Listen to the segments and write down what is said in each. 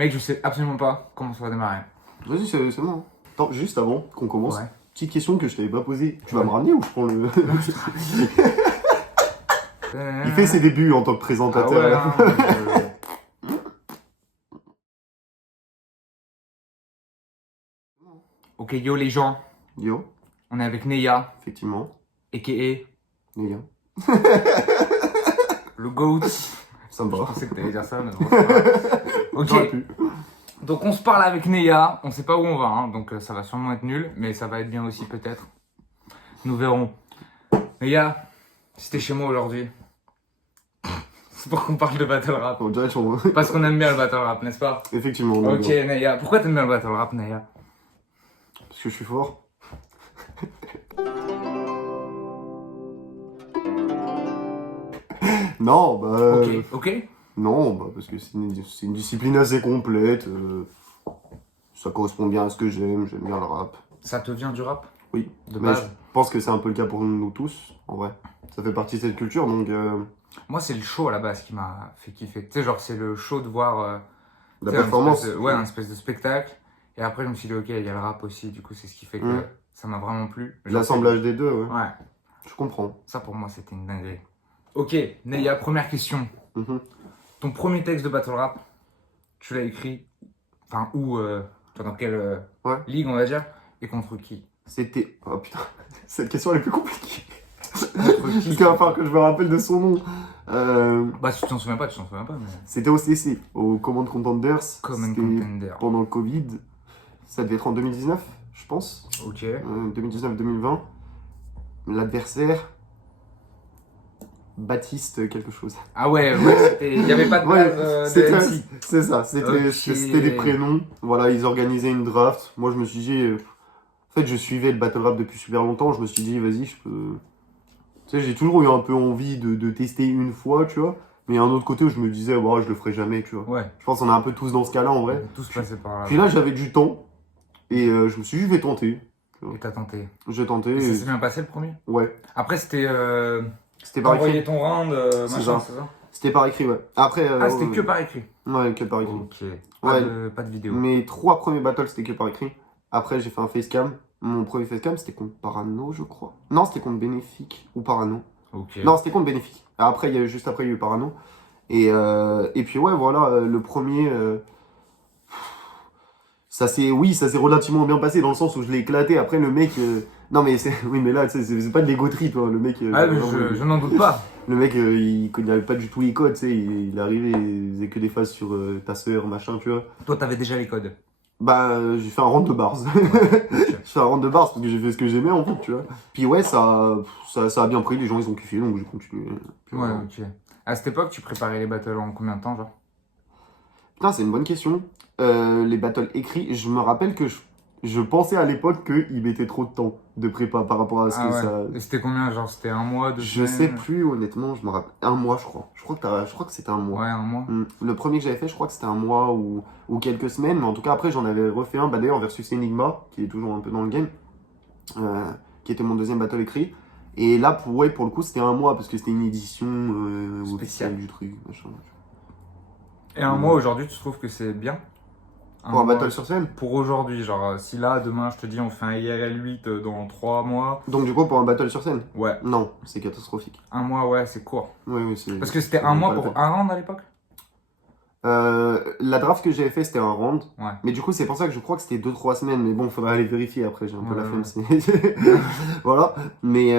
Mec, je sais absolument pas comment ça va démarrer. Vas-y, c'est bon. Attends, juste avant qu'on commence, Ouais. petite question que je t'avais pas posée. Tu vas Ouais. me ramener ou je prends le. Non, je travaille. Il fait ses débuts en tant que Ah présentateur. ouais, hein, Ok, yo les gens, Yo, on est avec Neya, effectivement. a.k.a. Les gars, le GOAT. ça me Je va. pensais que t'allais dire ça, mais bon, c'est pas grave. J'aurais Ok, pu. donc on se parle avec Neya, on sait pas où on va, hein, donc ça va sûrement être nul, mais ça va être bien aussi peut-être. Nous verrons. Neya, si t'es chez moi aujourd'hui, c'est pour qu'on parle de battle rap. On dirait qu'on- Parce qu'on aime bien le battle rap, n'est-ce pas? Effectivement, on est Ok, bien. Neya, pourquoi t'aimes bien le battle rap, Neya? Parce que je suis fort. Non, bah. Ok. Non, bah, parce que c'est une discipline assez complète. Ça correspond bien à ce que j'aime bien le rap. Ça te vient du rap? Oui, De mais je base. pense que c'est un peu le cas pour nous tous, en vrai. Ça fait partie de cette culture, donc Moi, c'est le show à la base qui m'a fait kiffer. Tu sais, genre, c'est le show de voir la tu sais, performance. un espèce de spectacle. Et après, je me suis dit, ok, il y a le rap aussi. Du coup, c'est ce qui fait que ça m'a vraiment plu. Genre, L'assemblage des deux, ouais. Ouais, Je comprends. ça pour moi, c'était une dinguerie. Ok, Neya, première question. Mhm. Ton premier texte de battle rap, tu l'as écrit, enfin, où, dans quelle Ouais. ligue, on va dire, et contre qui? C'était. Oh putain, cette question elle est plus compliquée. Contre Parce qui? qu'il va falloir que je me rappelle de son nom. Bah, si tu t'en souviens pas, tu t'en souviens pas. Mais... C'était au CC, au Command Contenders. Common C'était Contender. pendant le Covid. Ça devait être en 2019, je pense. Ok. 2019-2020. L'adversaire. Baptiste quelque chose. Ah ouais, il n'y avait pas de Ouais, base de MC. c'est ça, Ok. c'était des prénoms. Voilà, ils organisaient une draft. Moi, je me suis dit. En fait, je suivais le battle rap depuis super longtemps. Je me suis dit, vas-y, je peux. Tu sais, j'ai toujours eu un peu envie de tester une fois, tu vois. Mais il y a un autre côté où je me disais, ouais, je le ferai jamais, tu vois. Ouais, Je pense qu'on est un peu tous dans ce cas-là, en on vrai. est tous passés par là. Puis là, j'avais du temps. Et je me suis dit, je vais tenter. Et t'as tenté. J'ai tenté. Et ça s'est bien passé le premier? Ouais. Après, c'était. C'était T'as par envoyé écrit. ton round, C'est machin, ça. c'est ça? C'était par écrit, ouais. Après. Ah, c'était que par écrit. Ouais, que par écrit. Ok. Ouais. Pas de vidéo. Mes 3 premiers battles, c'était que par écrit. Après, j'ai fait un facecam. Mon premier facecam, c'était contre Parano, je crois. Non, c'était contre Bénéfique ou Parano. Ok. Non, c'était contre Bénéfique. Après, juste après, il y a eu Parano. Et puis, ouais, voilà, le premier. Ça s'est relativement bien passé dans le sens où je l'ai éclaté. Après, le mec. Non, mais oui, mais là, tu sais, c'est pas de l'égoterie, toi. Le mec. Ah, mais vraiment, je n'en doute pas. le mec, il n'avait pas du tout les codes, tu sais. Il est arrivé, il faisait que des phases sur ta sœur, machin, tu vois. Toi, t'avais déjà les codes. Bah, j'ai fait un round de bars. J'ai fait un round de bars parce que j'ai fait ce que j'aimais, en fait, tu vois. Puis, ouais, ça a bien pris. Les gens, ils ont kiffé, donc j'ai continué. Puis, Ouais, voilà. ok. À cette époque, tu préparais les battles en combien de temps, genre? Putain, c'est une bonne question. Les battles écrits, je me rappelle que je pensais à l'époque qu'ils mettaient trop de temps de prépa par rapport à ce Ah que ouais. ça. Et c'était combien? Genre, c'était un mois, 2 Je sais semaines? plus, honnêtement, je me rappelle. Un mois, je crois. Je crois que c'était un mois. Ouais, un mois. Le premier que j'avais fait, je crois que c'était un mois ou quelques semaines. Mais en tout cas, après, j'en avais refait un. Bah, d'ailleurs, versus Enigma, qui est toujours un peu dans le game. Qui était mon deuxième battle écrit. Et là, pour le coup, c'était un mois parce que c'était une édition officielle du truc. Machin. Et un mois aujourd'hui, tu trouves que c'est bien? Pour un mois battle sur scène. Pour aujourd'hui, genre, si là, demain, je te dis, on fait un IRL 8 dans 3 mois. Donc, du coup, pour un battle sur scène. Ouais. Non, c'est catastrophique. Un mois, ouais, c'est court. Oui, c'est. Parce que c'était c'est un mois pas la pour peine. un round à l'époque? La draft que j'avais fait, c'était un round. Ouais. Mais du coup, c'est pour ça que je crois que c'était 2-3 semaines. Mais bon, faudrait aller vérifier après. J'ai un peu la Ouais, flemme. Voilà. Mais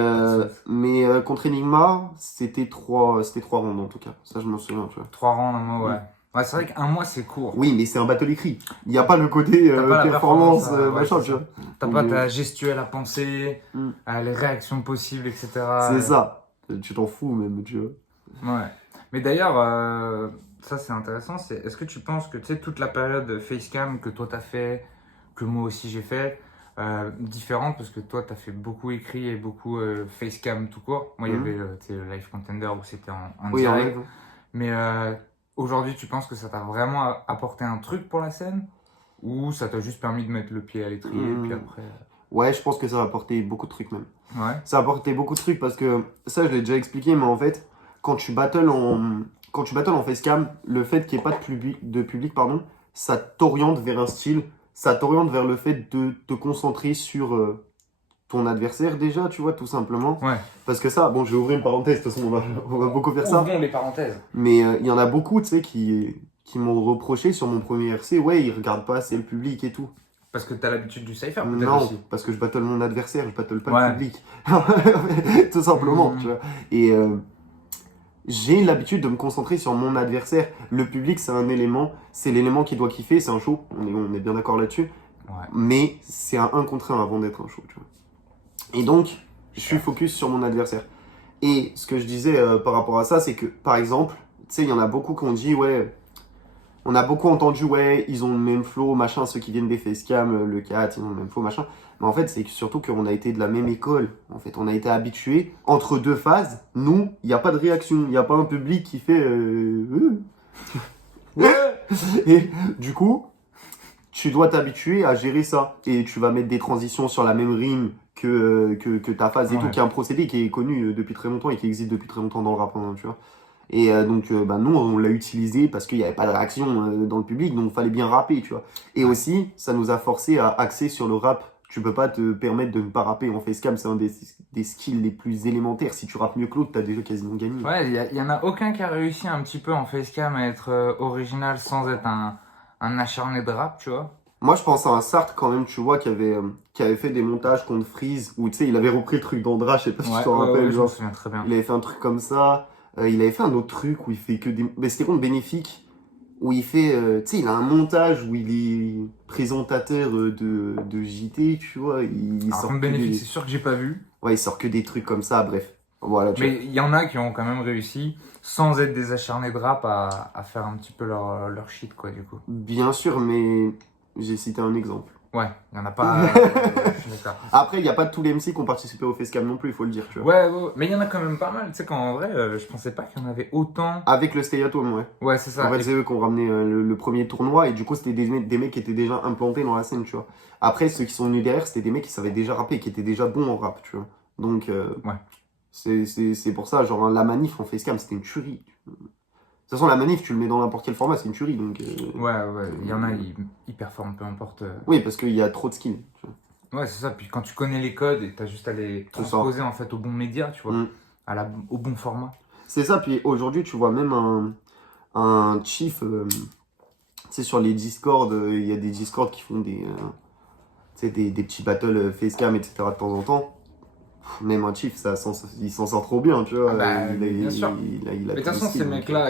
contre Enigma, c'était 3 rounds en tout cas. Ça, je m'en souviens, tu vois. 3 rounds, un mois, ouais. Ouais, c'est vrai qu'un mois, c'est court. Oui, mais c'est un battle écrit. Il n'y a pas le côté T'as pas la performance, performance, ouais, machin, c'est tu ça. vois. T'as Donc, pas ta gestuelle à penser, Mm. les réactions possibles, etc. C'est ça. Tu t'en fous même, tu vois. Ouais. Mais d'ailleurs, ça c'est intéressant, est-ce que tu penses que tu sais toute la période facecam que toi t'as fait, que moi aussi j'ai fait, différente parce que toi t'as fait beaucoup écrit et beaucoup facecam tout court. Moi il y avait tu sais, le live contender où c'était en Oui, en direct. live. Mais aujourd'hui tu penses que ça t'a vraiment apporté un truc pour la scène ou ça t'a juste permis de mettre le pied à l'étrier puis après. Ouais, je pense que ça va apporter beaucoup de trucs même. Ouais. Ça a apporté beaucoup de trucs parce que ça, je l'ai déjà expliqué, mais en fait, quand tu battles en facecam, le fait qu'il n'y ait pas de public, pardon, ça t'oriente vers un style, ça t'oriente vers le fait de te concentrer sur ton adversaire déjà, tu vois, tout simplement. Ouais. Parce que ça, bon, je vais ouvrir une parenthèse, de toute façon, on va beaucoup faire ça. Ouvrons les parenthèses. Mais il y en a beaucoup, tu sais, qui m'ont reproché sur mon premier RC, ouais, ils regardent pas assez le public et tout. Parce que t'as l'habitude du cypher, peut-être Non, aussi. parce que je battle mon adversaire, je battle pas Ouais. le public. Tout simplement, tu vois. Et j'ai l'habitude de me concentrer sur mon adversaire. Le public, c'est un élément, c'est l'élément qui doit kiffer, c'est un show, on est bien d'accord là-dessus. Ouais. Mais c'est un 1 contre 1 avant d'être un show, tu vois. Et donc, je suis focus sur mon adversaire. Et ce que je disais par rapport à ça, c'est que, par exemple, tu sais, il y en a beaucoup qui ont dit, ouais, on a beaucoup entendu, ouais, ils ont le même flow, machin, ceux qui viennent des facecam, le 4, ils ont le même flow, machin. Mais en fait, c'est surtout qu'on a été de la même école. En fait, on a été habitués. Entre deux phases, nous, il n'y a pas de réaction. Il n'y a pas un public qui fait... Et du coup, tu dois t'habituer à gérer ça. Et tu vas mettre des transitions sur la même rime que ta phase et Ouais. tout, qui est un procédé qui est connu depuis très longtemps et qui existe depuis très longtemps dans le rap, hein, tu vois. Et donc, nous, on l'a utilisé parce qu'il n'y avait pas de réaction dans le public, donc il fallait bien rapper, tu vois. Et aussi, ça nous a forcé à axer sur le rap. Tu peux pas te permettre de ne pas rapper en facecam, c'est un des skills les plus élémentaires. Si tu rappes mieux que l'autre, t'as déjà quasiment gagné. Ouais, il y en a aucun qui a réussi un petit peu en facecam à être original sans être un acharné de rap, tu vois. Moi, je pense à un Sartre quand même, tu vois, qui avait fait des montages contre Freeze, où tu sais, il avait repris le truc d'Andra, je sais pas si tu t'en rappelles. Je me Genre, souviens très bien. il avait fait un truc comme ça. Il avait fait un autre truc où il fait que des. Mais c'était contre Bénéfique, où il fait. Tu sais, il a un montage où il est présentateur de JT, tu vois. Il Alors, sort comme que bénéfice, des... c'est sûr que j'ai pas vu. Ouais, il sort que des trucs comme ça, bref. Voilà, tu vois. Mais il y en a qui ont quand même réussi, sans être des acharnés de rap, à faire un petit peu leur shit, quoi, du coup. Bien sûr, mais j'ai cité un exemple. Ouais, il y en a pas. Je suis d'accord. Après, il n'y a pas tous les MC qui ont participé au Facecam non plus, il faut le dire, tu vois. Ouais, mais il y en a quand même pas mal. Tu sais qu'en vrai, je pensais pas qu'il y en avait autant. Avec le Stay at Home, ouais. Ouais, c'est ça. En fait, c'est eux qui ont ramené le premier tournoi et du coup, c'était des mecs qui étaient déjà implantés dans la scène, tu vois. Après, ceux qui sont venus derrière, c'était des mecs qui savaient déjà rapper, qui étaient déjà bons en rap, tu vois. Donc, Ouais. c'est pour ça, genre, la manif en facecam, c'était une tuerie. De toute façon, la manif, tu le mets dans n'importe quel format, c'est une tuerie, donc... Ouais, il y en a, ils performent, peu importe. Oui, parce qu'il y a trop de skills, tu vois. Ouais, c'est ça. Puis quand tu connais les codes et t'as juste à les transposer en fait au bon média, tu vois, Mm. au bon format. C'est ça, puis aujourd'hui, tu vois même un chief, tu sais, sur les Discord, il y a des Discord qui font des, tu sais, des petits battles facecam, etc. de temps en temps. Même un chief, il s'en sort trop bien, tu vois. Ah bah, bien sûr. Il a Mais de toute tous les façon, skills, ces donc, mecs-là,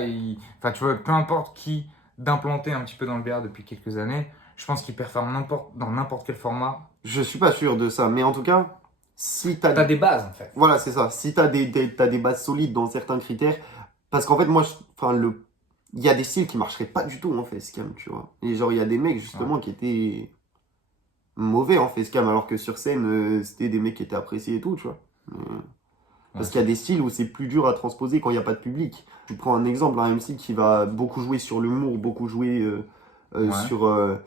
enfin, tu vois, peu importe qui d'implanter un petit peu dans le BR depuis quelques années, je pense qu'ils performent dans n'importe quel format. Je suis pas sûr de ça, mais en tout cas, si t'as... T'as des bases en fait. Voilà, c'est ça. Si t'as t'as des bases solides dans certains critères, parce qu'en fait, moi, enfin, il y a des styles qui marcheraient pas du tout en facecam, tu vois. Et genre, il y a des mecs, justement, qui étaient mauvais en facecam, alors que sur scène, c'était des mecs qui étaient appréciés et tout, tu vois. Parce qu'il y a des styles où c'est plus dur à transposer quand il n'y a pas de public. Tu prends un exemple, un MC qui va beaucoup jouer sur l'humour, beaucoup jouer sur...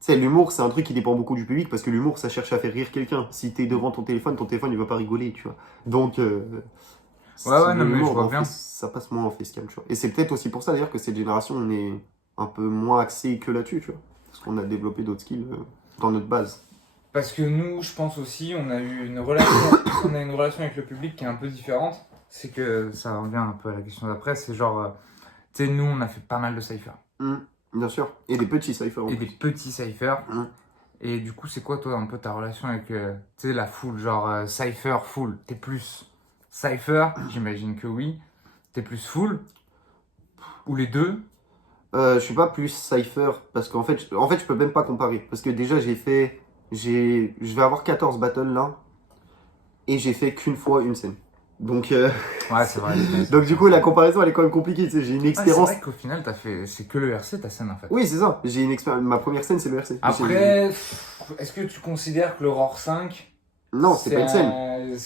Tu sais, l'humour, c'est un truc qui dépend beaucoup du public, parce que l'humour, ça cherche à faire rire quelqu'un. Si t'es devant ton téléphone, il va pas rigoler, tu vois. Donc... Non, mais je vois bien. Ça passe moins en facecam, tu vois. Et c'est peut-être aussi pour ça, d'ailleurs, que cette génération, on est un peu moins axé que là-dessus, tu vois. Parce qu'on a développé d'autres skills dans notre base. Parce que nous, je pense aussi, on a une relation avec le public qui est un peu différente. C'est que ça revient un peu à la question d'après. C'est genre, tu sais, nous, on a fait pas mal de cyphers. Bien sûr. Et des petits cyphers. Et des petits cyphers. Mm. Et du coup, c'est quoi, toi, un peu ta relation avec, tu sais, la foule, genre cypher, full. T'es plus cypher, j'imagine que oui. T'es plus full. Ou les deux. Je suis pas plus cypher, parce qu'en fait, je peux même pas comparer. Parce que déjà, je vais avoir 14 battles là. Et j'ai fait qu'une fois une scène. Donc, Ouais, c'est vrai. donc du coup, la comparaison, elle est quand même compliquée. Tu sais, j'ai une expérience. C'est vrai qu'au final, c'est que le RC, ta scène, en fait. Oui, c'est ça. J'ai une expérience. Ma première scène, c'est le RC. Après, est-ce que tu considères que l'Aurore 5... Non, c'est pas une scène.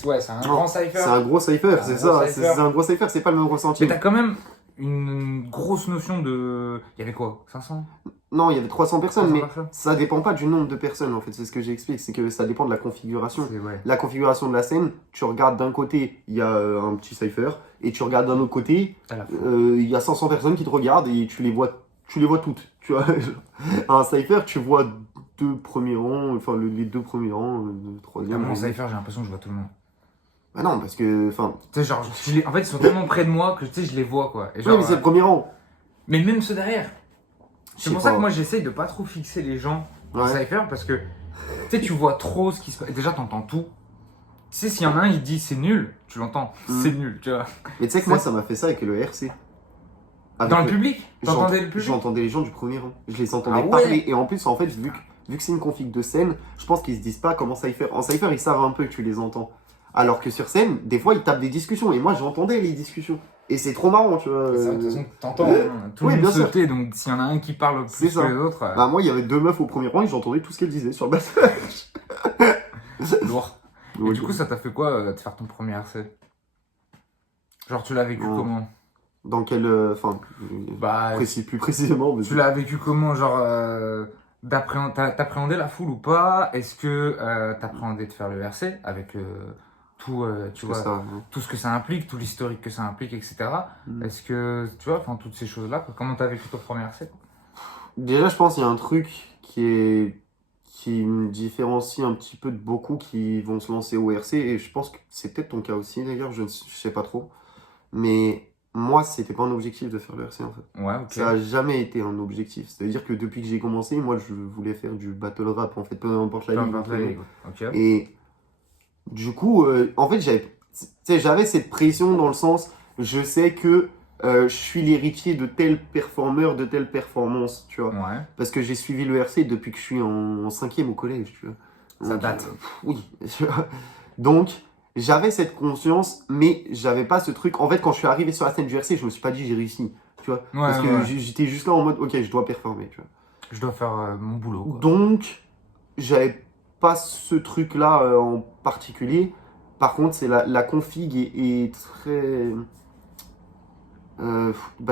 Ouais, c'est un grand cypher. C'est un gros cypher, c'est ça. C'est un gros cypher, c'est pas le même ressenti. Mais t'as quand même une grosse notion de... Il y avait quoi, 500? Non, il y avait 300 personnes, 300 mais personnes. ça dépend pas du nombre de personnes en fait. C'est ce que j'explique, c'est que ça dépend de la configuration. Ouais. La configuration de la scène, tu regardes d'un côté, il y a un petit cypher, et tu regardes d'un autre côté, À la fois. il y a 500 personnes qui te regardent et tu les vois tu les vois toutes. Tu vois, un cypher, tu vois deux premiers rangs, enfin les deux premiers rangs, le troisième. Moi, en le- Cypher, j'ai l'impression que je vois tout le monde. Bah non, parce que, enfin, Tu sais, genre, en fait, ils sont tellement près de moi que tu sais, je les vois quoi. Et oui, genre, mais c'est le premier rang. mais même ceux derrière. Je C'est sais pour ça pas. que moi, j'essaye de pas trop fixer les gens en Ouais. Cypher parce que tu sais, tu vois trop ce qui se passe. Déjà, t'entends tout. Tu sais, s'il y en a un, il dit c'est nul, tu l'entends, c'est nul, tu vois. Mais tu sais que moi, ça m'a fait ça avec le RC. Dans le public, t'entendais le public. J'entendais les gens du premier rang. Je les entendais Ah ouais. parler. Et en plus, en fait, vu que c'est une config de scène, je pense qu'ils se disent pas comment Cypher. En Cypher, ils savent un peu que tu les entends. Alors que sur scène, des fois, ils tapent des discussions. Et moi, j'entendais les discussions. Et c'est trop marrant, tu vois. Ça, de toute façon, t'entends, hein. Tout Oui, le monde bien se sûr. tait, donc s'il y en a un qui parle C'est plus ça. que les autres, Bah, moi, il y avait deux meufs au premier rang et j'entendais tout ce qu'elles disaient sur le battle. lourd. Et du coup, ça t'a fait quoi de faire ton premier RC? Genre, tu l'as vécu Oh. comment? Dans quel. Enfin, Bah, plus précisément. Mais tu l'as vécu comment? Genre, t'appréhendais la foule ou pas? Est-ce que t'appréhendais de faire le RC avec tout, tu vois, ça, hein. tout ce que ça implique, tout l'historique que ça implique, etc. Mm. Est-ce que, tu vois, enfin, toutes ces choses-là, quoi. Comment t'as vécu ton premier RC, quoi? Déjà, je pense qu'il y a un truc qui me différencie un petit peu de beaucoup qui vont se lancer au RC, et je pense que c'est peut-être ton cas aussi d'ailleurs, je sais pas trop. Mais moi, c'était pas un objectif de faire le RC en fait. Ouais, ok. Ça a jamais été un objectif. C'est-à-dire que depuis que j'ai commencé, moi, je voulais faire du battle rap en fait, peu importe la Peu ligue. importe la ligue, ok. Et du coup, en fait, j'avais cette pression dans le sens, je sais que je suis l'héritier de tel performeur, de telle performance, tu vois. Ouais. Parce que j'ai suivi le RC depuis que je suis en cinquième au collège, tu vois. Ça Donc, date. oui, tu vois. Donc, j'avais cette conscience, mais j'avais pas ce truc. En fait, quand je suis arrivé sur la scène du RC, je me suis pas dit j'ai réussi, tu vois. Ouais, Parce que ouais. j'étais juste là en mode, ok, je dois performer, tu vois. Je dois faire mon boulot, quoi. Donc, j'avais pas ce truc-là en particulier. Par contre, c'est la config est très,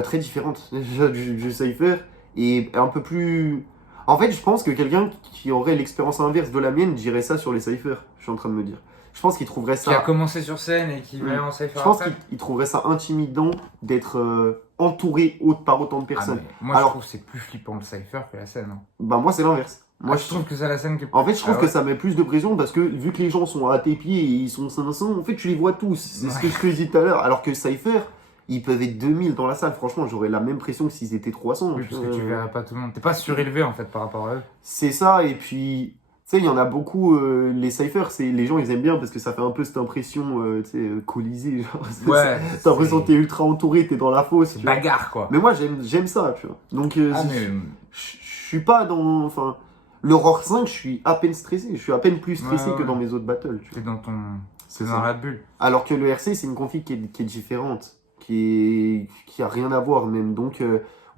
très différente déjà du Cypher et un peu plus. En fait, je pense que quelqu'un qui aurait l'expérience inverse de la mienne dirait ça sur les Cyphers. Je suis en train de me dire. Je pense qu'il trouverait Qui a ça. commencé sur scène et qui va en Cypher Je pense après. qu'il trouverait ça intimidant d'être entouré par autant de Ah, personnes. mais moi, Alors- je trouve que c'est plus flippant le Cypher que la scène. Hein. Bah moi, c'est l'inverse. Moi, Je trouve que c'est la scène qui est plus. En fait, je trouve Ah que ouais. ça met plus de pression parce que vu que les gens sont à tes pieds et ils sont 500, en fait, tu les vois tous. C'est ce que je te disais tout à l'heure. Alors que Cypher, ils peuvent être 2000 dans la salle. Franchement, j'aurais la même pression que s'ils étaient 300. Oui, parce que tu verras pas tout le monde. T'es pas surélevé en fait par rapport à eux. C'est ça. Et puis, tu sais, il y en a beaucoup. Les Cypher, les gens, ils aiment bien parce que ça fait un peu cette impression, tu sais, colisée. Genre, Ouais. t'as l'impression que t'es ultra entouré, t'es dans la fosse. C'est tu vois. bagarre quoi. Mais moi, j'aime ça, tu vois. Donc, Ah, mais. je suis pas dans. Enfin, l'Aurore 5, je suis à peine stressé. Je suis à peine plus stressé Ouais, que ouais. dans mes autres battles. Tu vois. T'es dans ton. C'est C'est ça. dans la bulle. Alors que le RC, c'est une config qui est différente, qui a rien à voir même. Donc,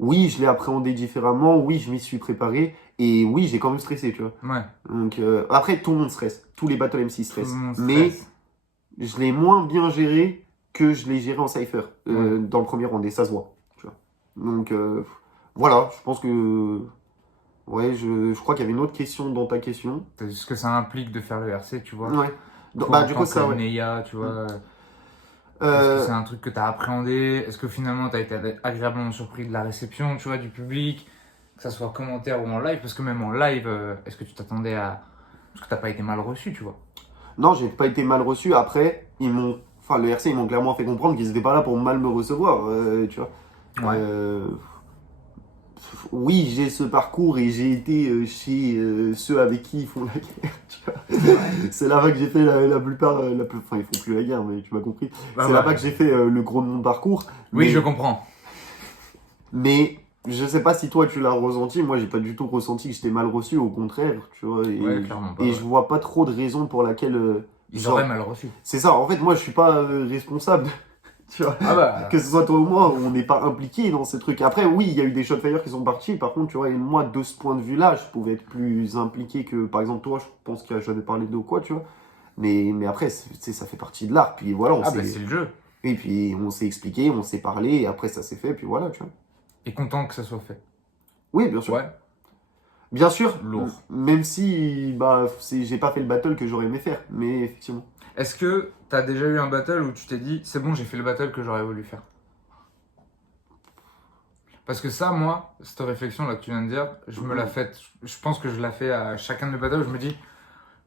oui, je l'ai appréhendé différemment. Oui, je m'y suis préparé. Et oui, j'ai quand même stressé, tu vois. Ouais. Donc, après, tout le monde stresse. Tous les battle MC Tout stressent. le monde Mais stresse. je l'ai moins bien géré que je l'ai géré en Cypher, Ouais. dans le premier round. Et ça se voit, tu vois. Donc, voilà, je pense que... Ouais, je crois qu'il y avait une autre question dans ta question. C'est ce que ça implique de faire le RC, tu vois. Ouais. Donc, Comment du coup, ça, ouais. Neya, tu vois. Est-ce que Euh, c'est un truc que t'as appréhendé? Est-ce que finalement t'as été agréablement surpris de la réception, tu vois, du public? Que ça soit commentaire ou en live? Parce que même en live, est-ce que tu t'attendais à. Parce que t'as pas été mal reçu, tu vois. Non, j'ai pas été mal reçu. Après, enfin, le RC, ils m'ont clairement fait comprendre qu'ils étaient pas là pour mal me recevoir, tu vois. Ouais. Oui, j'ai ce parcours et j'ai été chez ceux avec qui ils font la guerre, tu vois. C'est là-bas que j'ai fait la plupart, enfin, ils font plus la guerre, mais tu m'as compris. Bah C'est là-bas que j'ai fait le gros de mon parcours. Oui, mais, je comprends. Mais je sais pas si toi tu l'as ressenti. Moi, j'ai pas du tout ressenti que j'étais mal reçu. Au contraire, tu vois. Ouais, clairement pas. Et Ouais. je vois pas trop de raisons pour laquelle. Ils genre- auraient mal reçu. C'est ça. En fait, moi, je suis pas responsable. Tu vois. Ah bah. Que ce soit toi ou moi, on n'est pas impliqué dans ces trucs. Après, oui, il y a eu des shotfire qui sont partis. Par contre, tu vois, et moi, de ce point de vue-là, je pouvais être plus impliqué que, par exemple, toi, je pense qu'il y a jamais parlé de quoi, tu vois. Mais après, tu sais, ça fait partie de l'art. Puis voilà, Ah bah, c'est le jeu. et puis on s'est expliqué, on s'est parlé, et après ça s'est fait, puis voilà, tu vois. Et content que ça soit fait. Oui, bien sûr. Ouais. Bien sûr, Lourd. même si j'ai pas fait le battle que j'aurais aimé faire, mais effectivement. Est-ce que t'as déjà eu un battle où tu t'es dit, c'est bon, j'ai fait le battle que j'aurais voulu faire? Parce que ça, moi, cette réflexion-là que tu viens de dire, je me la fais, je pense que je la fais à chacun de mes battles. Je me dis,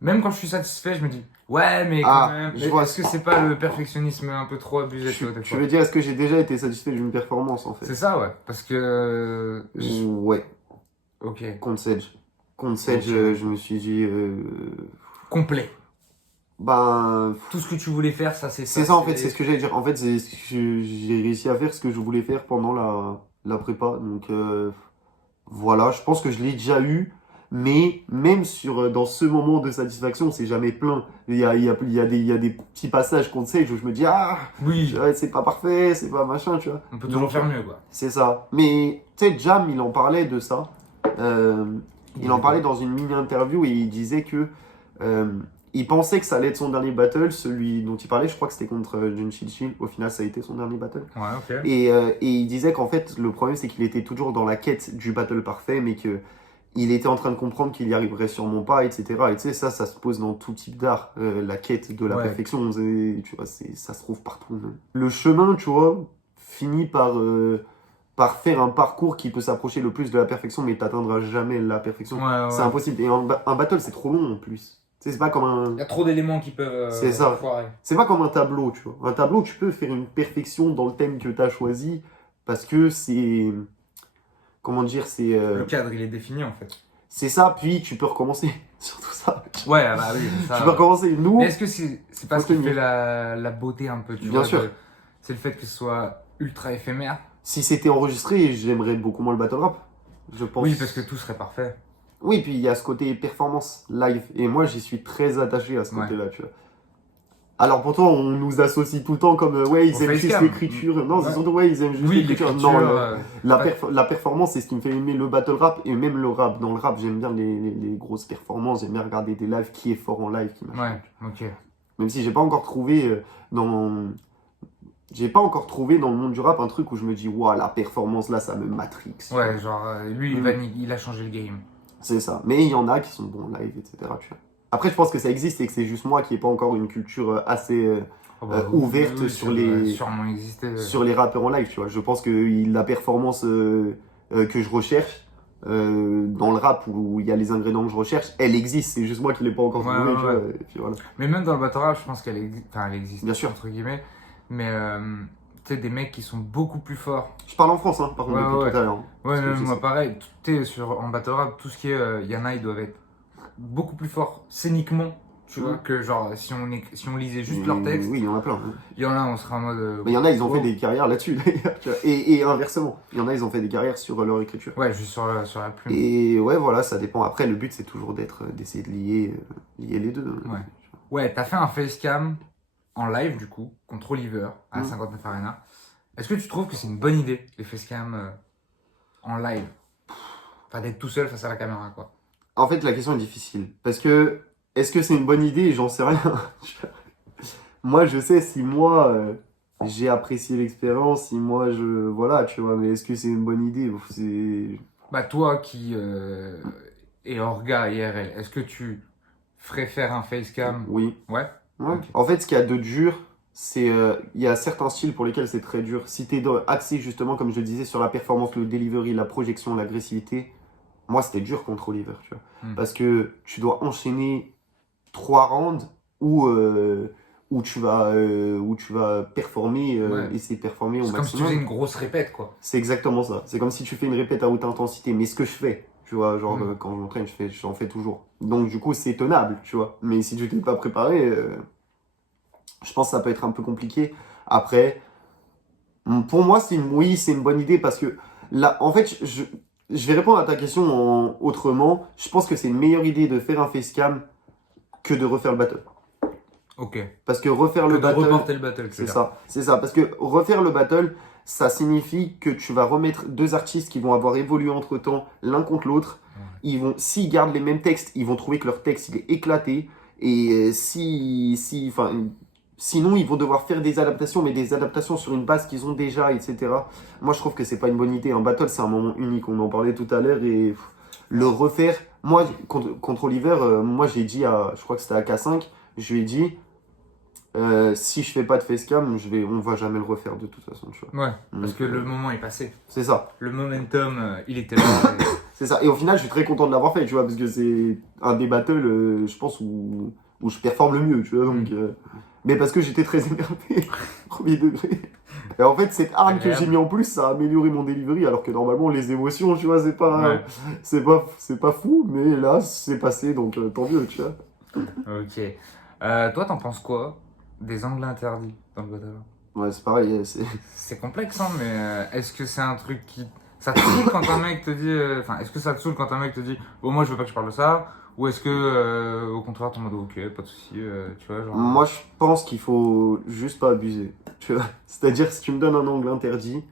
même quand je suis satisfait, je me dis, ouais, mais quand même, je vois. est-ce que c'est pas le perfectionnisme un peu trop abusé, tu vois, des Tu fois? veux dire, est-ce que j'ai déjà été satisfait d'une performance en C'est fait? ça, ouais. Parce que, Ouais, ok, contre Sedge. Contre Sedge, ok. je me suis dit. Complet. Ben. Tout ce que tu voulais faire, ça, C'est ça en fait, c'est ce que j'allais dire. En fait, j'ai réussi à faire ce que je voulais faire pendant la prépa. Donc voilà, je pense que je l'ai déjà eu. Mais même dans ce moment de satisfaction, c'est jamais plein. Il y a des petits passages contre Sage où je me dis, ah, Oui, c'est pas parfait, c'est pas machin, tu vois. on peut toujours Donc, faire mieux, quoi. c'est ça. Mais tu sais, Jam, il en parlait de ça. Euh, il en disait parlait quoi? dans une mini-interview et il disait que euh, il pensait que ça allait être son dernier battle, celui dont il parlait. Je crois que c'était contre Jun Chi. Au final, ça a été son dernier battle. Ouais, ok. Et il disait qu'en fait, le problème, c'est qu'il était toujours dans la quête du battle parfait, mais que il était en train de comprendre qu'il y arriverait sûrement pas, etc. Et tu sais, ça se pose dans tout type d'art. La quête de la Ouais. perfection, tu vois, ça se trouve partout. Même. Le chemin, tu vois, finit par faire un parcours qui peut s'approcher le plus de la perfection, mais t'atteindras jamais la perfection. Ouais, C'est ouais. impossible. Et un battle, c'est trop long en plus. Tu sais, c'est pas comme Il y un. a trop d'éléments qui peuvent C'est ça. foirer. C'est pas comme un tableau, tu vois. Un tableau, tu peux faire une perfection dans le thème que t'as choisi, parce que c'est. Comment dire, Le cadre, il est défini, en fait. c'est ça, puis tu peux recommencer. Surtout ça. Ouais, ah bah oui, Tu ça. peux recommencer. Nous, Mais est-ce que c'est pas faut ce qui tenir. fait la beauté un peu, tu Bien vois, sûr. c'est le fait que ce soit ultra éphémère. Si c'était enregistré, j'aimerais beaucoup moins le battle rap. Je pense. Oui, parce que tout serait parfait. Oui, puis il y a ce côté performance live. Et moi, j'y suis très attaché à ce Ouais. côté-là, tu vois. Alors pourtant, on nous associe tout le temps comme ouais, ils Au aiment juste facecam. l'écriture. Non, c'est Ouais. surtout ouais, ils aiment juste Oui, l'écriture. l'écriture. Non, Ouais. la performance, c'est ce qui me fait aimer le battle rap et même le rap. Dans le rap, j'aime bien les grosses performances. J'aime bien regarder des lives qui est fort en live, qui machin. Ouais, ok. Même si j'ai pas encore trouvé j'ai pas encore trouvé dans le monde du rap un truc où je me dis waouh, la performance là, ça me matrix. Ouais, genre, lui, Mm. il a changé le game. C'est ça. Mais il y en a qui sont bons live, etc. Tu vois. Après, je pense que ça existe et que c'est juste moi qui n'ai pas encore une culture assez Oh bah, ouverte oui, sur ça doit les, sûrement exister. sur les rappeurs en live, tu vois. Je pense que la performance que je recherche dans le rap où il y a les ingrédients que je recherche, elle existe. C'est juste moi qui l'ai pas encore Ouais, trouvé, ouais, tu ouais. vois. Et puis voilà. Mais même dans le battle rap, je pense qu'elle existe. Enfin, elle existe, Bien sûr. entre guillemets. Mais, tu sais, des mecs qui sont beaucoup plus forts. Je parle en France, hein, par contre, Ouais, depuis ouais. tout à l'heure. Ouais, Parce que non, je moi sais. pareil. Tu sais, en battle rap, tout ce qui est. Il y en a, ils doivent être beaucoup plus forts scéniquement. Tu vois, que genre, si on lisait juste leur texte, Oui, il y en a plein. il y en a, on serait en mode. Mais il y en a, ils ont fait wow. des carrières là-dessus, d'ailleurs. Tu vois. Et inversement, il y en a, ils ont fait des carrières sur leur écriture. Ouais, juste sur la plume. Et ouais, voilà, ça dépend. Après, le but, c'est toujours d'essayer de lier les deux. Ouais. Ouais, t'as fait un facecam en live, du coup, contre Oliver, à la Mm. 59 Arena. Est-ce que tu trouves que c'est une bonne idée, les facecam en live? Enfin, d'être tout seul face à la caméra, quoi. En fait, la question est difficile. Parce que, est-ce que c'est une bonne idée? J'en sais rien. Moi, je sais si moi, j'ai apprécié l'expérience, si moi, voilà, tu vois, mais est-ce que c'est une bonne idée? C'est. Bah, toi qui es orga IRL, est-ce que tu ferais faire un facecam? Oui. Ouais? Ouais. Ok. En fait, ce qu'il y a de dur, c'est il y a certains styles pour lesquels c'est très dur. Si t'es axé justement, comme je le disais, sur la performance, le delivery, la projection, l'agressivité, moi c'était dur contre Oliver, tu vois. Parce que tu dois enchaîner 3 rounds où tu vas performer, Ouais. essayer de performer au C'est comme si tu maximum. faisais une grosse répète, quoi. C'est exactement ça. C'est comme si tu fais une répète à haute intensité, mais ce que je fais, tu vois, genre Mm. quand je m'entraîne, j'en fais toujours. Donc du coup, c'est tenable, tu vois. Mais si tu t'es pas préparé, je pense que ça peut être un peu compliqué. Après, pour moi, oui, c'est une bonne idée parce que là, en fait, je vais répondre à ta question autrement. Je pense que c'est une meilleure idée de faire un facecam que de refaire le battle. Ok. Parce que refaire Que le de battle, reporter le battle, c'est ça. Parce que refaire le battle, ça signifie que tu vas remettre deux artistes qui vont avoir évolué entre temps l'un contre l'autre. Ouais. S'ils gardent les mêmes textes, ils vont trouver que leur texte il est éclaté. Et sinon, ils vont devoir faire des adaptations, mais des adaptations sur une base qu'ils ont déjà, etc. Moi, je trouve que c'est pas une bonne idée. Un battle, c'est un moment unique. On en parlait tout à l'heure et le refaire. Moi, contre Oliver, moi, j'ai dit je crois que c'était à K5, je lui ai dit. Si je fais pas de facecam, on va jamais le refaire de toute façon, tu vois. Ouais, parce Donc, que le moment est passé. c'est ça. Le momentum, il était là. C'est ça. Et au final, je suis très content de l'avoir fait, tu vois, parce que c'est un des battles, je pense, où je performe le mieux, tu vois. Donc, mais parce que j'étais très énervé, premier degré. Et en fait, cette arme que j'ai mis en plus, ça a amélioré mon delivery, alors que normalement, les émotions, tu vois, Ouais. c'est pas fou, mais là, c'est passé, donc tant mieux, tu vois. Ok. Toi, t'en penses quoi des angles interdits dans le battle? Ouais, c'est pareil, C'est complexe, hein, mais est-ce que c'est un truc qui. Ça te saoule quand un mec te dit. Enfin, est-ce que ça te saoule quand un mec te dit bon, moi je veux pas que tu parles de ça? Ou est-ce que, au contraire, t'es en mode ok, pas de soucis, tu vois, genre. Moi, je pense qu'il faut juste pas abuser, tu vois. C'est-à-dire, si tu me donnes un angle interdit,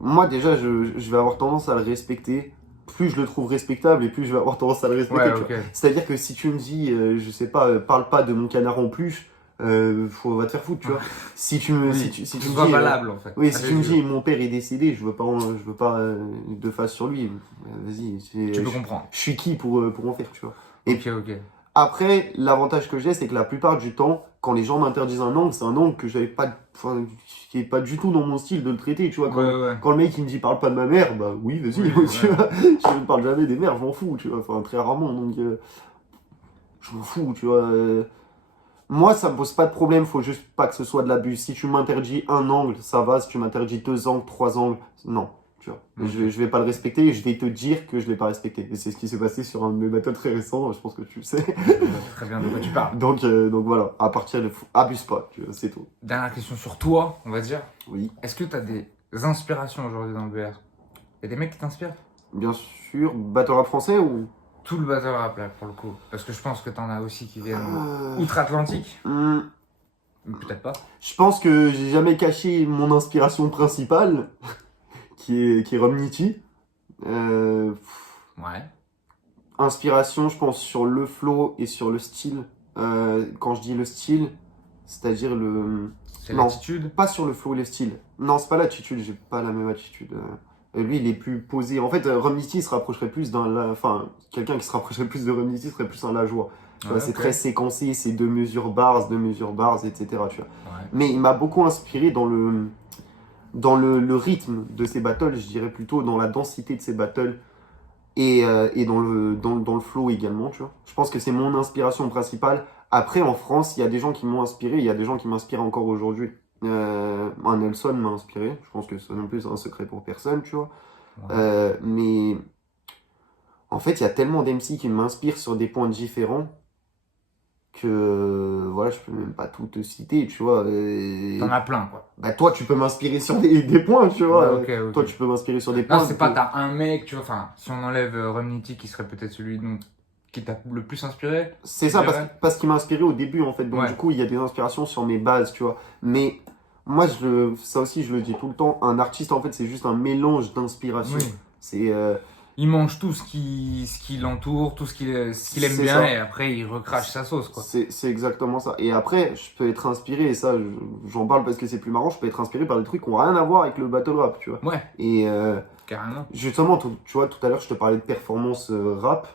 moi, déjà, je vais avoir tendance à le respecter. Plus je le trouve respectable et plus je vais avoir tendance à le respecter, Ouais, tu ok. vois. C'est-à-dire que si tu me dis, je sais pas, parle pas de mon canard en peluche, va te faire foutre, tu vois. Si tu me, Oui, si que tu ce me soit dis, valable en fait. oui, à si tes tu me yeux. dis, mon père est décédé, je veux pas de face sur lui. Vas-y, Tu peux comprendre. je suis qui pour en faire, tu vois. Ok, Et ok. après, l'avantage que j'ai, c'est que la plupart du temps, quand les gens m'interdisent un angle, c'est un angle que j'avais pas, enfin, qui est pas du tout dans mon style de le traiter, tu vois. Ouais, ouais. Quand le mec il me dit parle pas de ma mère, bah oui, vas-y, Oui, tu ouais. vois. Je ne parle jamais des mères, je m'en fous, tu vois. Enfin, très rarement, donc je m'en fous, tu vois. Moi, ça me pose pas de problème, faut juste pas que ce soit de l'abus. Si tu m'interdis un angle, ça va. Si tu m'interdis deux angles, trois angles, non, tu vois. Ok. Je vais pas le respecter et je vais te dire que je l'ai pas respecté. Et c'est ce qui s'est passé sur un de mes battles très récents, je pense que tu le sais. Je vois très bien de quoi tu parles. Donc voilà, à partir de abuse pas, tu vois, c'est tout. Dernière question sur toi, on va dire. Oui, Est-ce que t'as des inspirations aujourd'hui dans le BR? Y a des mecs qui t'inspirent? bien sûr. Battle rap français ou Tout le battle rap là pour le coup. Parce que je pense que t'en as aussi qui viennent Euh, outre-Atlantique. hmm, Peut-être pas. Je pense que j'ai jamais caché mon inspiration principale, qui est Romnity. Euh, Ouais. Inspiration, je pense, sur le flow et sur le style. Quand je dis le style, c'est-à-dire le. C'est Non, l'attitude. pas sur le flow et le style. Non, c'est pas l'attitude, j'ai pas la même attitude. Lui, il est plus posé. En fait, Romnity se rapprocherait plus Enfin, quelqu'un qui se rapprocherait plus de Romnity serait plus un Lajoie. Tu vois, Ouais, c'est ok. très séquencé, c'est deux mesures bars, etc. Tu vois. Ouais. Mais il m'a beaucoup inspiré le rythme de ses battles, je dirais plutôt dans la densité de ses battles et dans le flow également, tu vois. Je pense que c'est mon inspiration principale. Après, en France, il y a des gens qui m'ont inspiré, il y a des gens qui m'inspirent encore aujourd'hui. Un Nelson m'a inspiré, je pense que ça non plus c'est un secret pour personne, tu vois. Ouais. Mais en fait, il y a tellement d'MC qui m'inspirent sur des points différents que voilà, je peux même pas tout te citer, tu vois. T'en as plein quoi. Bah, toi, tu peux m'inspirer sur des points, tu vois. Ouais, ok, ok. Toi, tu peux m'inspirer sur des Non, points. c'est pas t'as un mec, tu vois. Enfin, si on enlève Romnity qui serait peut-être celui dont qui t'a le plus inspiré. C'est je ça, dirais. parce qu'il m'a inspiré au début, en fait. Donc, Ouais. du coup, il y a des inspirations sur mes bases, tu vois. Mais moi, ça aussi, je le dis tout le temps, un artiste, en fait, c'est juste un mélange d'inspiration. Oui. C'est Il mange tout ce qui l'entoure, tout ce qu'il aime C'est bien ça. et après il recrache sa sauce quoi. c'est exactement ça. Et après, je peux être inspiré, et ça, j'en parle parce que c'est plus marrant, je peux être inspiré par des trucs qui n'ont rien à voir avec le battle rap, tu vois. Ouais, Et carrément. justement, tu vois, tout à l'heure, je te parlais de performance rap.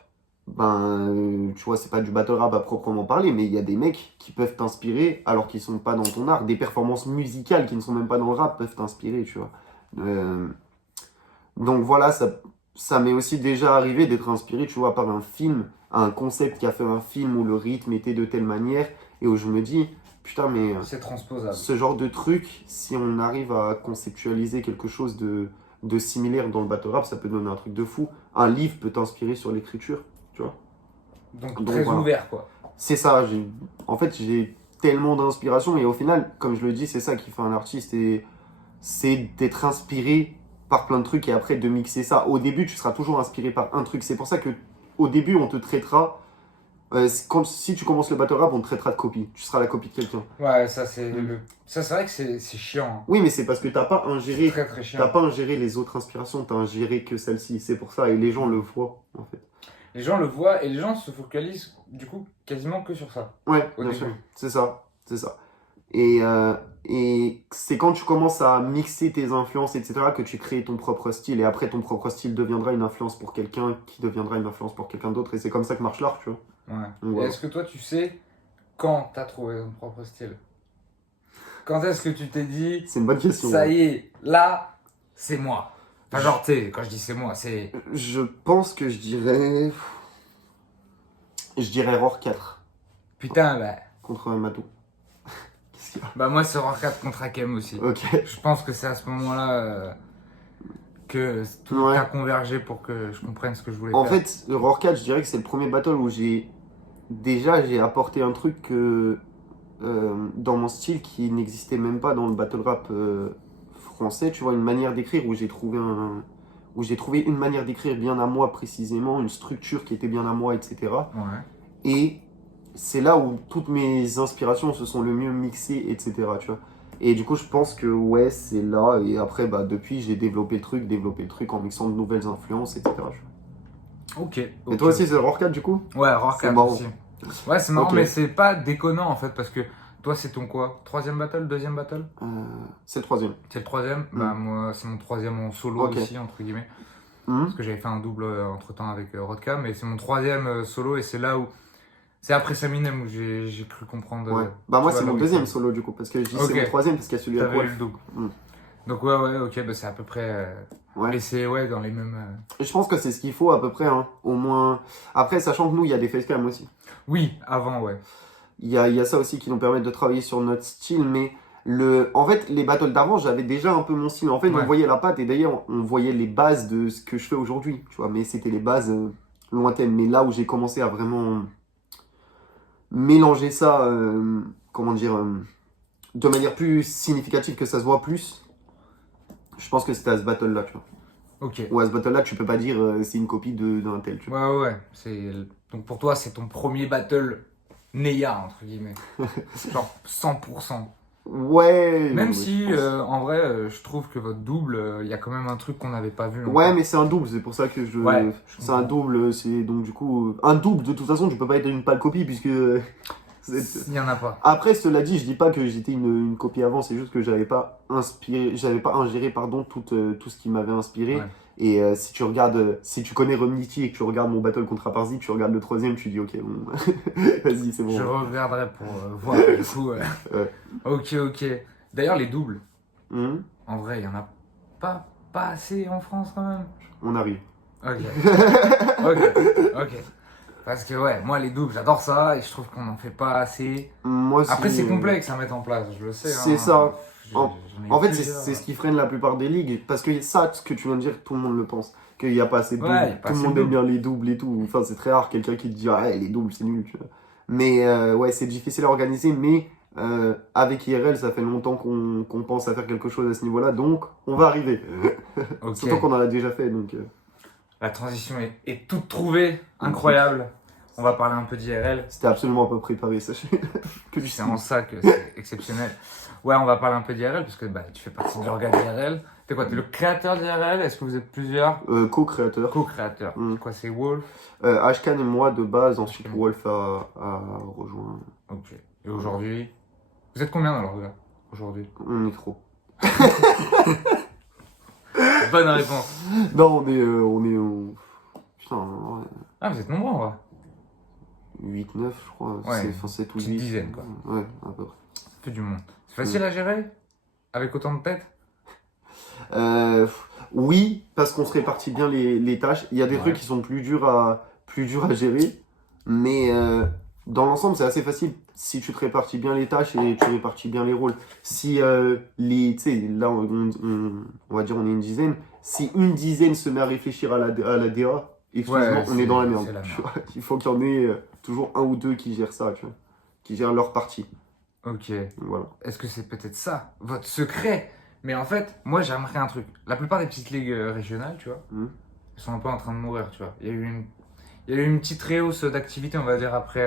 Tu vois, c'est pas du battle rap à proprement parler, mais il y a des mecs qui peuvent t'inspirer alors qu'ils sont pas dans ton art. Des performances musicales qui ne sont même pas dans le rap peuvent t'inspirer, tu vois. Euh, donc voilà, ça m'est aussi déjà arrivé d'être inspiré, tu vois, par un film, un concept qui a fait un film où le rythme était de telle manière et où je me dis, putain, mais C'est transposable. ce genre de truc, si on arrive à conceptualiser quelque chose de similaire dans le battle rap, ça peut donner un truc de fou. Un livre peut t'inspirer sur l'écriture, tu vois. Donc, Donc très voilà. ouvert quoi. C'est ça, en fait, j'ai tellement d'inspiration et au final, comme je le dis, c'est ça qui fait un artiste et c'est d'être inspiré par plein de trucs et après de mixer ça. Au début, tu seras toujours inspiré par un truc. C'est pour ça que au début, on te traitera. Si tu commences le battle rap, on te traitera de copie. Tu seras la copie de quelqu'un. Ouais, ça c'est Mm. ça c'est vrai que c'est chiant. Hein. Oui, mais c'est parce que t'as pas C'est ingéré, très très t'as chiant. pas ingéré les autres inspirations, t'as ingéré que celle-ci. C'est pour ça et les gens le voient en fait. Les gens le voient et les gens se focalisent du coup quasiment que sur ça. Ouais, Au bien début. sûr. C'est ça, c'est ça. Et c'est quand tu commences à mixer tes influences, etc., que tu crées ton propre style. Et après, ton propre style deviendra une influence pour quelqu'un qui deviendra une influence pour quelqu'un d'autre. Et c'est comme ça que marche l'art, tu vois. Ouais. Donc, Et voilà. est-ce que toi tu sais quand t'as trouvé ton propre style? Quand est-ce que tu t'es dit, C'est une bonne question. ça y est, là, c'est moi? Enfin, genre, tu sais, quand je dis c'est moi, c'est... Je pense que je dirais. Je dirais Roar 4 Putain, bah... contre Matou. Qu'est-ce qu'il y a? Bah moi, c'est Roar 4 contre Hakem aussi. Ok. Je pense que c'est à ce moment-là que tout Ouais. a convergé pour que je comprenne ce que je voulais En faire. fait, Roar 4, je dirais que c'est le premier battle où j'ai apporté un truc dans mon style qui n'existait même pas dans le battle rap français. Tu vois, une manière d'écrire où j'ai trouvé une manière d'écrire bien à moi précisément, une structure qui était bien à moi, etc. Ouais. Et c'est là où toutes mes inspirations se sont le mieux mixées, etc. Tu vois. Et du coup, je pense que ouais, c'est là. Et après, bah, depuis, j'ai développé le truc en mixant de nouvelles influences, etc. tu vois. Ok. Et ok, toi aussi, ok. c'est Roar 4 du coup? Ouais, Roar C'est 4 marrant. aussi. Ouais, c'est marrant, Ok. mais c'est pas déconnant en fait, parce que toi, c'est ton quoi? Troisième battle, deuxième battle? C'est le troisième. C'est le troisième? Bah moi, c'est mon troisième en solo Ok. aussi, entre guillemets. Hmm. Parce que j'avais fait un double entre-temps avec Rodka, mais c'est mon troisième solo, et c'est là où... C'est après Saminem où j'ai cru comprendre... Ouais. Bah moi, tu vois, c'est là mon où il deuxième faut- solo du coup. Parce que je dis Ok. c'est mon troisième parce qu'il y a celui avec T'avais eu Wolf. le double. Hmm. Donc ouais, ok, bah c'est à peu près... Ouais. Mais c'est ouais, dans les mêmes... Et je pense que c'est ce qu'il faut à peu près. Hein. Au moins. Après, sachant que nous, il y a des facecam aussi. Oui, avant, ouais. Il y a ça aussi qui nous permet de travailler sur notre style, mais en fait, les battles d'avant, j'avais déjà un peu mon style. En fait, Ouais. on voyait la patte et d'ailleurs, on voyait les bases de ce que je fais aujourd'hui, tu vois, mais c'était les bases lointaines. Mais là où j'ai commencé à vraiment mélanger ça, comment dire, de manière plus significative, que ça se voit plus, je pense que c'était à ce battle-là, tu vois. Ok. Ou à ce battle-là, tu peux pas dire c'est une copie d'un tel, tu vois. Ouais. Donc pour toi, c'est ton premier battle Neya, entre guillemets. Genre 100%. Ouais. Même ouais, si, je pense. en vrai, je trouve que votre double, il y a quand même un truc qu'on n'avait pas vu. Ouais, encore. mais c'est un double, c'est pour ça que je. Ouais, je C'est un comprends. double, c'est donc du coup. Un double, de toute façon, tu peux pas être une pâle copie, puisque. Il n'y en a pas. Après, cela dit, je dis pas que j'étais une copie avant, c'est juste que j'avais pas ingéré, pardon, tout ce qui m'avait inspiré. Ouais. Et si tu regardes, si tu connais Romnity et que tu regardes mon battle contre Aparzi, tu regardes le troisième, tu dis ok, bon, vas-y, c'est Je bon. regarderai pour voir, du coup. Ouais. Ok. D'ailleurs, les doubles, Mhm, en vrai, il n'y en a pas assez en France quand même. on arrive. Ok. Parce que ouais, moi les doubles, j'adore ça et je trouve qu'on n'en fait pas assez. Moi, Après, c'est euh, complexe à mettre en place, je le sais. C'est hein. ça. J'en ai En fait, plusieurs. c'est ce qui freine la plupart des ligues. Parce que ça, ce que tu viens de dire, tout le monde le pense. Qu'il n'y a pas assez de Ouais, doubles. il y a pas Tout le assez monde de aime bien les doubles et tout. Enfin, c'est très rare quelqu'un qui te dit ah, les doubles, c'est nul. Tu vois. Mais ouais, c'est difficile à organiser. Mais avec IRL, ça fait longtemps qu'on pense à faire quelque chose à ce niveau-là. Donc, on va arriver. Ok. Surtout qu'on en a déjà fait. Donc, La transition est toute trouvée, incroyable. On va parler un peu d'IRL. c'était absolument pas préparé, sachez. Que du C'est en ça que c'est exceptionnel. Ouais, on va parler un peu d'IRL parce que bah, tu fais partie de l'organe d'IRL. T'es quoi? T'es le créateur d'IRL? Est-ce que vous êtes plusieurs co-créateur. co-créateurs? Mm. C'est quoi? C'est Wolf? Ashkan et moi de base. Ensuite, Ashkan. Wolf a rejoint. Ok. Et aujourd'hui? Vous êtes combien dans l'organe aujourd'hui? On est trop. Bonne réponse. Non, on est. Putain, ouais. Ah, vous êtes nombreux en vrai. 8-9, je crois. Ouais, C'est 7 ou petite 8. dizaine, quoi. Ouais, à peu près. Fait du monde. C'est facile à gérer? Avec autant de têtes? Oui, parce qu'on se répartit bien les tâches. Il y a des Ouais. trucs qui sont plus durs à gérer. Mais dans l'ensemble, c'est assez facile si tu te répartis bien les tâches et tu répartis bien les rôles. Si tu sais, là, on va dire on est une dizaine. Si une dizaine se met à réfléchir à la DA, excuse-moi, Ouais, on est dans la c'est merde. la merde. Tu vois. Il faut qu'il y en ait toujours un ou deux qui gèrent ça, tu vois. Qui gèrent leur partie. Ok. Donc, voilà. Est-ce que c'est peut-être ça, votre secret? Mais en fait, moi j'ai remarqué un truc. La plupart des petites ligues régionales, tu vois, Mhm. elles sont un peu en train de mourir, tu vois. Il y a eu une petite réhausse d'activité, on va dire, après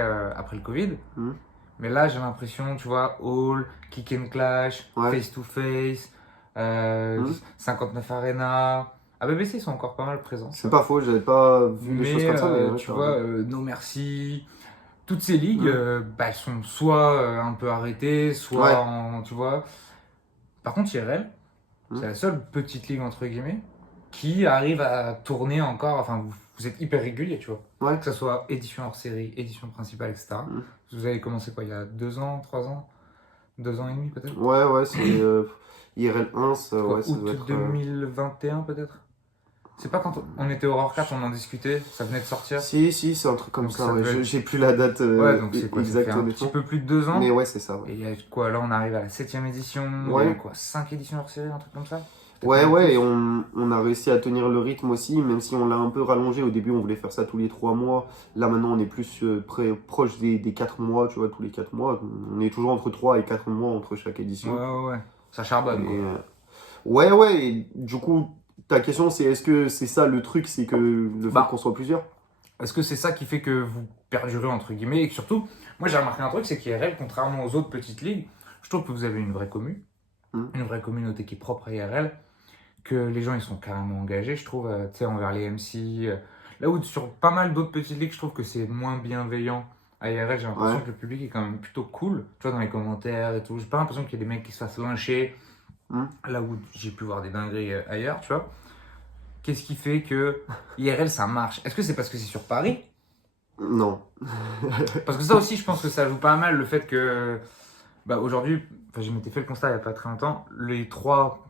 le Covid. Mhm. Mais là, j'ai l'impression, tu vois, All, Kick and Clash, Ouais. Face to Face, Mhm. 59 Arena. À BBC, ils sont encore pas mal présents. C'est pas faux, j'avais pas vu des choses Mais comme ça, mais ouais, tu t'as vois, raison. No Merci, toutes ces ligues, bah, elles sont soit un peu arrêtées, soit Ouais. en, tu vois. Par contre, IRL, Mm. c'est la seule petite ligue entre guillemets qui arrive à tourner encore. Enfin, vous êtes hyper régulier, tu vois. Ouais. Que ce soit édition hors série, édition principale, etc. Vous avez commencé quoi, il y a 2 ans, 3 ans 2 ans et demi peut-être. Ouais, c'est IRL 1, ça, Quoi, ouais, ça août doit être. 2021 peut-être. C'est pas quand on était Aurore 4, on en discutait, ça venait de sortir. Si, c'est un truc comme Donc ça, ça ouais. devait être- J'ai plus la date Ouais, donc c'est quoi, ça exacte, fait un petit honnêtement. peu plus de 2 ans. Mais ouais, c'est ça, ouais. Et il y a quoi, là on arrive à la 7ème édition, Ouais. il y a quoi, 5 éditions hors série, un truc comme ça. Peut-être Ouais, même ouais, plus. et on a réussi à tenir le rythme aussi, même si on l'a un peu rallongé. Au début, on voulait faire ça tous les 3 mois. Là, maintenant, on est plus proche des 4 mois, tu vois, tous les 4 mois. On est toujours entre 3 et 4 mois entre chaque édition. Ouais. Ça charbonne. Et, quoi. ouais, et du coup, ta question, c'est est-ce que c'est ça le truc, c'est que le fait qu'on soit plusieurs? Est-ce que c'est ça qui fait que vous perdurez, entre guillemets, et que surtout, moi j'ai remarqué un truc, c'est qu'IRL, contrairement aux autres petites ligues, je trouve que vous avez une vraie une vraie communauté qui est propre à IRL, que les gens ils sont carrément engagés, je trouve, tu sais, envers les MC. Là où sur pas mal d'autres petites ligues, je trouve que c'est moins bienveillant. À IRL, j'ai l'impression Ouais. que le public est quand même plutôt cool, tu vois, dans les commentaires et tout. J'ai pas l'impression qu'il y ait des mecs qui se fassent lyncher, là où j'ai pu voir des dingueries ailleurs, tu vois. Qu'est-ce qui fait que IRL ça marche? Est-ce que c'est parce que c'est sur Paris? Non. Parce que ça aussi, je pense que ça joue pas mal le fait que aujourd'hui, je m'étais fait le constat il n'y a pas très longtemps,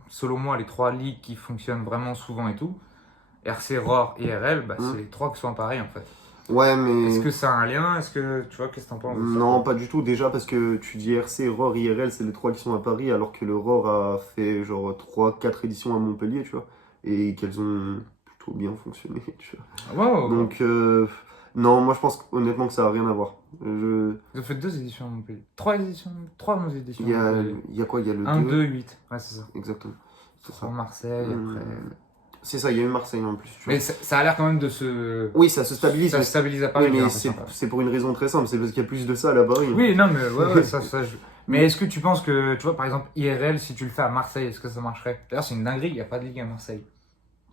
selon moi, les 3 ligues qui fonctionnent vraiment souvent et tout, RC, ROR et IRL, c'est les 3 qui sont à Paris en fait. Ouais, mais. Est-ce que ça a un lien? Est-ce que tu vois, qu'est-ce que t'en penses de ça, Non, toi pas du tout. Déjà parce que tu dis RC, ROR, IRL, c'est les 3 qui sont à Paris, alors que le ROR a fait genre 3-4 éditions à Montpellier, tu vois, et qu'elles ont plutôt bien fonctionné, tu vois. Ouais. Donc, non, moi je pense honnêtement que ça a rien à voir. Ils ont fait 2 éditions à Montpellier. 3 éditions, 3 éditions Il y à a, Montpellier. il y a quoi? Il y a le 1, 2. 2, 8. Ouais, c'est ça. Exactement. C'est 3 ça. Marseille, après. C'est ça, il y a eu Marseille en plus, tu vois. Mais ça a l'air quand même de se. Oui, ça se stabilise. Ça mais se stabilise à Paris, oui, j'ai mais l'impression, quand même. c'est pour une raison très simple, c'est parce qu'il y a plus de salles à Paris. Oui, non, mais ouais, ça Mais est-ce que tu penses que, tu vois, par exemple, IRL, si tu le fais à Marseille, est-ce que ça marcherait? D'ailleurs, c'est une dinguerie, il n'y a pas de ligue à Marseille.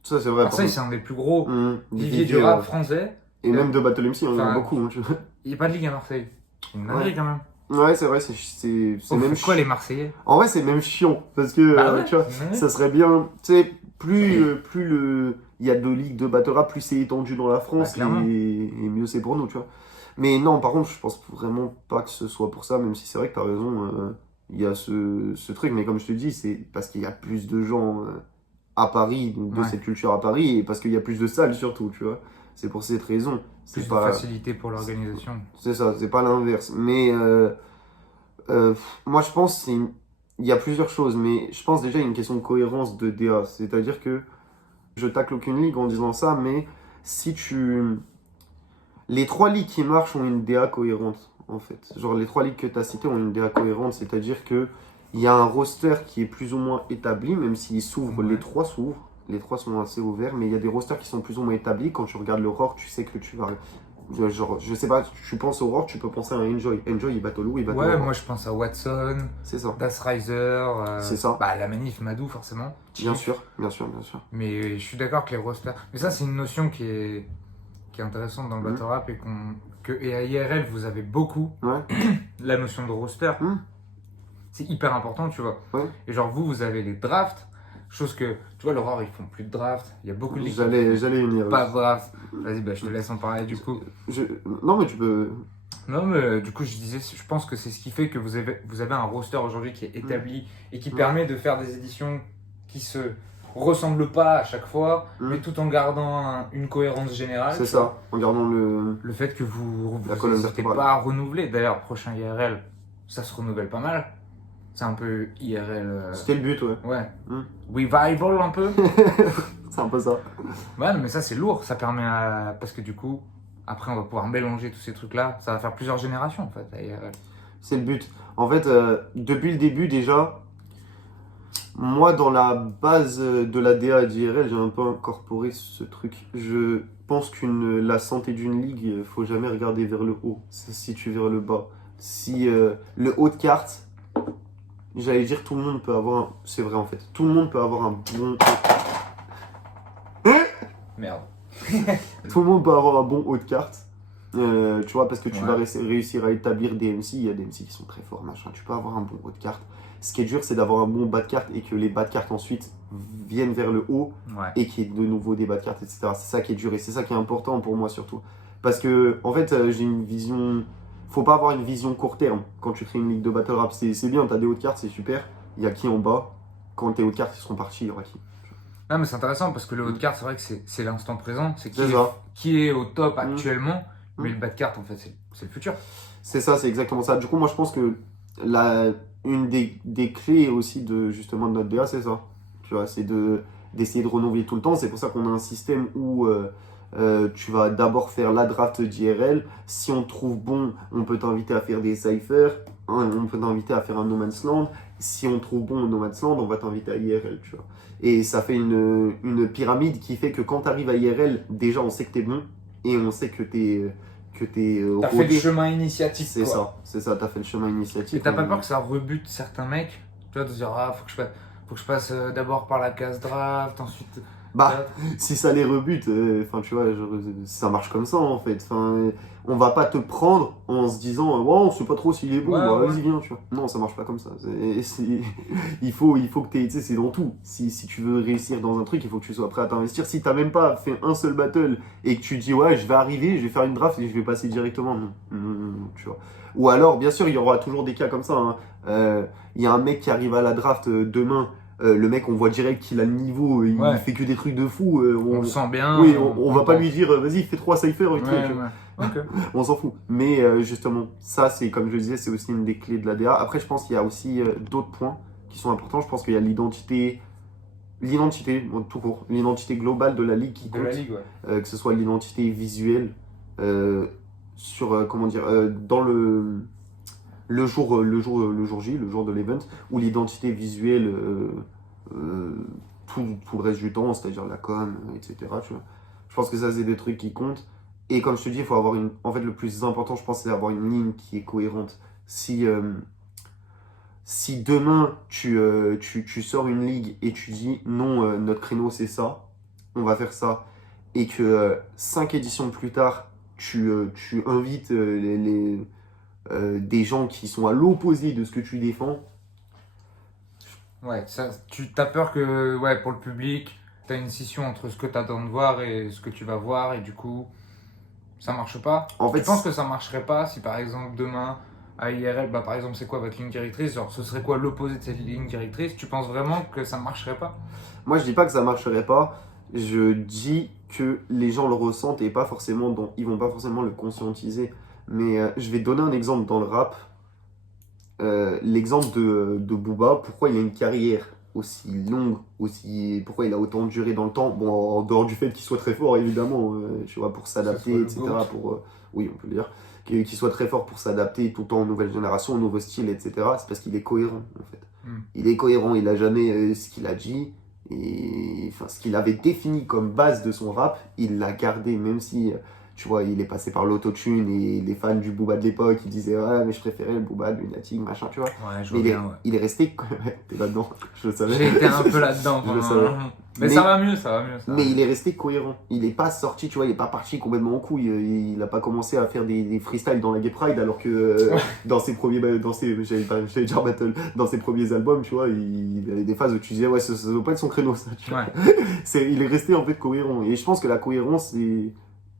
Ça, c'est vrai. Marseille, c'est un des plus gros viviers du viviers, rap français. Et même de Battle MC, on en a Enfin, beaucoup. Tu vois. Il n'y a pas de ligue à Marseille. C'est une dinguerie quand même. Ouais, c'est vrai, c'est même Pourquoi les Marseillais? En vrai, c'est même chiant parce que Bah ouais, tu vois, ouais. ça serait bien, tu sais, plus il y a de ligues de battle rap, plus c'est étendu dans la France Clairement. et mieux c'est pour nous, tu vois. Mais non, par contre, je pense vraiment pas que ce soit pour ça, même si c'est vrai que t'as raison, il y a ce truc, mais comme je te dis, c'est parce qu'il y a plus de gens à Paris, de Ouais. cette culture à Paris, et parce qu'il y a plus de salles surtout, tu vois. C'est pour cette raison. Plus C'est de pas, facilité pour l'organisation. c'est ça, c'est pas l'inverse. Mais moi, je pense il y a plusieurs choses, mais je pense déjà il y a une question de cohérence de DA. C'est-à-dire que je tacle aucune ligue en disant ça, mais si tu. Les 3 ligues qui marchent ont une DA cohérente, en fait. Genre, les 3 ligues que tu as citées ont une DA cohérente, c'est-à-dire que il y a un roster qui est plus ou moins établi, même s'il s'ouvre, Ouais. les 3 s'ouvrent. Les 3 sont assez ouverts, mais il y a des rosters qui sont plus ou moins établis. Quand tu regardes le ROR, tu sais que tu vas. Genre, je sais pas, tu penses au ROR, tu peux penser à Enjoy. Enjoy, il battle où? Il battle Ouais, au ROR. moi je pense à Watson, C'est ça. Das Riser, C'est ça. la manif Madou forcément. Bien sûr. Mais je suis d'accord que les rosters. Mais ça, c'est une notion qui est intéressante dans le battle rap et à IRL, vous avez beaucoup Ouais. la notion de roster. C'est hyper important, tu vois. Ouais. Et genre, vous avez les drafts, chose que, tu vois, l'Aurore, ils font plus de drafts. Il y a beaucoup de ligues qui J'allais unir. font pas de draft. Vas-y, je te laisse en parler du coup. Non, mais tu peux. Non, mais du coup, je disais, je pense que c'est ce qui fait que vous avez un roster aujourd'hui qui est établi et qui permet de faire des éditions qui se ressemblent pas à chaque fois, mais tout en gardant une cohérence générale. C'est ça, en gardant Le fait que vous La colonne n'hésitez vertébrale. pas à renouveler. D'ailleurs, prochain IRL, ça se renouvelle pas mal. C'est un peu IRL. C'était le but, ouais. Ouais. Revival un peu. C'est un peu ça. Ouais, mais ça c'est lourd. Ça permet parce que du coup, après on va pouvoir mélanger tous ces trucs-là. Ça va faire plusieurs générations en fait à IRL. C'est le but. En fait, depuis le début déjà, moi dans la base de la DA d'IRL, j'ai un peu incorporé ce truc. Je pense que la santé d'une ligue, faut jamais regarder vers le haut, c'est se situe vers le bas. Si le haut de carte, j'allais dire tout le monde peut avoir, c'est vrai en fait, tout le monde peut avoir un bon. Merde. Tout le monde peut avoir un bon haut de carte. Tu vois, parce que tu Ouais. vas réussir à établir des MC. Il y a des MC qui sont très forts, machin. Tu peux avoir un bon haut de carte. Ce qui est dur, c'est d'avoir un bon bas de carte et que les bas de carte ensuite vienne vers le haut Ouais. et qu'il y ait de nouveau des bas de cartes, etc. C'est ça qui est dur et c'est ça qui est important pour moi surtout. Parce que, en fait, j'ai une vision. Faut pas avoir une vision court terme quand tu crées une ligue de battle rap. C'est bien, t'as des hauts de cartes, c'est super. Il y a qui en bas? Quand tes hauts de cartes ils seront partis, il y aura qui? Non, mais c'est intéressant parce que le haut de carte, c'est vrai que c'est l'instant présent. C'est C'est ça. qui est au top Mm. actuellement. Mm. Mais le bas de carte, en fait, c'est le futur. C'est ça, c'est exactement ça. Du coup, moi je pense que une des clés aussi justement de notre DA, c'est ça. Tu vois, c'est d'essayer de renouveler tout le temps. C'est pour ça qu'on a un système où tu vas d'abord faire la draft d'IRL. Si on te trouve bon, on peut t'inviter à faire des cyphers. On peut t'inviter à faire un No Man's Land. Si on te trouve bon au No Man's Land, on va t'inviter à IRL, tu vois. Et ça fait une pyramide qui fait que quand tu arrives à IRL, déjà on sait que t'es bon et on sait que t'es T'as fait le rodé. chemin initiatique. C'est quoi. ça, t'as fait le chemin Et initiatique. t'as pas peur que ça rebute certains mecs? Tu vois, de se dire, ah, faut que je passe d'abord par la case draft, ensuite. Bah, si ça les rebute, enfin tu vois, ça marche comme ça en fait. Enfin, on va pas te prendre en se disant, ouais, on sait pas trop s'il est bon, Ouais, bah, ouais. vas-y viens, tu vois. Non, ça marche pas comme ça. Il faut que tu sais, c'est dans tout. Si tu veux réussir dans un truc, il faut que tu sois prêt à t'investir. Si t'as même pas fait un seul battle et que tu dis, ouais, je vais arriver, je vais faire une draft et je vais passer directement, non, non, tu vois. Ou alors, bien sûr, il y aura toujours des cas comme ça. Hein. Il y a un mec qui arrive à la draft demain. Le mec, on voit direct qu'il a le niveau, il Ouais. fait que des trucs de fou. On le sent bien. Oui, on va pas pense. lui dire, vas-y, fais 3 cyphers, Ouais, et trucs. ouais. Ok. On s'en fout. Mais justement, ça, c'est comme je le disais, c'est aussi une des clés de la DA. Après, je pense qu'il y a aussi d'autres points qui sont importants. Je pense qu'il y a l'identité, tout court, l'identité globale de la ligue qui De compte. la ligue, ouais. Que ce soit l'identité visuelle comment dire, dans le jour J, le jour de l'event, ou l'identité visuelle tout le reste du temps, c'est-à-dire la com, etc. Tu vois. Je pense que ça, c'est des trucs qui comptent. Et comme je te dis, il faut avoir une. En fait, le plus important, je pense, c'est d'avoir une ligne qui est cohérente. Si demain, tu sors une ligue et tu dis non, notre créneau, c'est ça, on va faire ça, et que 5 éditions plus tard, tu invites des gens qui sont à l'opposé de ce que tu défends. Ouais, ça, tu as peur que, ouais, pour le public, t'as une scission entre ce que t'attends de voir et ce que tu vas voir, et du coup, ça marche pas. En fait, Tu penses que ça marcherait pas si par exemple demain à IRL, bah par exemple c'est quoi votre ligne directrice, genre ce serait quoi l'opposé de cette ligne directrice? Tu penses vraiment que ça marcherait pas? moi, je dis pas que ça marcherait pas. Je dis que les gens le ressentent et pas forcément, ils vont pas forcément le conscientiser. Mais je vais donner un exemple dans le rap. L'exemple de Booba, pourquoi il a une carrière aussi longue, pourquoi il a autant duré dans le temps, bon, en dehors du fait qu'il soit très fort, évidemment, tu vois, pour s'adapter, soit le etc. GOAT. Oui, on peut le dire, qu'il soit très fort pour s'adapter tout le temps aux nouvelles générations, aux nouveaux styles, etc. C'est parce qu'il est cohérent, en fait. Il est cohérent, il a jamais ce qu'il a dit, et enfin, ce qu'il avait défini comme base de son rap, il l'a gardé, même si tu vois, il est passé par l'autotune et les fans du Booba de l'époque, ils disaient ouais, mais je préférais le Booba de Lunatic, machin, tu vois. Ouais, je Mais vois bien, ouais. il est resté. T'es là-dedans, je le savais. J'ai été un peu là-dedans. Je le pendant- savais. Mais ça va mieux, ça va mieux. Ça va Mais mieux. il est resté cohérent. Il est pas sorti, tu vois, il est pas parti complètement en couille. Il a pas commencé à faire des freestyles dans la Gay Pride alors que dans ses premiers, j'allais dire battle, dans ses premiers albums, tu vois, il avait des phases où tu disais ouais, ça doit pas être son créneau, ça. Tu vois. Ouais. Il est resté en fait cohérent. Et je pense que la cohérence,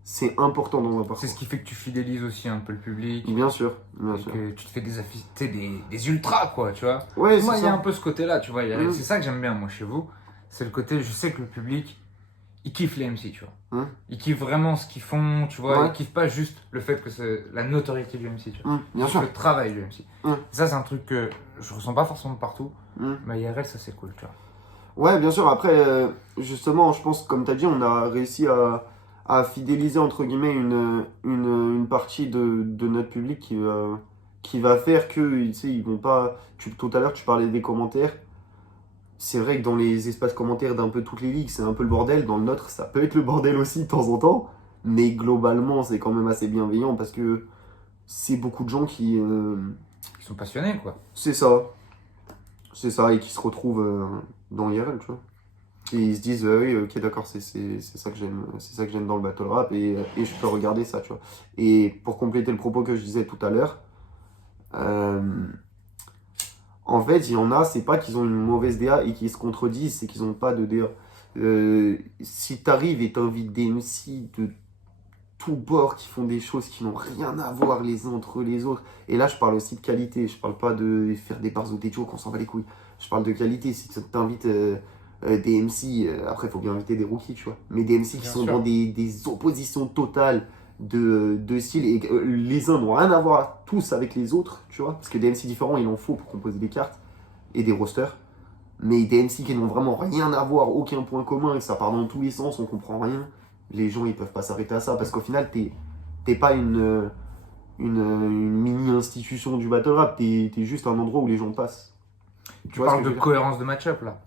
c'est important dans un parcours. C'est ce qui fait que tu fidélises aussi un peu le public. Bien sûr, bien Et sûr. que tu te fais des ultras, quoi, tu vois. Ouais, Moi, c'est il y a ça. un peu ce côté-là, tu vois. Mm. C'est ça que j'aime bien, moi, chez vous. C'est le côté, je sais que le public, il kiffe les MC, tu vois. Il kiffe vraiment ce qu'ils font, tu vois. Ouais. Il kiffe pas juste le fait que c'est la notoriété du MC, tu vois. Bien C'est sûr. le travail du MC. Ça, c'est un truc que je ressens pas forcément partout. Mais IRL, ça, c'est cool, tu vois. Ouais, bien sûr. Après, justement, je pense, comme tu as dit, on a réussi à fidéliser, entre guillemets, une partie de notre public qui va faire que, tu sais, ils vont pas... tout à l'heure, tu parlais des commentaires. C'est vrai que dans les espaces commentaires d'un peu toutes les ligues, c'est un peu le bordel. Dans le nôtre, ça peut être le bordel aussi de temps en temps. Mais globalement, c'est quand même assez bienveillant parce que c'est beaucoup de gens qui... Ils sont passionnés, quoi. C'est ça. C'est ça, et qui se retrouvent dans l'IRL, tu vois. Et ils se disent, oui, ok, d'accord, c'est ça que j'aime dans le battle rap, et je peux regarder ça, tu vois. Et pour compléter le propos que je disais tout à l'heure, En fait, il y en a, c'est pas qu'ils ont une mauvaise DA et qu'ils se contredisent, c'est qu'ils ont pas de DA. Si t'arrives et t'invites des MC de tout bord qui font des choses qui n'ont rien à voir les uns entre les autres, et là je parle aussi de qualité, je parle pas de faire des bars ou des jokes, on s'en bat les couilles. Je parle de qualité, si tu t'invites des MC, après il faut bien inviter des rookies, tu vois, mais des MC qui Bien sont sûr. dans des oppositions totales de style et que les uns n'ont rien à voir tous avec les autres, tu vois, parce que des MC différents il en faut pour composer des cartes et des rosters. Mais des MC qui n'ont vraiment rien à voir, aucun point commun, et ça part dans tous les sens, on comprend rien. Les gens, ils peuvent pas s'arrêter à ça, parce qu'au final, t'es pas une mini-institution du battle rap, t'es juste un endroit où les gens passent. Tu Tu vois ce parles que de je veux dire? cohérence de match-up là.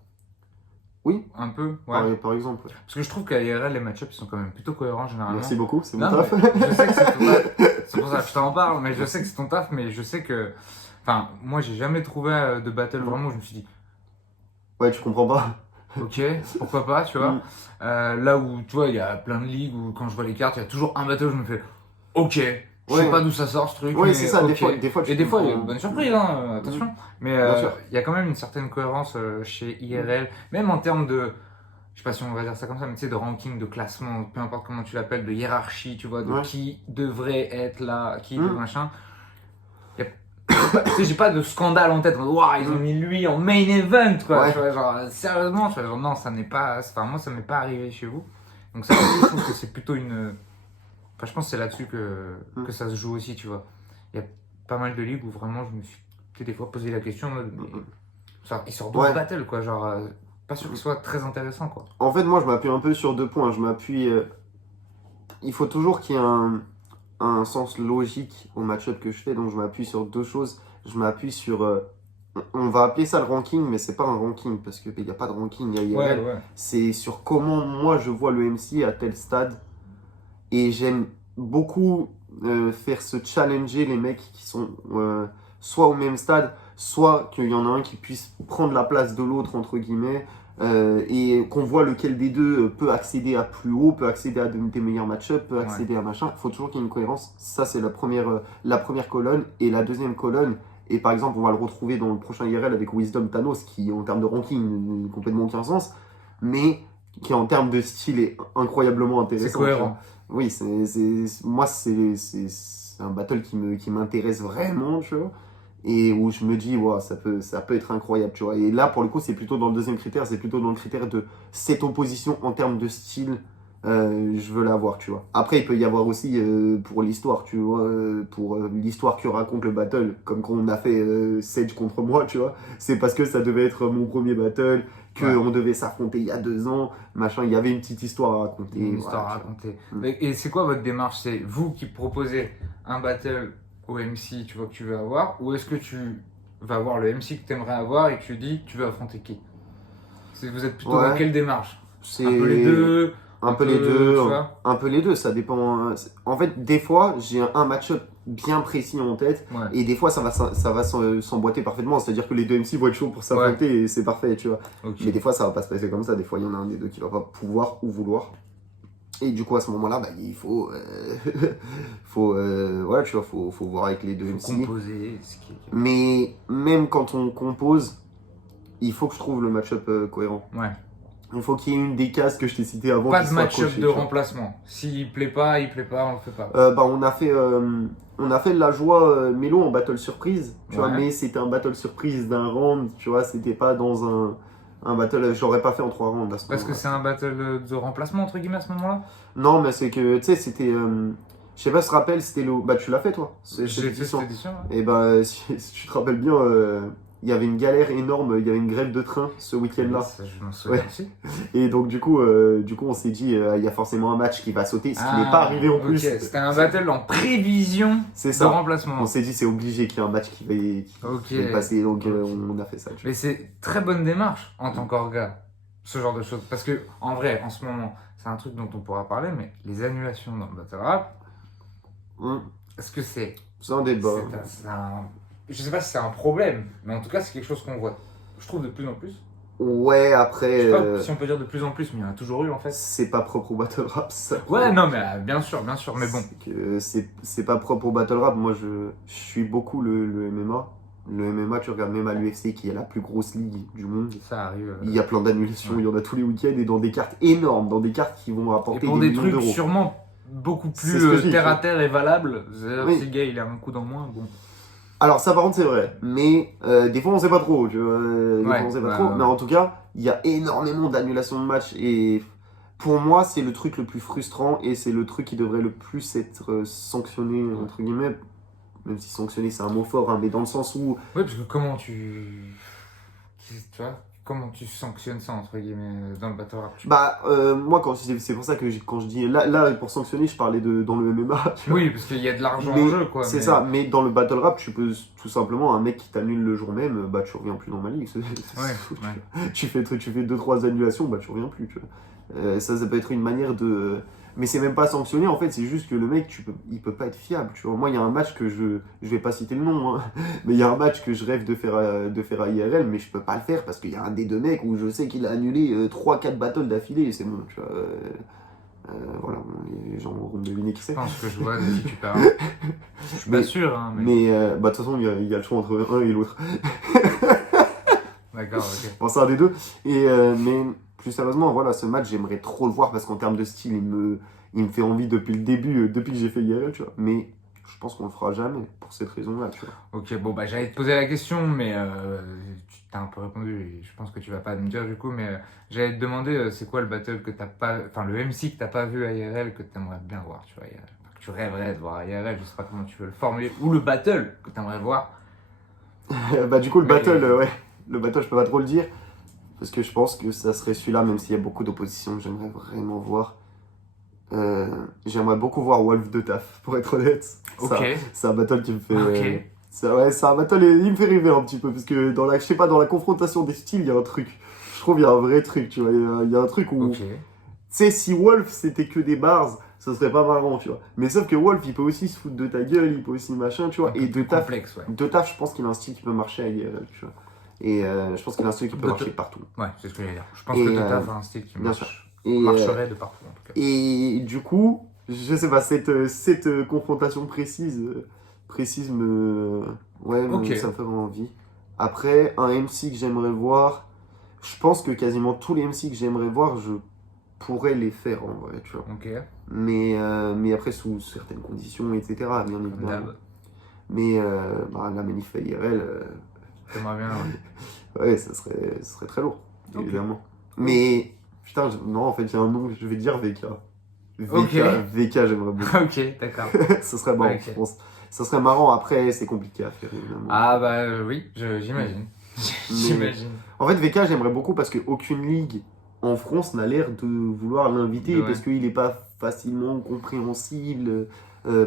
Oui, Un peu, ouais. par exemple. Parce que je trouve qu'à IRL, les match-ups ils sont quand même plutôt cohérents généralement. Merci beaucoup, c'est mon Non, taf. mais je sais que c'est ton taf. C'est pour ça que je t'en parle, mais je sais que c'est ton taf, mais je sais que. Enfin, moi j'ai jamais trouvé de battle vraiment où je me suis dit, Ouais, tu comprends pas. ok, pourquoi pas, tu vois. Mm. Là où, tu vois, il y a plein de ligues où quand je vois les cartes, il y a toujours un battle où je me fais, ok, je sais Ouais, pas d'où ça sort ce truc, ouais, mais c'est ça, ok. des fois tu Et des fois, il y a une comprends. bonne surprise, hein, attention. Mais Bien sûr. il y a quand même une certaine cohérence chez IRL, même en termes de. Je sais pas si on va dire ça comme ça, mais tu sais, de ranking, de classement, peu importe comment tu l'appelles, de hiérarchie, tu vois, de Ouais. qui devrait être là, qui de Mm. machin. Y a- Tu sais, j'ai pas de scandale en tête. Waouh, ils ont mis lui en main event, quoi. Ouais. Tu vois, genre, sérieusement, tu vois, genre, non, ça n'est pas. Enfin, moi, ça m'est pas arrivé chez vous. Donc, ça aussi, je trouve que c'est plutôt une. Enfin, je pense que c'est là-dessus que ça se joue aussi, tu vois. Il y a pas mal de ligues où vraiment je me suis tu sais, des fois posé la question, mais il sort 12 Ouais. battles, quoi. Genre, pas sûr qu'il soit très intéressant, quoi. En fait, moi, je m'appuie un peu sur deux points. Je m'appuie. Il faut toujours qu'il y ait un sens logique au match-up que je fais, donc je m'appuie sur deux choses. Je m'appuie sur. On va appeler ça le ranking, mais c'est pas un ranking, parce qu'il n'y a pas de ranking à IRL. Ouais. C'est sur comment moi je vois le MC à tel stade. Et j'aime beaucoup faire se challenger les mecs qui sont soit au même stade, soit qu'il y en a un qui puisse prendre la place de l'autre, entre guillemets, et qu'on voit lequel des deux peut accéder à plus haut, peut accéder à des meilleurs match-ups, peut accéder à machin. Il faut toujours qu'il y ait une cohérence. Ça, c'est la première colonne. Et la deuxième colonne, et par exemple, on va le retrouver dans le prochain IRL avec Wisdom Thanos, qui en termes de ranking n'a complètement aucun sens, mais qui en termes de style est incroyablement intéressant. C'est cohérent. Oui, moi, c'est un battle qui m'intéresse vraiment, tu vois. Et où je me dis, wow, ça peut être incroyable, tu vois. Et là, pour le coup, c'est plutôt dans le deuxième critère, c'est plutôt dans le critère de cette opposition en termes de style, je veux l'avoir, tu vois. Après, il peut y avoir aussi pour l'histoire, tu vois, pour l'histoire que raconte le battle, comme quand on a fait Sage contre moi, tu vois. C'est parce que ça devait être mon premier battle, qu'on devait s'affronter il y a 2 ans, machin, il y avait une petite histoire à raconter. Une histoire voilà, à tu vois. raconter. Mm. Et c'est quoi votre démarche? C'est vous qui proposez un battle au MC tu vois, que tu veux avoir, ou est-ce que tu vas voir le MC que tu aimerais avoir et que tu dis tu veux affronter qui? Vous êtes plutôt dans Ouais, quelle démarche? Un peu les c'est deux, un peu les deux, tu vois? un peu les deux, ça dépend. En fait, des fois, j'ai un match-up bien précis en tête, Ouais, et des fois, ça va s'emboîter parfaitement, c'est-à-dire que les deux MC vont être chauds pour s'affronter, et c'est parfait, tu vois. ok. Mais des fois, ça va pas se passer comme ça, des fois, il y en a un des deux qui va pas pouvoir ou vouloir. Et du coup, à ce moment-là, bah, il faut, voilà, tu vois, faut voir avec les deux Faut MC. composer, ce qui est. Mais même quand on compose, il faut que je trouve le match-up cohérent. Ouais. Il faut qu'il y ait une des cases que je t'ai citées avant Pas qui de soit match-up cochée, de tu vois. remplacement. S'il plaît pas, on le fait pas. Bah, on a fait la joie Mélo en battle surprise, tu vois, Ouais. mais c'était un battle surprise d'un round, tu vois, c'était pas dans un battle, je l'aurais pas fait en 3 rounds à ce Parce que moment-là. c'est un battle de remplacement, entre guillemets, à ce moment-là? Non, mais c'est que, tu sais, c'était, je sais pas si tu te rappelles, c'était le, bah tu l'as fait toi, cette J'ai fait édition. cette édition, ouais. Et bah, si tu te rappelles bien, il y avait une galère énorme, il y avait une grève de train ce week-end-là. Ça, je m'en souviens Ouais. aussi. Et donc du coup, on s'est dit, il y a forcément un match qui va sauter, ce qui n'est pas arrivé en ok. plus. C'était un battle en prévision C'est de ça. remplacement. On s'est dit, c'est obligé qu'il y ait un match Ok. qui va passer, donc Ok. on a fait ça. Tu vois. Mais c'est très bonne démarche en tant qu'orga, ce genre de choses. Parce que, en vrai, en ce moment, c'est un truc dont on pourra parler, mais les annulations dans le battle rap, est-ce que c'est. C'est un débat. Je sais pas si c'est un problème, mais en tout cas, c'est quelque chose qu'on voit. Je trouve de plus en plus. Ouais, Je après, sais pas si on peut dire de plus en plus, mais il y en a toujours eu en fait. c'est pas propre au battle rap, ça. Ouais, non, mais bien sûr, mais bon. C'est pas propre au battle rap. Moi, je suis beaucoup le MMA. Le MMA, tu regardes même à l'UFC, qui est la plus grosse ligue du monde. Ça arrive. Il y a plein d'annulations, il y en a tous les week-ends et dans des cartes énormes, dans des cartes qui vont Et apporter pour des des millions trucs d'euros. sûrement beaucoup C'est plus ce que je dis, terre tu à vois. terre et valables. C'est-à-dire Oui. si le gars il a un coup dans moins, bon. Alors ça par contre c'est vrai, mais des fois on sait pas trop, tu vois, des Ouais, fois on sait pas ouais, trop, ouais. mais en tout cas, il y a énormément d'annulations de matchs et pour moi c'est le truc le plus frustrant et c'est le truc qui devrait le plus être sanctionné, entre guillemets, même si sanctionné c'est un mot fort, hein, mais dans le sens où, Ouais, parce que tu vois, comment tu sanctionnes ça entre guillemets dans le battle rap bah moi quand c'est pour ça que quand je dis, là pour sanctionner je parlais de dans le MMA, tu vois. Oui, parce qu'il y a de l'argent Mais en jeu, quoi. c'est mais- ça, mais dans le battle rap, tu peux tout simplement, un mec qui t'annule le jour même, bah tu reviens plus dans ma ligue. Ouais. Tu fais 2-3 annulations, bah tu reviens plus. Tu vois. Ça peut être une manière de. Mais c'est même pas sanctionné en fait, c'est juste que le mec, il peut pas être fiable. Tu vois. Moi, il y a un match que je vais pas citer le nom, hein, mais il y a un match que je rêve de faire à IRL, mais je peux pas le faire parce qu'il y a un des deux mecs où je sais qu'il a annulé 3-4 battles d'affilée et c'est bon. Tu vois. Voilà, les gens auront deviné qui Je c'est. pense que je vois de qui tu parles. Je suis pas Mais- sûr, hein, mais. Mais bah, de toute façon, il y a le choix entre un et l'autre. D'accord, ok. Bon, c'est un des deux. Mais plus sérieusement, voilà, ce match, j'aimerais trop le voir parce qu'en termes de style, il me fait envie depuis le début, depuis que j'ai fait IRL, tu vois. Mais je pense qu'on le fera jamais pour cette raison-là, tu vois. Ok, bon, bah j'allais te poser la question, mais tu t'as un peu répondu, et je pense que tu vas pas me dire du coup, mais j'allais te demander c'est quoi le battle que t'as pas. Enfin, le MC que t'as pas vu à IRL que t'aimerais bien voir, tu vois, enfin, que tu rêverais de voir à IRL, je sais pas comment tu veux le formuler, ou le battle que t'aimerais voir. Bah, du coup, le Mais- battle, ouais. Le battle, je peux pas trop le dire. Parce que je pense que ça serait celui-là, même s'il y a beaucoup d'opposition, j'aimerais vraiment voir. J'aimerais beaucoup voir Wolf de Taf, pour être honnête. Ok. C'est un battle qui me fait. Ok. C'est un battle et il me fait rêver un petit peu. Parce que je sais pas, dans la confrontation des styles, il y a un truc. Je trouve qu'il y a un vrai truc, tu vois. Il y a un truc où. Ok. Tu sais, si Wolf c'était que des bars, ça serait pas marrant, tu vois. Mais sauf que Wolf, il peut aussi se foutre de ta gueule, il peut aussi machin, tu vois. Un peu Et plus de Taf, complexe, ouais. je pense qu'il a un style qui peut marcher à IRL, tu vois. Et je pense qu'il a un style qui peut De marcher partout. Ouais, c'est ce que j'allais dire. Je pense Et, que Totaf a un style qui bien sûr. marcherait de partout, en tout cas. Et du coup, je sais pas, cette confrontation précise Ok. ça me fait vraiment envie. Après, un MC que j'aimerais voir, je pense que quasiment tous les MC que j'aimerais voir, je pourrais les faire en vrai, tu vois. Ok. Mais après, sous certaines conditions, etc., bien Comme évidemment. d'hab. Mais bah, la manif à IRL, J'aimerais bien. ouais, ça serait très lourd, Ok. évidemment. Mais, putain, non, en fait, il y a un nom, je vais dire VK. Ok. VK, j'aimerais beaucoup. Ok, d'accord. Ce serait marrant, Ok. je pense. Ça serait marrant, après, c'est compliqué à faire, évidemment. Ah bah oui, j'imagine. J'imagine. En fait, VK, j'aimerais beaucoup parce qu'aucune ligue en France n'a l'air de vouloir l'inviter Ouais. parce qu'il n'est pas facilement compréhensible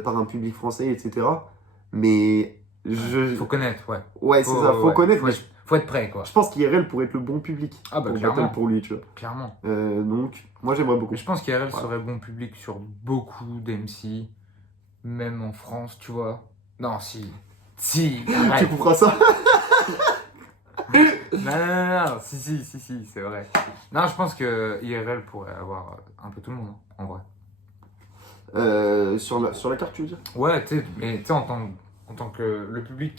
par un public français, etc. Mais Faut connaître, ouais. Ouais, c'est ça, faut ouais, connaître. Faut Mais être, faut être prêt, quoi. je pense qu'IRL pourrait être le bon public Ah bah pour clairement. battle pour lui, tu vois. Clairement. Donc, moi, j'aimerais beaucoup. Mais je pense qu'IRL Voilà. serait bon public sur beaucoup d'MC, même en France, tu vois. Non, si. Si, Tu arrête. couperas ça? Non, si, c'est vrai. Non, je pense que IRL pourrait avoir un peu tout le monde, hein, en vrai. Sur la carte, tu veux dire? Ouais, tu sais, mais tu sais, en tant que le public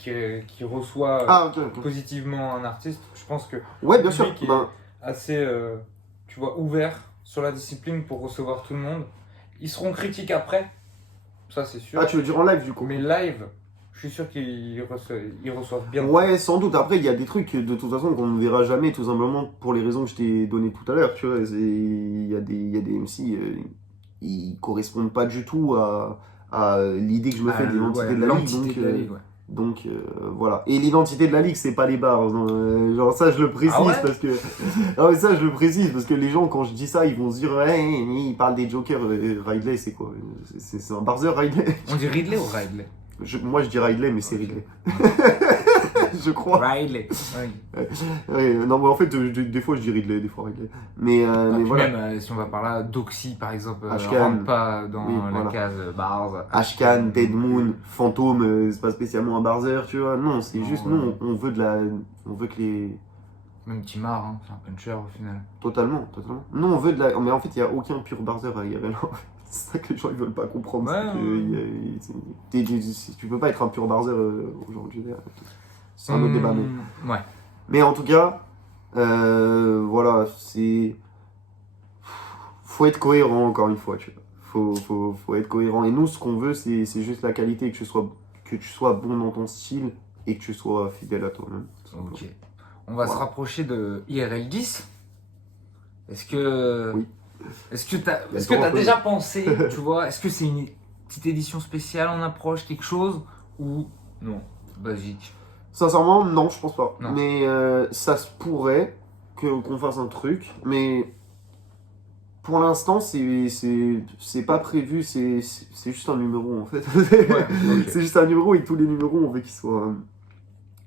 qui reçoit Ah, ok, ok. positivement un artiste, je pense que Ouais, bien sûr. public est- Ben, assez, tu vois, ouvert sur la discipline pour recevoir tout le monde. Ils seront critiques après, ça c'est sûr. ah, tu veux dire en live, du coup? Mais live, je suis sûr qu'ils reçoivent bien. Ouais, sans doute. Après, il y a des trucs de toute façon qu'on ne verra jamais, tout simplement pour les raisons que je t'ai données tout à l'heure. Tu vois, il y a des MC, ils correspondent pas du tout à l'idée que je me fais de l'identité de la ligue. L'entité de la ligue, ouais. Donc voilà. Et l'identité de la ligue, c'est pas les bars. Hein. Genre ça, je le précise Ah ouais parce que. Ah ouais, ça, je le précise parce que les gens, quand je dis ça, ils vont se dire, ouais, il parle des jokers. Ridley, c'est quoi? C'est un barzer, Ridley? On dit Ridley ou Ridley? Moi, je dis Ridley, mais c'est Ok. Ridley. Je crois. Ridley. Oui. Ouais, non, mais en fait, des fois je dis Ridley, des fois Ridley. Mais Puis voilà. même, si on va par là, Doxy par exemple, Ashkan. rentre pas dans Oui, la voilà. case bars. Ashkan, Dead Moon, Fantôme, c'est pas spécialement un barzer, tu vois. Non, c'est Non, juste, ouais. non, on veut de la. On veut que les. Même Timar, hein, c'est un puncher au final. Totalement. Non, on veut de la. Mais en fait, il n'y a aucun pur barzer à IRL. C'est ça que les gens ils veulent pas comprendre. Ouais, c'est que tu peux pas être un pur barzer aujourd'hui. c'est un autre débat. Ouais. Mais en tout cas, voilà, faut être cohérent encore une fois, tu vois. Faut être cohérent. Et nous, ce qu'on veut, c'est juste la qualité, que tu sois bon dans ton style et que tu sois fidèle à toi-même. Ok. On va se rapprocher de IRL 10. Est-ce que Oui. est-ce que t'as déjà pensé, tu vois, est-ce que c'est une petite édition spéciale en approche, quelque chose, ou non, basique? Sincèrement, non, je pense pas. Non. Mais ça se pourrait qu'on fasse un truc, mais pour l'instant, c'est pas prévu, c'est juste un numéro en fait. Ouais, ok. C'est juste un numéro et tous les numéros, on veut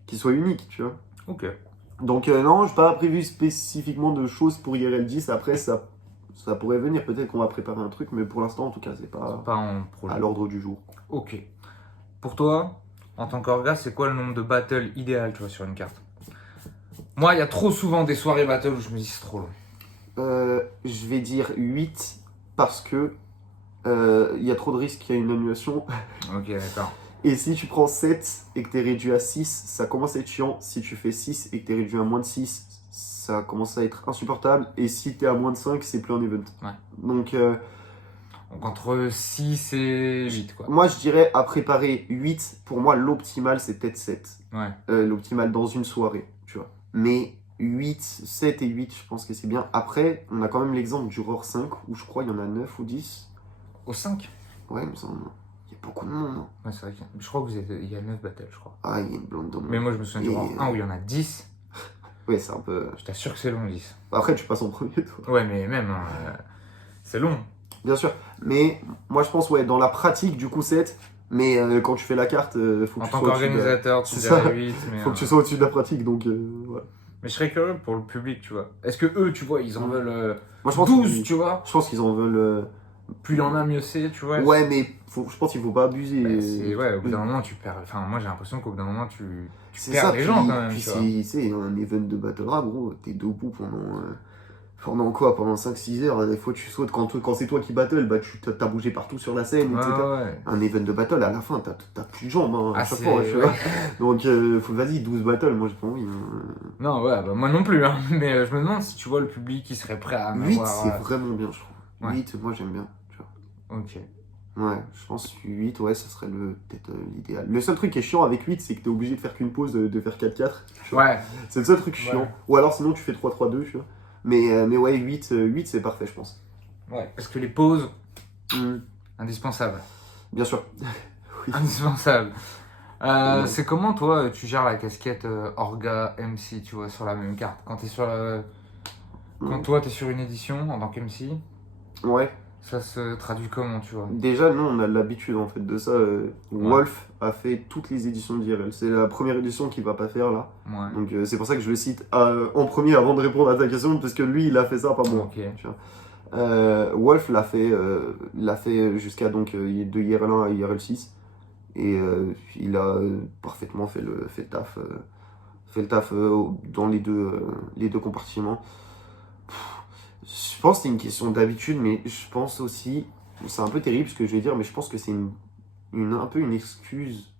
qu'ils soient uniques, tu vois. Ok. Donc non, j'ai pas prévu spécifiquement de choses pour IRL 10. Après, ça pourrait venir. Peut-être qu'on va préparer un truc, mais pour l'instant, en tout cas, c'est pas Pas en projet. à l'ordre du jour. Ok. Pour toi, en tant qu'orga, c'est quoi le nombre de battles idéal, tu vois, sur une carte? Moi, il y a trop souvent des soirées battle où je me dis c'est trop long. Je vais dire 8 parce que il y a trop de risques qu'il y ait une annulation. Ok, d'accord. Et si tu prends 7 et que tu es réduit à 6, ça commence à être chiant. Si tu fais 6 et que tu es réduit à moins de 6, ça commence à être insupportable. Et si tu es à moins de 5, c'est plus un event. Ouais. Donc, Donc entre 6 et 8, quoi. moi, je dirais à préparer 8. Pour moi, l'optimal, c'est peut-être 7. Ouais. L'optimal dans une soirée, tu vois. Mais 8, 7 et 8, je pense que c'est bien. Après, on a quand même l'exemple du ROR 5, où je crois il y en a 9 ou 10. Au 5? Ouais, il me semble. Il y a beaucoup de monde. Hein. Ouais, c'est vrai je crois que il y a 9 battles, je crois. Ah, il y a une blonde de monde. Mais moi, je me souviens du Et- ROR 1 où il y en a 10. Ouais, c'est un peu... Je t'assure que c'est long, 10. Après, tu passes en premier, toi. Ouais, mais même, hein, c'est long. Bien sûr. Mais moi, je pense, ouais, dans la pratique, du coup, 7. Mais quand tu fais la carte, faut que En tu tant sois au-dessus de la... qu'organisateur, tu C'est dirais ça. 8. Mais, Faut que tu sois au-dessus de la pratique, donc voilà. mais je serais curieux pour le public, tu vois. Est-ce que eux, tu vois, ils en veulent Moi, je pense 12, qu'ils- tu vois? Je pense qu'ils en veulent... Plus il y en a, mieux c'est, tu vois. Ouais, mais je pense qu'il faut pas abuser. Ouais, au bout d'un moment, tu perds. Enfin, moi, j'ai l'impression qu'au bout d'un moment, tu C'est perds ça, les puis, gens quand même, puis tu vois. c'est un event de Battle Rap, gros, t'es debout pendant quoi? Pendant 5-6 heures, des fois tu sautes, quand c'est toi qui battle, bah t'as bougé partout sur la scène, etc. Ouais. Un event de battle, à la fin, t'as plus de jambes, hein, à Ah, chaque c'est- fois, tu ouais. vois. Donc, vas-y, 12 battles, moi j'ai pas envie. Non, ouais, bah, moi non plus, hein. Mais je me demande si tu vois le public qui serait prêt à 8, m'avoir. c'est vraiment bien, je trouve. Ouais. 8, moi j'aime bien, tu vois. Ok. Ouais, je pense que 8, ouais, ça serait peut-être l'idéal. Le seul truc qui est chiant avec 8, c'est que t'es obligé de faire qu'une pause, de faire 4-4. tu vois. Ouais. C'est le seul truc chiant. Ouais. Ou alors sinon tu fais 3-3-2, tu vois. Mais ouais, 8 c'est parfait, je pense. Ouais. Parce que les pauses, Hmm, indispensables. bien sûr. Indispensables. Ouais. C'est comment, toi, tu gères la casquette Orga MC, tu vois, sur la même carte? Quand t'es sur Quand toi, t'es sur une édition en tant qu'MC, Ouais. ça se traduit comment, tu vois? Déjà, nous, on a l'habitude en fait de ça. Wolf a fait toutes les éditions d'IRL. C'est la première édition qu'il va pas faire là. Ouais. Donc c'est pour ça que je le cite en premier avant de répondre à ta question, parce que lui, il a fait ça, pas moi. Ok. Tu vois. Wolf l'a fait jusqu'à donc de IRL 1 à IRL 6. Et il a parfaitement fait le taf, dans les deux compartiments. Je pense que c'est une question d'habitude, mais je pense aussi, c'est un peu terrible ce que je vais dire, mais je pense que c'est un peu une excuse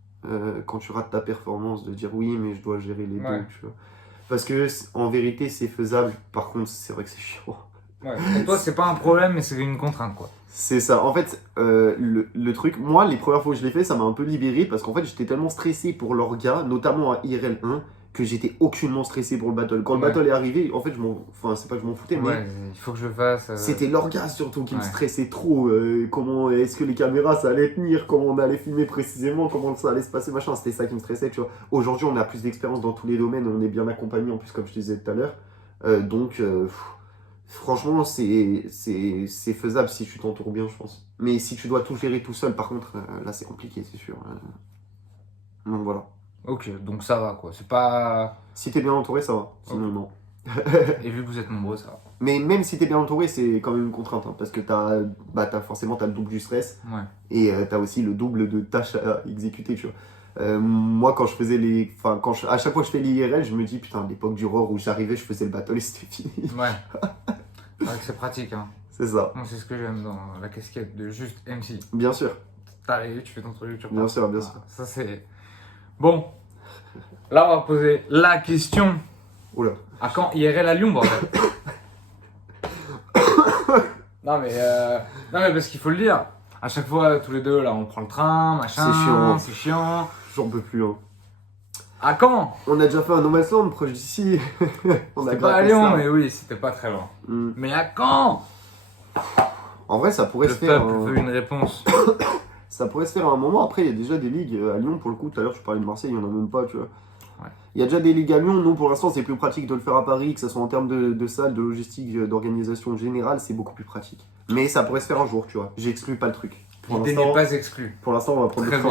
quand tu rates ta performance de dire oui, mais je dois gérer les Ouais. deux, tu vois. Parce que en vérité, c'est faisable. Par contre, c'est vrai que c'est chiant. Ouais. Pour toi, c'est pas un problème, mais c'est une contrainte, quoi. C'est ça. En fait, le truc, moi, les premières fois que je l'ai fait, ça m'a un peu libéré parce qu'en fait, j'étais tellement stressé pour l'orga, notamment à IRL 1, que j'étais aucunement stressé pour le battle. Quand le Ouais. battle est arrivé, en fait, enfin, c'est pas que je m'en foutais, mais Ouais, il faut que je fasse. c'était l'orga surtout qui me Ouais. stressait trop. Comment est-ce que les caméras ça allait tenir, comment on allait filmer précisément, comment ça allait se passer, machin. C'était ça qui me stressait, tu vois. Aujourd'hui, on a plus d'expérience dans tous les domaines, on est bien accompagné en plus, comme je te disais tout à l'heure. Donc, franchement, c'est faisable si tu t'entoures bien, je pense. Mais si tu dois tout gérer tout seul, par contre, là, c'est compliqué, c'est sûr. Donc voilà. Ok, donc ça va, quoi. C'est pas. Si t'es bien entouré, ça va. Sinon, non. Et vu que vous êtes nombreux, ça va. Mais même si t'es bien entouré, c'est quand même une contrainte, hein, parce que forcément t'as le double du stress Ouais. et t'as aussi le double de tâches à exécuter, tu vois. Moi, quand je faisais à chaque fois que je fais l'IRL, je me dis putain, l'époque du ROR où j'arrivais, je faisais le battle et c'était fini. Ouais. C'est vrai que c'est pratique, hein. C'est ça, Moi, c'est ce que j'aime dans la casquette de juste MC. bien sûr, T'arrives, tu fais ton truc, tu repars. bien sûr, bien sûr. Voilà. Ça, c'est. Bon. Là, on va poser la question. Oula. À quand IRL à Lyon, bordel? Non mais parce qu'il faut le dire. À chaque fois, tous les deux, là, on prend le train, machin. C'est chiant. C'est chiant. J'en peux plus. Hein. À quand? On a déjà fait un No Man's Land proche d'ici. On a C'était pas à gratté Lyon, ça. mais oui, c'était pas très loin. Mm. Mais à quand? En vrai, ça pourrait Le se faire. peuple veut une réponse. Ça pourrait se faire à un moment. Après, il y a déjà des ligues à Lyon. Pour le coup, tout à l'heure, je parlais de Marseille, il n'y en a même pas, tu vois. Ouais. Il y a déjà des ligues à Lyon. Nous, pour l'instant, c'est plus pratique de le faire à Paris, que ce soit en termes de salles, de logistique, d'organisation générale, c'est beaucoup plus pratique. Mais ça pourrait se faire un jour, tu vois. J'exclus pas le truc. Pour L'idée l'instant, n'est pas exclue. pour l'instant, on va prendre Très le train.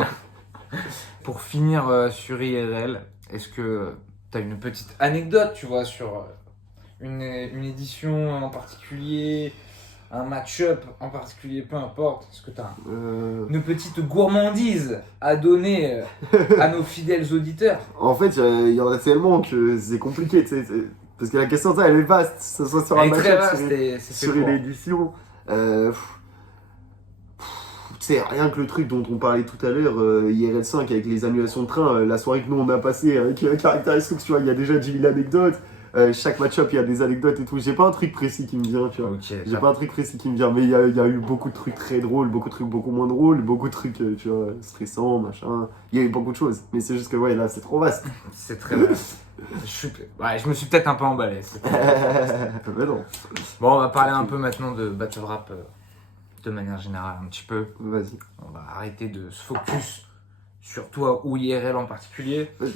bien. Pour finir sur IRL, est-ce que tu as une petite anecdote, tu vois, sur une édition en particulier, un match-up en particulier, peu importe. Est-ce que tu as une petite gourmandise à donner à nos fidèles auditeurs? En fait, il y en a tellement que c'est compliqué, tu sais. Parce que la question, ça, elle est vaste. Que ce soit sur un Elle est très match-up, vaste et c'est sur fait une pour. édition. Tu sais, rien que le truc dont on parlait tout à l'heure, IRL 5 avec les annulations de train, la soirée que nous on a passée avec Caractéristics, tu vois, il y a déjà 10 000 anecdotes. Chaque match-up, il y a des anecdotes et tout. J'ai pas un truc précis qui me vient, tu vois. Ok, J'ai pas un truc précis qui me vient, mais il y a eu beaucoup de trucs très drôles, beaucoup de trucs beaucoup moins drôles, beaucoup de trucs, tu vois, stressants, machin. Il y a eu beaucoup de choses, mais c'est juste que, ouais, là, c'est trop vaste. c'est très vaste. Je me suis peut-être un peu emballé. Mais non, Bon, on va parler un peu maintenant de battle rap de manière générale, un petit peu. vas-y. On va arrêter de se focus sur toi ou IRL en particulier. Vas-y.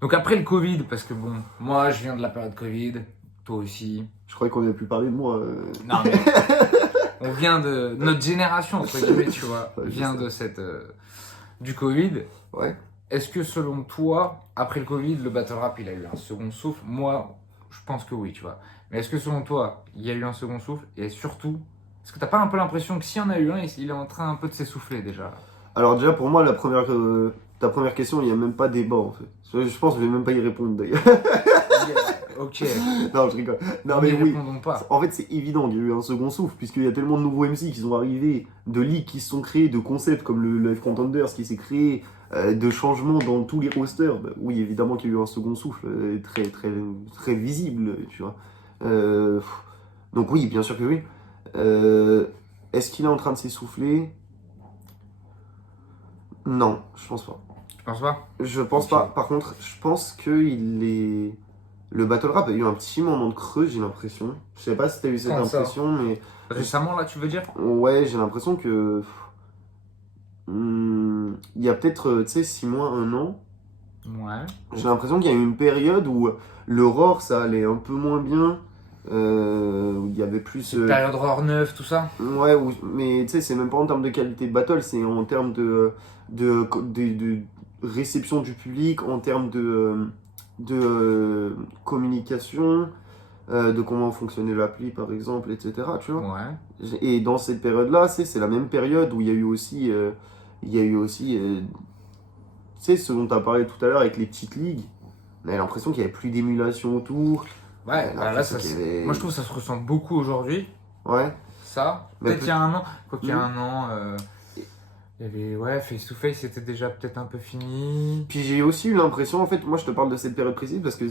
Donc après le Covid, parce que bon, moi je viens de la période Covid, toi aussi. Je croyais qu'on avait plus parlé de moi. Non mais on vient de notre génération entre guillemets, tu vois, Ouais, je vient sais. de cette du Covid. Ouais. Est-ce que selon toi, après le Covid, le battle rap il a eu un second souffle? Moi, je pense que oui, tu vois. Mais est-ce que selon toi, il y a eu un second souffle? Et surtout, est-ce que t'as pas un peu l'impression que s'il y en a eu un, il est en train un peu de s'essouffler déjà? Alors déjà pour moi ta première question il n'y a même pas débat en fait. Je pense que je vais même pas y répondre d'ailleurs. Ok. Non je rigole. Non N'y mais oui. répondons pas. En fait c'est évident qu'il y a eu un second souffle puisqu'il y a tellement de nouveaux MC qui sont arrivés, de ligues qui se sont créés, de concepts comme le Live Contenders qui s'est créé, de changements dans tous les rosters. Bah, oui évidemment qu'il y a eu un second souffle très très très visible tu vois. Donc oui bien sûr que oui. Est-ce qu'il est en train de s'essouffler? Non, je pense pas. Tu penses pas? Je pense Ok. pas. Par contre, je pense que il est. Le battle rap a eu un petit moment de creux, j'ai l'impression. Je sais pas si t'as eu cette Comment ça? impression, mais Récemment là, tu veux dire? ouais, j'ai l'impression que. Il y a peut-être, tu sais, 6 mois, 1 an, Ouais. j'ai l'impression qu'il y a eu une période où le roar ça allait un peu moins bien. Où il y avait plus. Période Roar 9, tout ça? Ouais, mais tu sais, c'est même pas en termes de qualité de battle, c'est en termes de réception du public, en termes de communication, de comment fonctionnait l'appli par exemple, etc. Tu vois? Ouais. Et dans cette période-là, c'est la même période où il y a eu aussi, tu sais, ce dont tu as parlé tout à l'heure avec les petites ligues. On avait l'impression qu'il n'y avait plus d'émulation autour. Ouais, bah là, l'impression qu'il y avait- moi je trouve que ça se ressent beaucoup aujourd'hui. Ouais. Ça, Mais peut-être il y a un an. Quoi qu'il y a Mhm. un an, il y avait, ouais, Face to Face, c'était déjà peut-être un peu fini. Puis j'ai aussi eu l'impression, en fait, moi je te parle de cette période précise parce que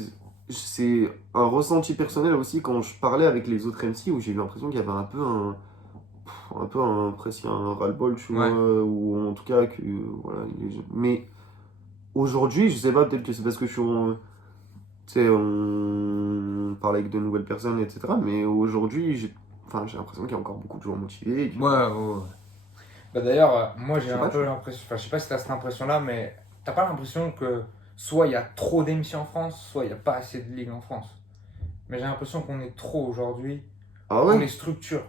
c'est un ressenti personnel aussi quand je parlais avec les autres MC où j'ai eu l'impression qu'il y avait un peu presque un ras-le-bol, tu Ouais. vois, ou en tout cas que, voilà, mais aujourd'hui, je sais pas, peut-être que c'est parce que je suis tu sais, on parle avec de nouvelles personnes, etc. Mais aujourd'hui, j'ai l'impression qu'il y a encore beaucoup de gens motivés. Et puis- Ouais, ouais. Bah d'ailleurs, moi j'ai Je sais un pas, peu l'impression, enfin je sais pas si t'as cette impression-là, mais t'as pas l'impression que soit il y a trop d'MC en France, soit il y a pas assez de ligues en France. Mais j'ai l'impression qu'on est trop aujourd'hui Ah dans les ouais? structures.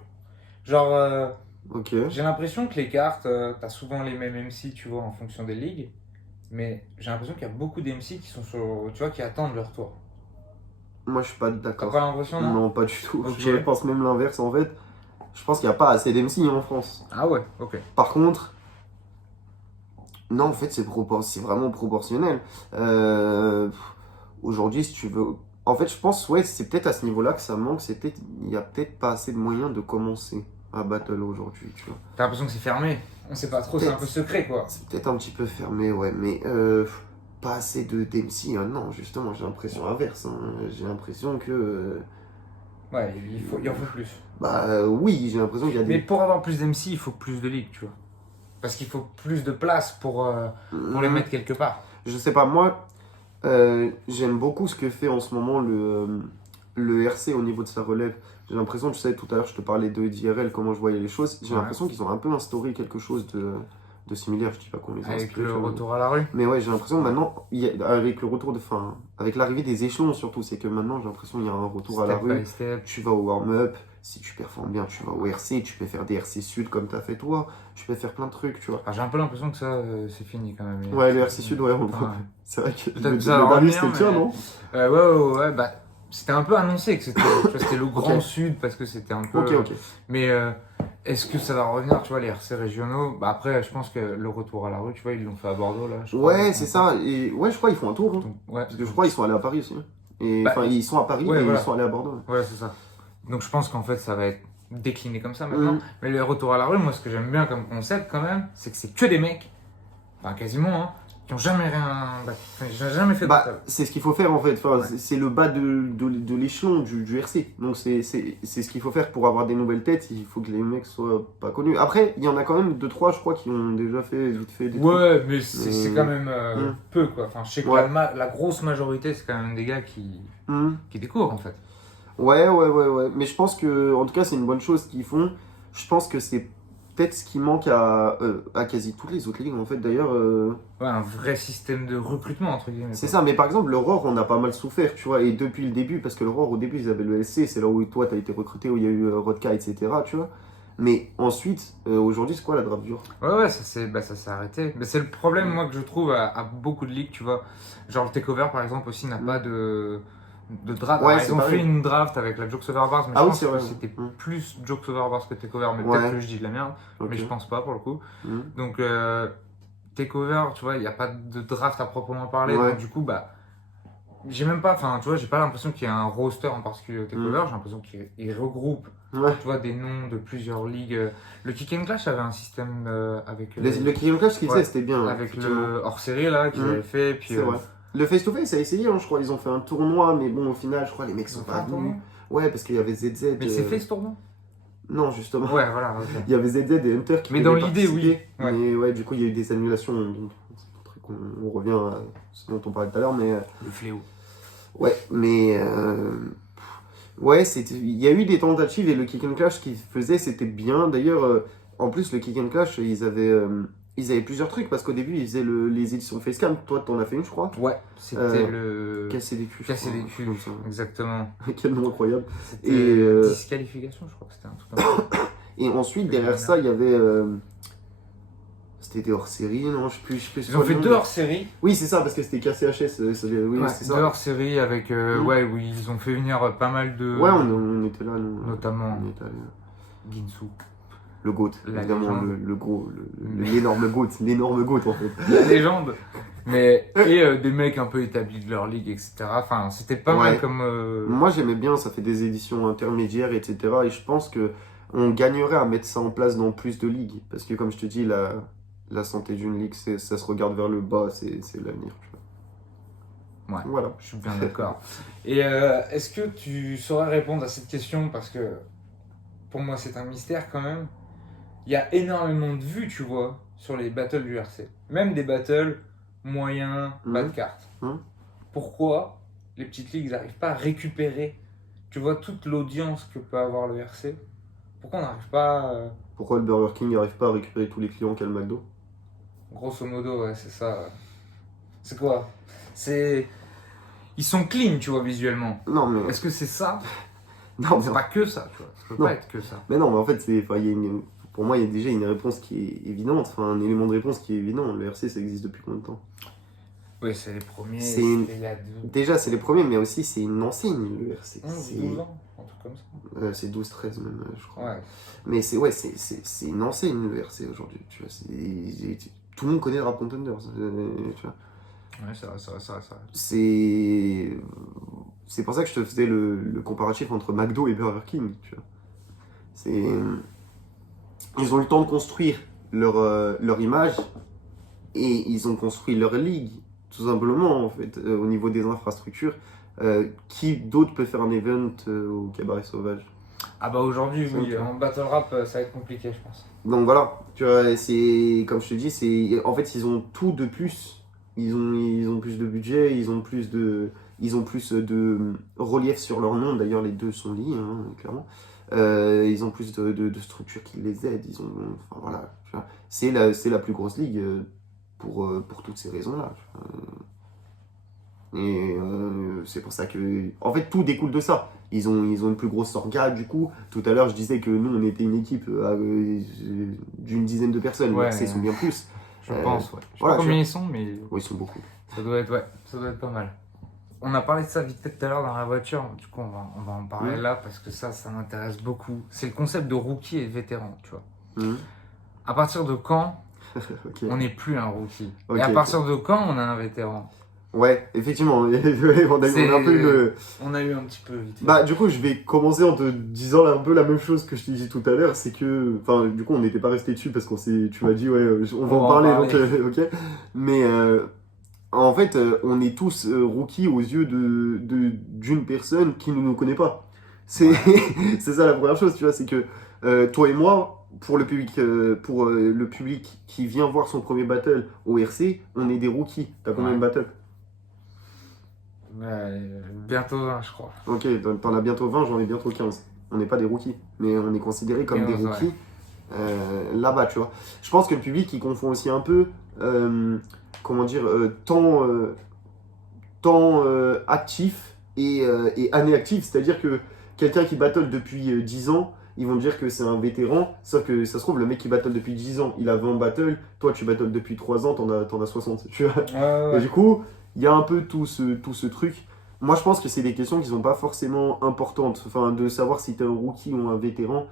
Genre, Ok. j'ai l'impression que les cartes, t'as souvent les mêmes MC, tu vois, en fonction des ligues. Mais j'ai l'impression qu'il y a beaucoup d'MC qui sont sur, tu vois, qui attendent leur tour. Moi, je suis pas T'as d'accord. pas l'impression, non? Non, pas du tout. Ok. Je pense même l'inverse en fait. Je pense qu'il n'y a pas assez d'MC en France. Ah ouais, ok. Par contre, non, en fait, c'est vraiment proportionnel. Aujourd'hui, si tu veux. En fait, je pense, ouais, c'est peut-être à ce niveau-là que ça manque. Il n'y a peut-être pas assez de moyens de commencer à battle aujourd'hui, tu vois. T'as l'impression que c'est fermé. On sait pas trop, c'est un peu secret quoi. C'est peut-être un petit peu fermé, ouais. Mais pas assez de d'MC. Non, justement, j'ai l'impression inverse. Hein. J'ai l'impression que. Ouais, il en faut plus. Oui, j'ai l'impression qu'il y a Mais des. pour avoir plus d'MC, il faut plus de ligues, tu vois. Parce qu'il faut plus de place pour les mettre quelque part. Je sais pas, moi, j'aime beaucoup ce que fait en ce moment le RC au niveau de sa relève. J'ai l'impression, tu sais, tout à l'heure, je te parlais d'IRL, comment je voyais les choses. J'ai Ouais. l'impression qu'ils ont un peu instauré quelque chose de similaire. Je dis pas qu'on les a Avec inspirés, le tu vois. retour à la rue. Mais ouais, j'ai l'impression maintenant, avec le retour avec l'arrivée des échelons surtout, c'est que maintenant, j'ai l'impression qu'il y a un retour à la Step rue. by step. Tu vas au warm-up, si tu performes bien, tu vas au RC, tu peux faire des RC Sud comme t'as fait toi, tu peux faire plein de trucs, tu vois. Ah, j'ai un peu l'impression que ça, c'est fini quand même. Ouais, le RC Sud, ouais, Enfin, c'est vrai que peut-être le ça va dernier, revenir, c'était le tien, mais- non? ouais, bah, c'était un peu annoncé que c'était tu vois, c'était le grand Ok. sud parce que c'était un peu. Ok. Mais est-ce que ça va revenir, tu vois, les RC régionaux? Bah, après, je pense que le retour à la rue, tu vois, ils l'ont fait à Bordeaux là. Je crois, Ouais, c'est ça. Et ouais, je crois qu'ils font un tour. Hein. Donc, ouais, Parce que je crois qu'ils sont allés à Paris aussi. Hein. Et Bah, enfin, ils sont à Paris ouais, et voilà. ils sont allés à Bordeaux. ouais, c'est ça. Donc je pense qu'en fait, ça va être décliné comme ça maintenant. Mhm. Mais le retour à la rue, moi, ce que j'aime bien comme concept quand même, c'est que c'est que des mecs, enfin quasiment, hein, qui ont jamais rien. J'ai jamais fait de battle. C'est ce qu'il faut faire en fait. Enfin, Ouais. c'est le bas de l'échelon du RC. Donc c'est ce qu'il faut faire pour avoir des nouvelles têtes. Il faut que les mecs soient pas connus. Après, il y en a quand même 2-3, je crois, qui ont déjà fait vite fait des trucs. Ouais, mais c'est quand même Mhm. peu quoi. Enfin, je sais que Ouais. la grosse majorité, c'est quand même des gars Mhm. qui découvrent en fait. Ouais. Mais je pense que, en tout cas, c'est une bonne chose qu'ils font. Je pense que c'est peut-être ce qui manque à quasi toutes les autres ligues en fait. D'ailleurs. Ouais, un vrai système de recrutement entre guillemets. C'est quoi. ça, mais par exemple, l'Aurore, on a pas mal souffert, tu vois, et depuis le début, parce que l'Aurore, au début, ils avaient le SC, c'est là où toi, t'as été recruté, où il y a eu Rodka, etc., tu vois. Mais ensuite, aujourd'hui, c'est quoi la draft dure? Ouais, ça s'est arrêté. Mais c'est le problème, moi, que je trouve à beaucoup de ligues, tu vois. Genre le Takeover, par exemple, aussi n'a pas de draft. Ouais, Alors, c'est ils ont pareil. fait une draft avec la Jokes Over Bars, mais Ah je oui, pense c'est que vrai. c'était Mm. plus Jokes Over Bars que Takeover, mais Ouais. peut-être que je dis de la merde, Ok. mais je pense pas pour le coup. Mm. Donc, Takeover, tu vois, il n'y a pas de draft à proprement parler, Ouais. donc du coup, bah. J'ai même pas, enfin, tu vois, j'ai pas l'impression qu'il y a un roster en particulier au Takeover, j'ai l'impression qu'il regroupe, Ouais. tu vois, des noms de plusieurs ligues. Le Kick and Clash avait un système avec. Le Kill Clash, ce qu'ils Ouais. faisaient, c'était bien. Avec effectivement. le hors-série là qu'ils Mhm. avaient fait, puis C'est vrai. Le face-to-face a essayé, hein, je crois, ils ont fait un tournoi, mais bon, au final, je crois, les mecs ils sont ont fait pas un tournoi. venus. Ouais, parce qu'il y avait ZZ. Mais c'est fait ce tournoi. Non, justement. Ouais, voilà. ok. Il y avait ZZ et Hunter qui Mais dans devaient l'idée, oui. participer. Ouais. Mais ouais, du coup, il y a eu des annulations. Donc, c'est un truc on revient à ce dont on parlait tout à l'heure, mais. Le fléau. Ouais, mais. Ouais, il y a eu des tentatives et le Kick and Clash qu'ils faisaient, c'était bien. D'ailleurs, en plus, le Kick and Clash, ils avaient plusieurs trucs parce qu'au début, ils faisaient les éditions Facecam. Toi, t'en as fait une, je crois. Ouais, c'était le. Casser des culs. je Casser crois, les un culs, truc comme ça. exactement. Quel nom incroyable. C'était Et, disqualification, je crois que c'était un truc comme ça. Et ensuite, Oui, derrière merde. ça, il y avait. C'était des hors-série, non, je sais plus. Ils ont fait deux hors-séries. Oui, c'est ça, parce que c'était KCHS. Oui, Ouais, c'est deux ça. hors-séries avec. Ouais, où ils ont fait venir pas mal de. Ouais, on était là, nous. Notamment On était allés. Ginsu. Le GOAT, La évidemment, légende. le gros, l'énorme GOAT en fait. La légende. Mais, et des mecs un peu établis de leur ligue, etc. Enfin, c'était pas Ouais. mal comme. Moi j'aimais bien, ça fait des éditions intermédiaires, etc. Et je pense que on gagnerait à mettre ça en place dans plus de ligues. Parce que comme je te dis, la santé d'une ligue, ça se regarde vers le bas, c'est l'avenir. Tu vois. Ouais. Voilà. Je suis bien d'accord. Et est-ce que tu saurais répondre à cette question? Parce que pour moi, c'est un mystère quand même. Il y a énormément de vues, tu vois, sur les battles du RC. Même des battles moyens, pas de cartes. Pourquoi les petites ligues n'arrivent pas à récupérer, tu vois, toute l'audience que peut avoir le RC? Pourquoi on n'arrive pas, Pourquoi le Burger King n'arrive pas à récupérer tous les clients qu'a le McDo? grosso modo, ouais, c'est ça. C'est quoi? Ils sont clean, tu vois, visuellement. Non mais. Est-ce que c'est ça? Non, C'est pas que ça, tu vois. Ça peut Non. pas être que ça. Mais non, mais en fait, pour moi, il y a déjà une réponse qui est évidente, enfin un élément de réponse qui est évident. Le RC, ça existe depuis combien de temps? Oui, c'est les premiers. C'est une- C'était il y a Déjà, c'est les premiers, mais aussi c'est une enseigne, le RC. 11, 12 ans, un truc comme ça. C'est 12-13 même, je crois. Ouais. Mais c'est une enseigne, le RC aujourd'hui. Tu vois, tout le monde connaît Rap Contenders. Tu vois. Ouais, c'est vrai. C'est pour ça que je te faisais le comparatif entre McDo et Burger King. Tu vois. Ils ont eu le temps de construire leur image et ils ont construit leur ligue tout simplement, en fait, au niveau des infrastructures. Qui d'autre peut faire un event au Cabaret Sauvage? Ah bah aujourd'hui, C'est oui, sûr. en battle rap, ça va être compliqué, je pense. Donc voilà, tu vois, c'est comme je te dis, c'est en fait ils ont tout de plus. Ils ont plus de budget, ils ont plus de relief sur leur nom. D'ailleurs, les deux sont liés, hein, clairement. Ils ont plus de structures qui les aident. Enfin voilà, tu vois. C'est la plus grosse ligue pour toutes ces raisons-là. Et c'est pour ça que. En fait, tout découle de ça. Ils ont une plus grosse orga, du coup. Tout à l'heure, je disais que nous, on était une équipe d'une dizaine de personnes. Ouais, Ils sont bien plus. je pense, ouais. Je sais voilà, pas combien ils sont, mais Oui, ils sont beaucoup. ça doit être, ouais, ça doit être pas mal. On a parlé de ça vite fait tout à l'heure dans la voiture, du coup on va en parler Mhm. là parce que ça m'intéresse beaucoup. C'est le concept de rookie et vétéran, tu vois. Mhm. À partir de quand Ok. on n'est plus un rookie? Ok, Et à ok. partir de quand on a un vétéran? Ouais, effectivement. on a un peu eu le. On a eu un petit peu vite fait. Bah, du coup, je vais commencer en te disant un peu la même chose que je t'ai dit tout à l'heure. C'est que. Enfin, du coup, on n'était pas resté dessus parce tu m'as dit, ouais, on va en parler, donc, ok. Mais. En fait, on est tous rookies aux yeux d'une personne qui ne nous connaît pas. C'est c'est ça la première chose, tu vois, c'est que toi et moi, pour le public qui vient voir son premier battle au RC, on est des rookies. T'as combien de battles? Bientôt 20, je crois. Ok, t'en as bientôt 20, j'en ai bientôt 15. On n'est pas des rookies, mais on est considérés comme des 15, ouais. rookies là-bas, tu vois. Je pense que le public, il confond aussi un peu, comment dire, temps actif et année active. C'est-à-dire que quelqu'un qui battle depuis 10 ans, ils vont dire que c'est un vétéran. Sauf que ça se trouve, le mec qui battle depuis 10 ans, il a 20 battles. Toi, tu battles depuis 3 ans, t'en as 60. Tu vois. Ouais. Et du coup, il y a un peu tout ce truc. Moi, je pense que c'est des questions qui sont pas forcément importantes. Enfin, de savoir si t'es un rookie ou un vétéran.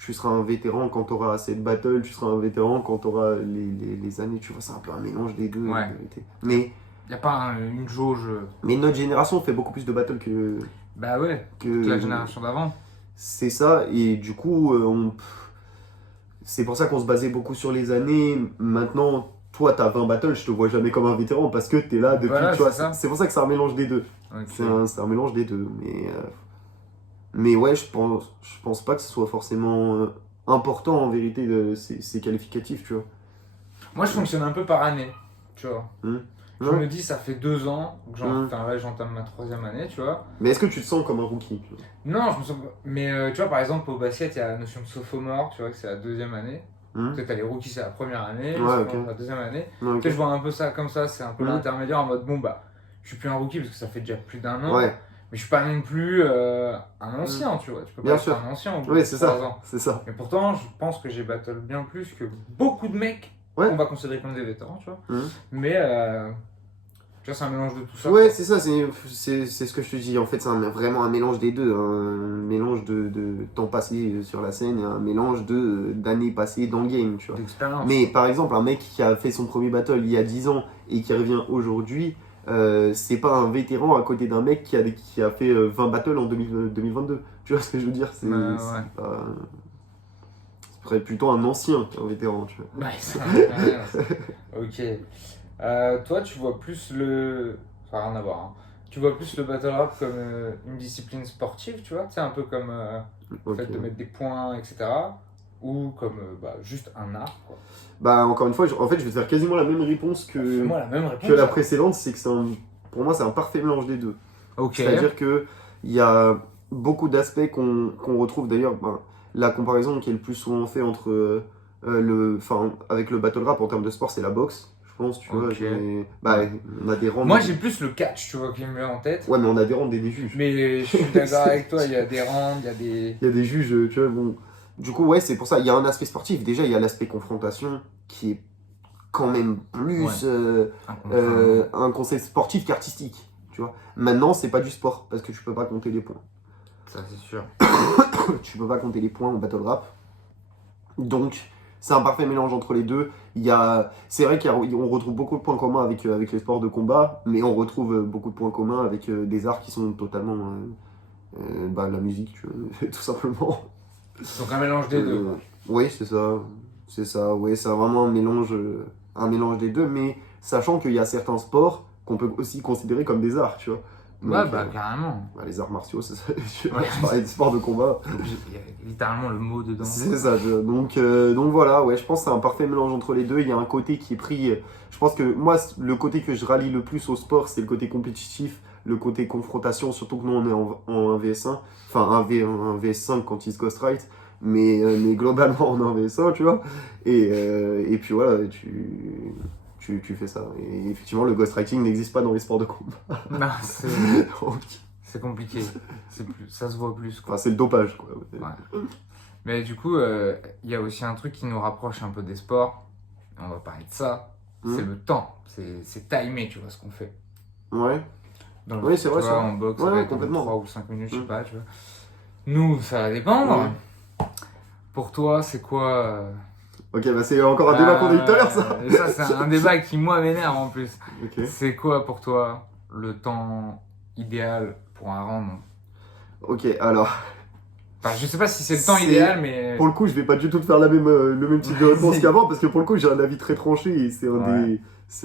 Tu seras un vétéran quand tu auras assez de battles, tu seras un vétéran quand tu auras les années. Tu vois, c'est un peu un mélange des deux, Ouais. en vérité. Mais Y a pas une jauge. notre génération fait beaucoup plus de battles Bah ouais, que que la génération d'avant. c'est ça. Et du coup, c'est pour ça qu'on se basait beaucoup sur les années. Maintenant, toi, t'as 20 battles, je te vois jamais comme un vétéran parce que t'es là depuis. Voilà, tu vois, c'est ça. c'est pour ça que c'est un mélange des deux. Ok. C'est un mélange des deux. Mais ouais, je pense pas que ce soit forcément important en vérité, ces qualificatifs, tu vois. Moi, je fonctionne un peu par année, tu vois. Je Ouais. me dis, ça fait 2 ans que là, j'entame ma 3e année, tu vois. Mais est-ce que tu te sens comme un rookie, tu vois? Non, je me sens pas. Mais tu vois, par exemple, au basket, il y a la notion de sophomore, tu vois, que c'est la 2e année. Peut-être les rookies, c'est la 1re année, les Ouais, sophomores, la 2e année. Ouais, ok. Tu sais, je vois un peu ça comme ça, c'est un peu l'intermédiaire en mode, bon, bah, je suis plus un rookie parce que ça fait déjà plus d'1 an. Ouais, Mais je suis pas non plus un ancien, tu vois. Tu peux Bien pas être sûr. un ancien au bout ouais, de c'est 3 ça, ans. c'est ça. Mais pourtant, je pense que j'ai battle bien plus que beaucoup de mecs Ouais. qu'on va considérer comme des vétérans, tu vois. Mais, tu vois, c'est un mélange de tout ça. Ouais, quoi. c'est ça, c'est ce que je te dis. En fait, c'est vraiment un mélange des deux. Un mélange de temps passé sur la scène et un mélange d'années passées dans le game, tu vois. D'expérience. Mais par exemple, un mec qui a fait son premier battle il y a 10 ans et qui revient aujourd'hui, c'est pas un vétéran à côté d'un mec qui a fait 20 battles en 2022. Tu vois ce que je veux dire? C'est plutôt un ancien qu'un vétéran, tu vois. Ouais, ça n'a rien. Ok. Toi, tu vois plus le. Ça n'a rien à voir. Hein. Tu vois plus le battle rap comme une discipline sportive, tu vois? Tu sais, un peu comme le fait de mettre des points, etc. Ou comme juste un art, quoi. Bah, encore une fois, en fait, je vais te faire quasiment la même réponse Fais-moi la même réponse. que la précédente, c'est que pour moi, c'est un parfait mélange des deux. Ok. C'est-à-dire qu'il y a beaucoup d'aspects qu'on retrouve d'ailleurs, la comparaison qui est le plus souvent fait entre avec le battle rap en termes de sport, c'est la boxe, je pense, tu vois. Ok. On a des rounds. Moi, j'ai plus le catch, tu vois, qui me vient en tête. Ouais, mais on a des rounds et des juges. Mais je suis d'accord avec toi, il y a des rounds, il y a des. Il y a des juges, tu vois, bon. Du coup, ouais, c'est pour ça. Il y a un aspect sportif. Déjà, il y a l'aspect confrontation qui est quand même plus un concept sportif qu'artistique, tu vois. Maintenant, c'est pas du sport parce que tu peux pas compter les points. Ça, c'est sûr. Tu peux pas compter les points en battle rap. Donc, c'est un parfait mélange entre les deux. C'est vrai qu'on retrouve beaucoup de points communs avec les sports de combat, mais on retrouve beaucoup de points communs avec des arts qui sont totalement la musique, tu vois, tout simplement. Donc un mélange des deux. Oui, c'est ça. C'est ça, ouais, c'est vraiment un mélange des deux, mais sachant qu'il y a certains sports qu'on peut aussi considérer comme des arts, tu vois. Ouais, Donc, bah carrément. les arts martiaux, je Ouais. parlais de sport de combat. Il y a littéralement le mot dedans. C'est ça, donc voilà, ouais, je pense que c'est un parfait mélange entre les deux. Il y a un côté qui est pris. Je pense que moi, le côté que je rallie le plus au sport, c'est le côté compétitif, le côté confrontation, surtout que nous on est en 1vs1, enfin un vs5 quand il se ghost right, mais globalement on est en vs1, tu vois. Et puis voilà, tu fais ça. Et effectivement, le ghostwriting n'existe pas dans les sports de combat. Non, Donc, c'est compliqué. Ça se voit plus, quoi. enfin, c'est le dopage, quoi. Ouais. Mais du coup, il y a aussi un truc qui nous rapproche un peu des sports. On va parler de ça. C'est le temps. C'est timé, tu vois, ce qu'on fait. Ouais. Oui, c'est vrai, tu vois, en boxe, ça va être complètement. 3 ou 5 minutes, je sais pas, tu vois. Nous, ça va dépendre. Pour toi, c'est quoi Ok, bah c'est encore un débat qu'on a eu tout à l'heure, ça. Ça, c'est un débat qui, moi, m'énerve en plus. Ok. C'est quoi pour toi le temps idéal pour un round? Ok, alors, Enfin, je sais pas si c'est le temps C'est- idéal, mais. pour le coup, je vais pas du tout te faire le même type de réponse qu'avant, parce que pour le coup, j'ai un avis très tranché et c'est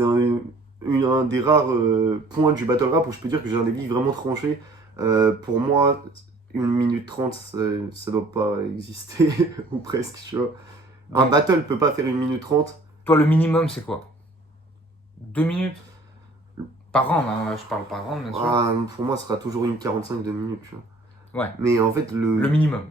un des rares points du battle rap où je peux dire que j'ai un avis vraiment tranché. Pour moi, 1 minute 30, ça doit pas exister, ou presque, tu vois. Un Donc, battle peut pas faire 1 minute 30. toi, le minimum, c'est quoi? 2 minutes? Par round, hein, je parle par round, bien sûr. Pour moi, ce sera toujours une 45 de minutes, tu vois. Ouais. Mais en fait, Le minimum.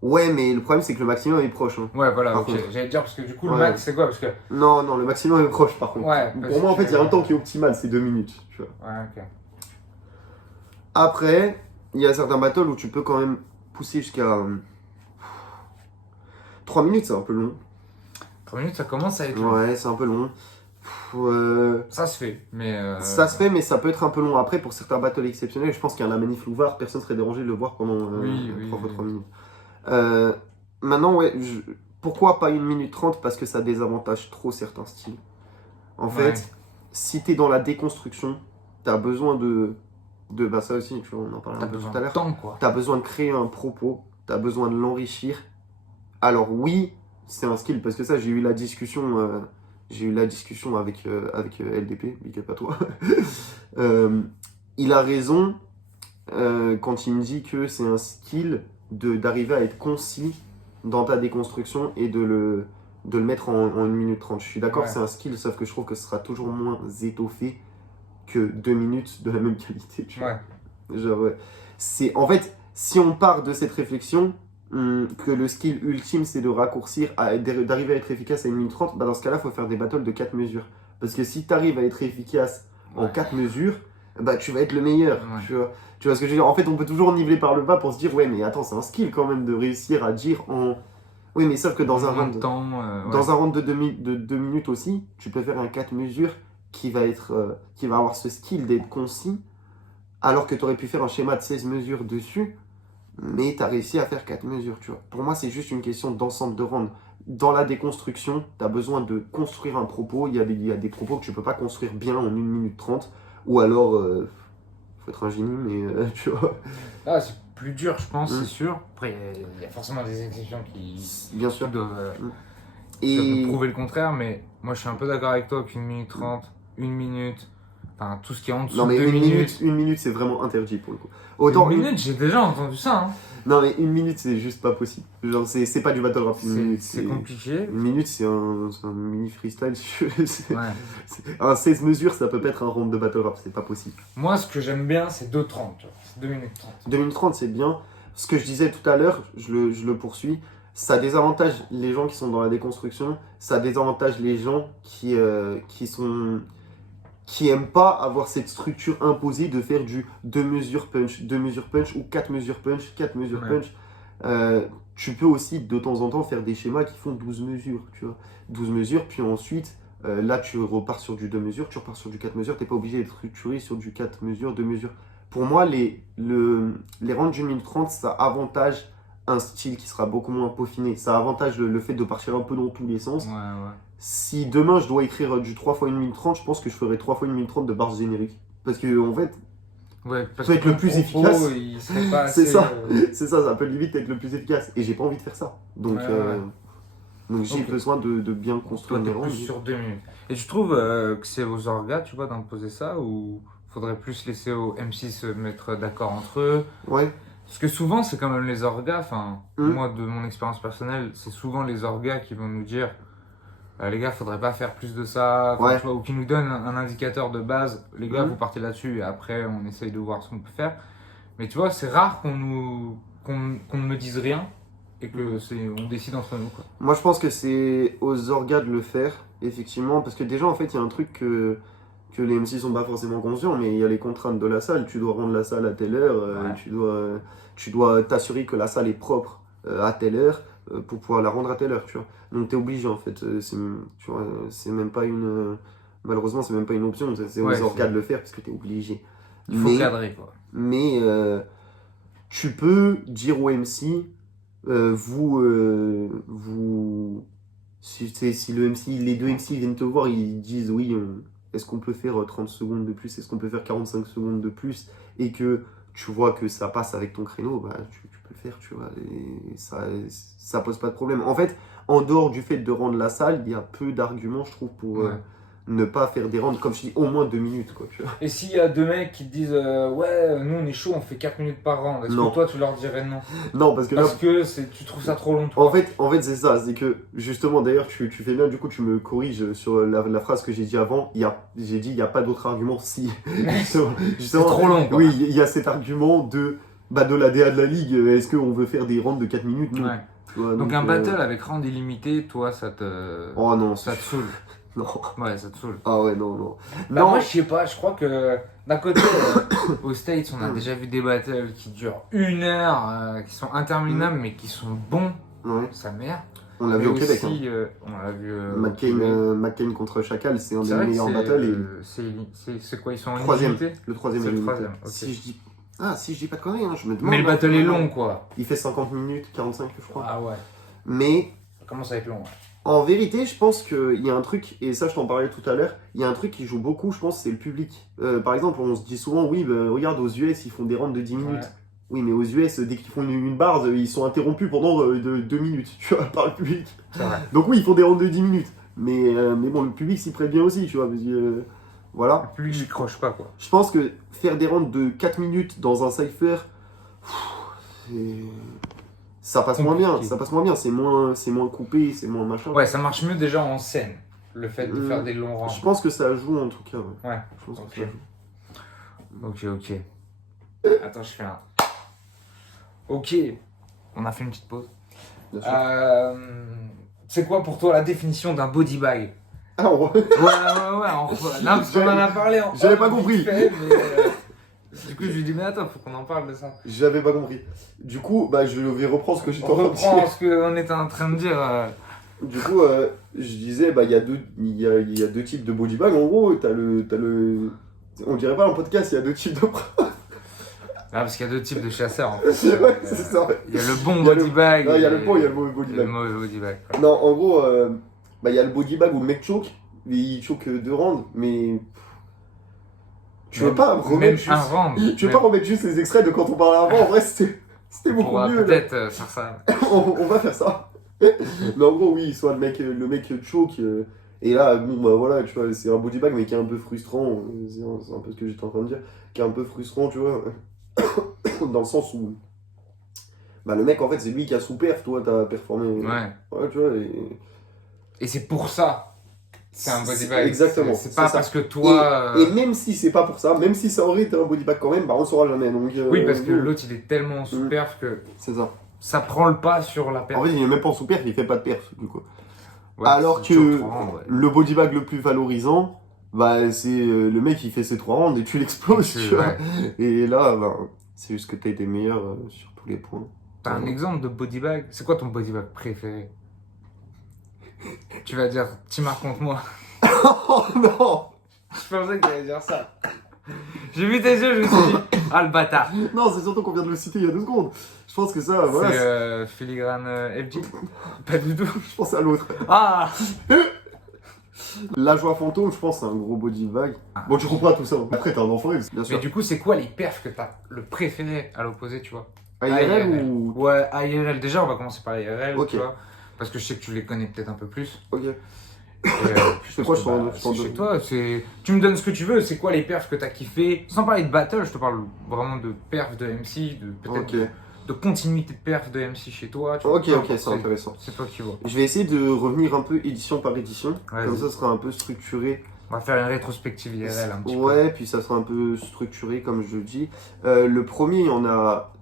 Ouais, mais le problème, c'est que le maximum est proche. Hein. Ouais, voilà, Par ok. contre. J'allais te dire, parce que du coup, le Ouais. max, c'est quoi? Parce que. Non, le maximum est proche, par contre. Ouais, parce Pour moi, en que- fait, il y a un temps qui est optimal, c'est 2 minutes, tu vois. Ouais, ok. Après, il y a certains battles où tu peux quand même pousser jusqu'à 3 minutes, c'est un peu long. 3 minutes, ça commence à être long. Ouais, c'est un peu long. Ça se fait, mais. Ça se fait, mais ça peut être un peu long. Après, pour certains battles exceptionnels, je pense qu'il y en a Manif Louvard, personne serait dérangé de le voir pendant 3 fois 3 minutes. Maintenant, ouais, pourquoi pas 1 minute 30? Parce que ça désavantage trop certains styles. En fait, Ouais. si t'es dans la déconstruction, t'as besoin bah ça aussi, tu vois, on en parlait T'as un peu besoin tout à de l'heure. temps, quoi. T'as besoin de créer un propos, t'as besoin de l'enrichir. Alors oui, c'est un skill, parce que ça, j'ai eu la discussion avec LDP, big up à toi. Il a raison quand il me dit que c'est un skill d'arriver à être concis dans ta déconstruction et de le mettre en 1 minute 30. Je suis d'accord, Ouais. c'est un skill, sauf que je trouve que ce sera toujours moins étoffé que 2 minutes de la même qualité. Tu vois. Ouais. Genre, en fait, si on part de cette réflexion, que le skill ultime c'est de raccourcir, d'arriver à être efficace à 1 minute 30, bah dans ce cas-là, il faut faire des battles de 4 mesures. Parce que si tu arrives à être efficace en Ouais. 4 mesures, bah tu vas être le meilleur. Ouais. Tu vois ce que je veux dire? En fait, on peut toujours niveler par le bas pour se dire, ouais, mais attends, c'est un skill quand même de réussir à dire en. Oui, mais sauf que dans un Moins round. de temps, Dans un round de 2 minutes aussi, tu peux faire un 4 mesures qui va avoir ce skill d'être concis, alors que tu aurais pu faire un schéma de 16 mesures dessus, mais tu as réussi à faire 4 mesures, tu vois. Pour moi, c'est juste une question d'ensemble de rounds. Dans la déconstruction, tu as besoin de construire un propos. Il y a des propos que tu peux pas construire bien en 1 minute 30, ou alors, faut être un génie, mais tu vois. Ah, c'est plus dur, je pense, Mm. c'est sûr. Après, il y a forcément des exceptions qui Bien sûr. doivent, doivent Et prouver le contraire, mais moi, je suis un peu d'accord avec toi qu'une minute 30, 1 minute, enfin, tout ce qui est en dessous non, mais de 2 minutes. 1 minute, c'est vraiment interdit pour le coup. Une Autant minute, j'ai déjà entendu ça. Hein. Non, mais 1 minute, c'est juste pas possible. Genre, c'est pas du battle rap. 1 minute, C'est compliqué. 1 minute, c'est un mini freestyle. Ouais. Un 16 mesures, ça peut pas être un round de battle rap, c'est pas possible. Moi, ce que j'aime bien, c'est 2,30. tu vois. C'est 2 minutes 30. 2 minutes 30, c'est bien. Ce que je disais tout à l'heure, je le poursuis. Ça désavantage les gens qui sont dans la déconstruction. Ça désavantage les gens qui aiment pas avoir cette structure imposée de faire du 2 mesures punch, 2 mesures punch ou 4 mesures punch, 4 mesures Ouais. punch. Tu peux aussi de temps en temps faire des schémas qui font 12 mesures, tu vois. 12 mesures, puis ensuite, là tu repars sur du 2 mesures, tu repars sur du 4 mesures, t'es pas obligé d'être structuré sur du 4 mesures, 2 mesures. Pour moi, les rounds d'une minute 30, ça avantage un style qui sera beaucoup moins peaufiné. Ça avantage le fait de partir un peu dans tous les sens. Ouais, ouais. Si demain je dois écrire du 3 fois 1 minute 30, je pense que je ferai 3 fois 1 minute 30 de barres génériques. Parce que en fait, Ouais, parce peut que être le ton plus propos, efficace. il serait pas C'est assez, ça. c'est ça peut limite être le plus efficace. Et j'ai pas envie de faire ça. Donc, Ouais, ouais. Donc j'ai Ok. besoin de bien Toi, construire t'es mes rangs. plus sur 2 minutes. Et tu trouves que c'est aux orgas, tu vois, d'imposer ça ou faudrait plus laisser aux MC se mettre d'accord entre eux? Ouais. Parce que souvent, c'est quand même les orgas, enfin, Hum, moi, de mon expérience personnelle, c'est souvent les orgas qui vont nous dire les gars, faudrait pas faire plus de ça, enfin, Ouais. tu vois, ou qui nous donnent un indicateur de base. Les gars, Hum. vous partez là-dessus et après, on essaye de voir ce qu'on peut faire. Mais tu vois, c'est rare qu'on ne me dise rien et que on décide entre nous, quoi. Moi, je pense que c'est aux orgas de le faire, effectivement, parce que déjà, en fait, il y a un truc que les MC sont pas forcément conscients, mais il y a les contraintes de la salle. Tu dois rendre la salle à telle heure, Ouais. tu dois t'assurer que la salle est propre à telle heure pour pouvoir la rendre à telle heure, tu vois. Donc, t'es obligé, en fait. Tu vois, c'est même pas malheureusement, c'est même pas une option. C'est Ouais, aux orgas c'est- de le faire parce que t'es obligé. Il faut Mais, cadrer, quoi. mais tu peux dire au MC, si le MC, les deux MC viennent te voir, ils disent oui, est-ce qu'on peut faire 30 secondes de plus, est-ce qu'on peut faire 45 secondes de plus, et que tu vois que ça passe avec ton créneau, bah tu peux le faire, tu vois, et ça pose pas de problème. En fait, en dehors du fait de rendre la salle, il y a peu d'arguments, je trouve, pour Ouais. ne pas faire des rounds, comme je dis, au moins 2 minutes, quoi, tu vois. Et s'il y a deux mecs qui te disent ouais, nous on est chaud, on fait 4 minutes par round, est-ce Non. que toi tu leur dirais non? Non, parce que là, Parce que tu trouves ça trop long, toi. En fait c'est ça, c'est que justement, d'ailleurs, tu fais bien, du coup, tu me corriges sur la phrase que j'ai dit avant. J'ai dit, il n'y a pas d'autre argument si. Justement, C'est trop long, quoi. oui, il y a cet argument de la DA de la ligue. Est-ce qu'on veut faire des rounds de 4 minutes? Non. Ouais. Tu vois, Donc un battle avec round illimité, toi ça te. Oh non, Ça te saoule. non. Ouais, ça te saoule. Ah ouais, non, non. Bah, Non, moi, je sais pas, je crois que d'un côté, aux States, on a déjà vu des battles qui durent 1 heure, qui sont interminables, mais qui sont bons, ouais. sa mère. On l'a Mais vu au Québec. Hein. aussi, on l'a vu. Au Québec. McCain contre Chacal, c'est un C'est des vrai que meilleurs c'est, battles. c'est quoi, ils sont en Troisième. illimité. Le troisième C'est est le limité. troisième, ok. Si je dis pas de conneries, hein, je me demande. Mais le hein, battle est vraiment. long, quoi. Il fait 50 minutes, 45, je crois. Ah ouais, Mais ça commence à être long. Ouais. en vérité, je pense qu'il y a un truc, et ça je t'en parlais tout à l'heure, il y a un truc qui joue beaucoup, je pense, c'est le public. Par exemple, on se dit souvent, oui, bah, regarde, aux US, ils font des rounds de 10 minutes. Ouais. Oui, mais aux US, dès qu'ils font une barre, ils sont interrompus pendant 2 minutes, tu vois, par le public. C'est vrai. Donc oui, ils font des rounds de 10 minutes. Mais bon, le public s'y prête bien aussi, tu vois, parce que, voilà. Le public, il croche pas, quoi. Je pense que faire des rounds de 4 minutes dans un cypher, ça passe moins bien, Compliqué. ça passe moins bien, c'est moins coupé, c'est moins machin. Ouais, ça marche mieux déjà en scène, le fait de faire des longs rounds. Je pense que ça joue en tout cas. Ouais. Ouais. Je pense Ok. que ça joue. Ok. Attends, je fais un. Ok. On a fait une petite pause. Bien sûr. C'est quoi pour toi la définition d'un body bag? Ah, ouais. Ouais. Là, parce qu'on en a parlé en J'avais pas off, compris. vite fait, mais, du coup, je lui ai dit, mais attends, faut qu'on en parle de ça. J'avais pas compris. Du coup, je vais reprendre ce que j'étais On en train de reprend dire. ce qu'on était en train de dire. Du coup, je disais, il y a deux types de body bag. En gros, t'as le. On dirait pas un podcast, il y a deux types de. Ah, parce qu'il y a deux types de chasseurs en fait. Ouais, c'est ça. Il y a le bon Il y a body bag. Il y a et le bon, il y a le mauvais body le bag. mauvais body bag. quoi. Non, en gros, il y a le body bag où le mec choke, mais il choke 2 rounds, mais. Tu veux Même- pas même remettre juste. un round. Tu veux pas remettre juste les extraits de quand on parlait avant? En vrai, c'était beaucoup pourra mieux. là. peut-être faire ça. On va faire ça. Mais en gros, oui, soit le mec choke. Et là, bon, bah voilà, tu vois, c'est un body bag, mais qui est un peu frustrant. C'est un peu ce que j'étais en train de dire. Qui est un peu frustrant, tu vois. Dans le sens où. Bah, le mec, en fait, c'est lui qui a sous-perf, toi, t'as performé. Ouais. Ouais, tu vois. Et c'est pour ça. C'est un body C'est- bag. exactement, C'est c'est pas ça. parce que toi. Et même si c'est pas pour ça, même si ça aurait été un body bag quand même, bah on saura jamais. Donc, Oui, parce que bon, l'autre il est tellement sous perf que c'est ça. ça prend le pas sur la perf. En fait, il est même pas en sous-perf, il fait pas de perf, du coup. Ouais, alors c'est que toujours 3 rounds, ouais. le body bag le plus valorisant, bah c'est le mec qui fait ses 3 rounds et tu l'exploses, Tu- tu vois. ouais. Et là, bah, c'est juste que t'as été meilleur sur tous les points. T'as un exemple de body bag? C'est quoi ton body bag préféré? Tu vas dire, Tim, raconte-moi. Oh non! Je pensais que t'allais dire ça. J'ai vu tes yeux, je me suis dit, ah le bâtard. Non, c'est surtout qu'on vient de le citer il y a 2 secondes. Je pense que ça, voilà, C'est Filigrane FG? Pas du tout. je pense à l'autre. Ah! La joie fantôme, je pense, c'est un gros body bag. Bon, tu comprends tout ça. Après, t'es un enfoiré, bien Mais sûr. du coup, c'est quoi les perfs que t'as le préféré à l'opposé, tu vois? AIRL ou. Ouais, IRL. Déjà, on va commencer par IRL, Ok. tu vois. parce que je sais que tu les connais peut-être un peu plus. Ok. Et, C'est quoi, je t'en c'est chez donne. toi, tu me donnes ce que tu veux, c'est quoi les perfs que t'as kiffé? Sans parler de battle, je te parle vraiment de perfs de MC, peut-être Ok. de continuité de perfs de MC chez toi. Tu vois, Ok, peu ok, importe, c'est intéressant. c'est toi qui vois. Je vais essayer de revenir un peu édition par édition. Vas-y. Comme ça sera un peu structuré. On va faire une rétrospective IRL un petit peu. Ouais, puis ça sera un peu structuré, comme je dis. Le premier, il y en a.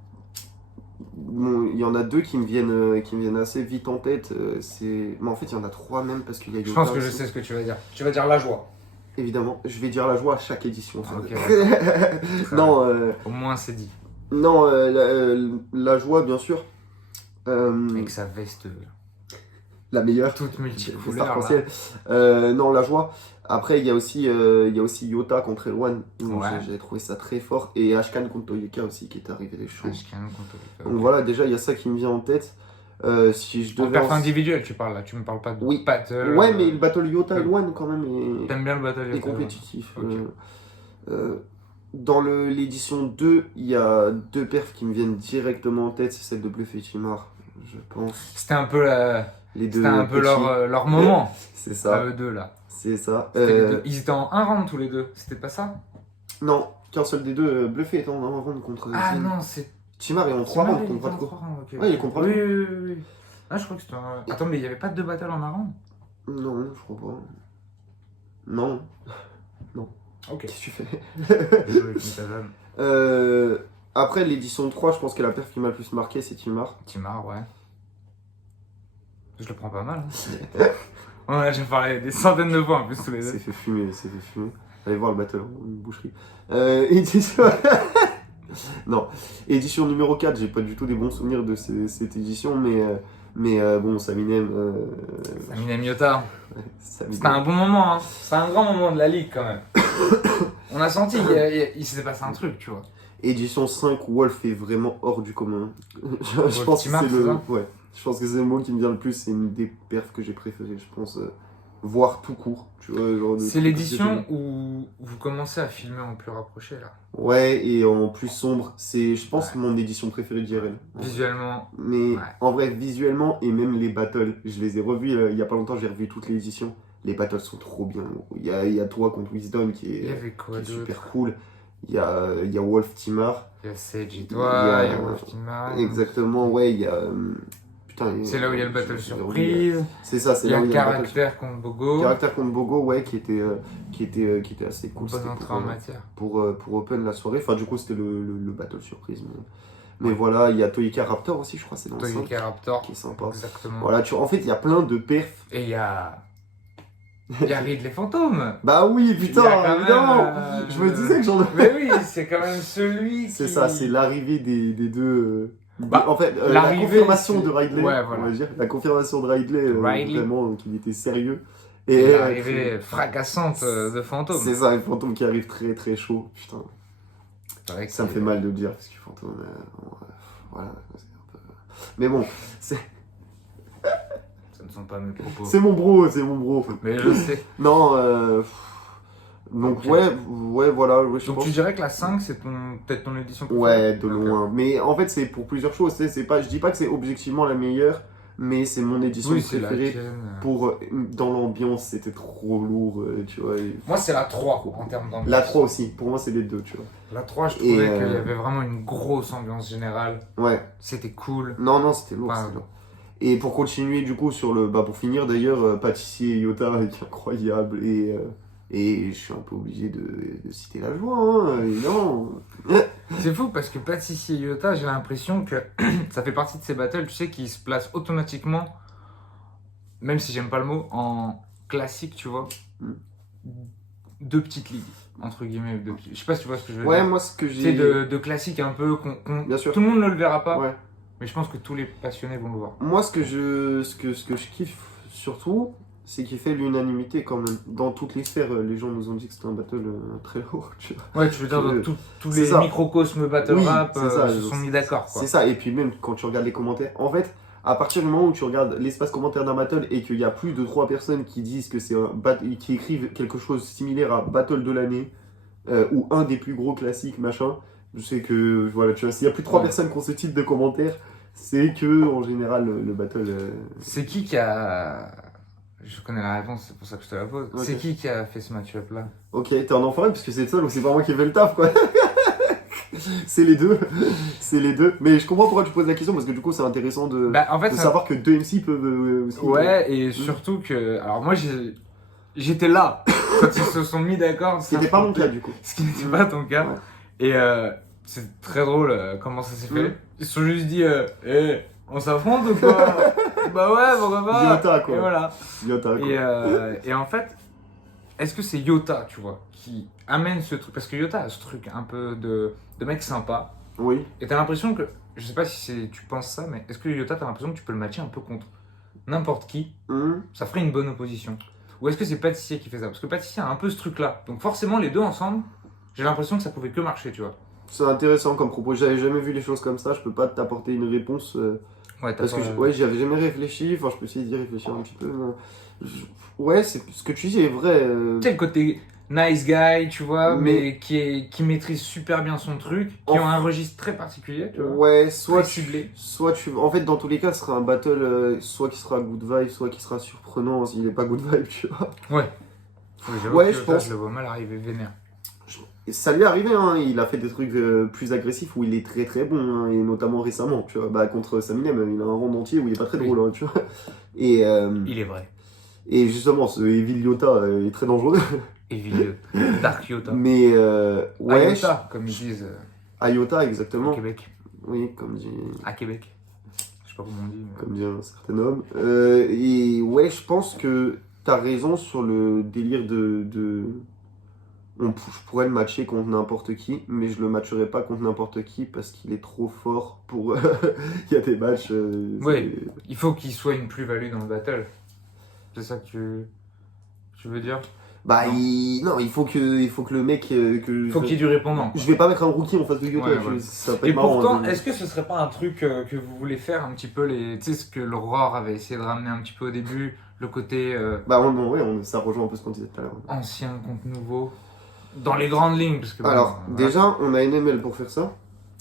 Bon, il y en a deux qui me viennent assez vite en tête. Mais en fait, il y en a trois même parce qu'il y a Je Yoda pense que je aussi. sais ce que tu vas dire. Tu vas dire la joie. Évidemment, je vais dire la joie à chaque édition. En fait. Ok, non, au moins c'est dit. non la joie, bien sûr. Avec sa veste La meilleure. toute Veste multicouleur. arc-en-ciel. Non, la joie. Après, il y a aussi Yota contre Elwan. Ouais. J'ai trouvé ça très fort. Et Ashkan contre Toyeka aussi, qui est arrivé les choses. Ashkan contre Toyeka, Donc ok. voilà, déjà, il y a ça qui me vient en tête. Si je En devais. perf individuel, tu parles là. Tu me parles pas de Oui. battle. Ouais, mais le battle Yota Elwan, quand même, T'aimes bien le battle est Yota, compétitif. Ok. Dans l'édition 2, il y a deux perfs qui me viennent directement en tête. C'est celle de Bluff et Chimar, je pense. C'était un peu, Les deux c'était un peu petits. leur moment. C'est À ça. eux deux là. C'est ça. C'était les deux. Ils étaient en un round tous les deux. C'était pas ça? Non, qu'un seul des deux. Bluffé est en un round contre Ah Zin. non, c'est. Chimar est en 3 rounds contre Vatko. Ok. Ouais, il est contre Oui, Vatko. oui. Ah, je crois que c'était un. Attends, mais il y avait pas de battle en un round? Non, je crois pas. Non. Ok. Qu'est-ce que tu fais? Désolé, Kintadan. Après, l'édition 3, je pense que la perf qui m'a le plus marqué, c'est Timar. Timar, ouais. Je le prends pas mal. Hein. On en a déjà parlé des centaines de fois en plus tous les deux. C'est fait fumer. Allez voir le battle en boucherie. Édition... non. Édition numéro 4, j'ai pas du tout des bons souvenirs de cette édition, mais bon, Saminem... Saminem Yota. Saminem. C'était un bon moment, hein. C'était un grand moment de la ligue quand même. On a senti qu'il s'était passé un truc, tu vois. Édition 5, Wolf est vraiment hors du commun. je pense que Timar, c'est c'est le... ça Ouais. Je pense que c'est le mot qui me vient le plus, c'est une des perfs que j'ai préférées, je pense. Voir tout court, tu vois, genre de C'est trucs l'édition où vous commencez à filmer en plus rapproché là. Ouais, et en plus sombre, c'est, je pense, mon édition préférée d'IRL. Visuellement. Mais Ouais. en vrai, visuellement, et même les battles, je les ai revus il y a pas longtemps, j'ai revu toutes les éditions. Les battles sont trop bien. Il y a toi contre Wisdom qui Il y est, avait quoi qui est d'autre? super cool. Il y a Wolf Timar. Il y a Sage et toi, il y a Wolf Timar. Exactement, ouais, il y a. Putain, C'est là où il y a le battle j'ai oublié. surprise. C'est ça, c'est Il y là a où il y a le battle Caractère contre Bogo. Caractère contre Bogo, ouais, qui était assez cool. Bonne C'était entrée en matière. pour open la soirée. Enfin, du coup, c'était le battle surprise. Mais voilà, il y a Toyika Raptor aussi, je crois, c'est dans le 5, Toyika Raptor. qui est sympa. Exactement. Voilà, en fait, il y a plein de perfs. Et il y a Ridley Fantôme. Bah oui, Il y putain, a quand évidemment. même, Je me disais que j'en avais. Mais oui, c'est quand même celui C'est qui... ça, c'est l'arrivée des deux. Bah, en fait, la l'arrivée, confirmation c'est- de Ridley, Ouais, on voilà. va dire. La confirmation de Ridley, Ridley. vraiment, qu'il était sérieux. Et l'arrivée fracassante de Fantôme. C'est ça, un fantôme qui arrive très très chaud. Putain, C'est vrai que ça me c'est- fait mal de le dire, parce que fantôme. Voilà, c'est un peu. Mais bon, Ce ne sont pas mes propos. c'est mon bro, c'est mon bro. Mais je sais. Non, donc Ok. ouais, voilà, ouais, je Donc pense. tu dirais que la 5, c'est peut-être ton édition préférée? Ouais, de Ok. loin. Mais en fait, c'est pour plusieurs choses. C'est pas, je dis pas que c'est objectivement la meilleure, mais c'est mon édition Oui, c'est la préférée. tienne. Pour dans l'ambiance, c'était trop lourd, tu vois. Moi, c'est la 3 en termes d'ambiance. La 3 aussi, pour moi, c'est les deux, tu vois. La 3, je Et, trouvais qu'il y avait vraiment une grosse ambiance générale. Ouais, C'était cool. non, c'était lourd. Enfin, c'était lourd. Et pour continuer, du coup, pour finir d'ailleurs, Pâtissier et Yota est incroyable. Et je suis un peu obligé de citer la joie, hein, évidemment. C'est fou parce que Pâtissier Yota, j'ai l'impression que ça fait partie de ces battles, tu sais, qui se placent automatiquement, même si j'aime pas le mot, en classique, tu vois. Mm. Deux petites ligues, entre guillemets. Je sais pas si tu vois ce que je veux Ouais, dire. moi, ce que C'est j'ai. de classique un peu, Bien sûr. tout le monde ne le verra pas, Ouais. mais je pense que tous les passionnés vont le voir. Moi, ce que je kiffe surtout, c'est qu'il fait l'unanimité quand même. Dans toutes les sphères, les gens nous ont dit que c'était un battle très lourd, tu vois. Ouais, tu veux dire, dans tous c'est les ça. microcosmes battle Oui, rap c'est ça, se sont mis d'accord, quoi. C'est ça, et puis même quand tu regardes les commentaires, en fait, à partir du moment où tu regardes l'espace commentaire d'un battle et qu'il y a plus de 3 personnes qui disent que c'est qui écrivent quelque chose similaire à battle de l'année, ou un des plus gros classiques, machin, je sais que, voilà, tu vois, s'il y a plus de 3 Ouais. personnes qui ont ce type de commentaires, c'est que en général le battle. C'est qui a. Je connais la réponse, c'est pour ça que je te la pose. Ok. C'est qui a fait ce match-up là? Ok, t'es un enfoiré parce que c'est le seul, donc c'est pas moi qui ai fait le taf quoi. C'est les deux, c'est les deux. Mais je comprends pourquoi tu poses la question parce que du coup c'est intéressant de, Bah, en fait, de ça- savoir que deux MC peuvent aussi. Ouais, et surtout que. Alors, moi, j'étais là quand ils se sont mis d'accord. C'était pas mon cas du coup. Ce qui n'était pas ton cas. Ouais. Et c'est très drôle comment ça s'est fait. Mm. Ils se sont juste dit on s'affronte ou quoi? Bah ouais, pourquoi pas? Yota, quoi. Et voilà. Yota, quoi. Et en fait, est-ce que c'est Yota, tu vois, qui amène ce truc? Parce que Yota a ce truc un peu de mec sympa. Oui. Et t'as l'impression que, je sais pas si tu penses ça, mais est-ce que Yota, t'as l'impression que tu peux le matcher un peu contre n'importe qui? Ça ferait une bonne opposition. Ou est-ce que c'est Pâtissier qui fait ça? Parce que Pâtissier a un peu ce truc-là. Donc forcément, les deux ensemble, j'ai l'impression que ça pouvait que marcher, tu vois. C'est intéressant comme propos. J'avais jamais vu les choses comme ça. Je peux pas t'apporter une réponse. Ouais, Parce que ouais, j'y avais jamais réfléchi. Enfin, je peux essayer d'y réfléchir un petit peu. Ouais, c'est ce que tu dis est vrai. Tu sais, le côté nice guy, tu vois, Mais- mais qui maîtrise super bien son truc, qui ont un registre très particulier, tu vois. Ouais, soit Très ciblé. en fait, dans tous les cas, ce sera un battle, soit qui sera good vibe, soit qui sera surprenant s'il est pas good vibe, tu vois. Ouais. J'avoue Ouais, que je Yota, pense. je le vois mal arriver vénère. Et ça lui est arrivé, hein. Il a fait des trucs plus agressifs où il est très très bon, hein, et notamment récemment, tu vois. Bah, contre Saminem, il a un round entier où il est pas très Oui. drôle, hein, tu vois. Et, Il est vrai. et justement, ce Evil Yota est très dangereux. Evil. Dark Yota. Mais ouais, Ayota, comme ils disent Ayota, au exactement. Québec. Oui, comme dit. À Québec. Je sais pas comment on dit. Mais... Comme dit un certain homme. Et ouais, je pense que t'as raison sur le délire je pourrais le matcher contre n'importe qui, mais je le matcherai pas contre n'importe qui parce qu'il est trop fort pour... Il y a des matchs... Ouais. Il faut qu'il soit une plus-value dans le battle. C'est ça que tu veux dire? Bah, Non. non, il faut que le mec... Il faut qu'il y ait du répondant. Je vais pas mettre un rookie en face de Yota, Ouais, ouais. ça va pas Et être marrant. pourtant, hein. est-ce que ce serait pas un truc que vous voulez faire un petit peu tu sais, ce que l'Aurore avait essayé de ramener un petit peu au début, le côté Bah, ça rejoint un peu ce qu'on disait tout à l'heure. ancien contre nouveau, dans les grandes lignes, parce que bon, Alors, voilà. déjà, on a NML pour faire ça.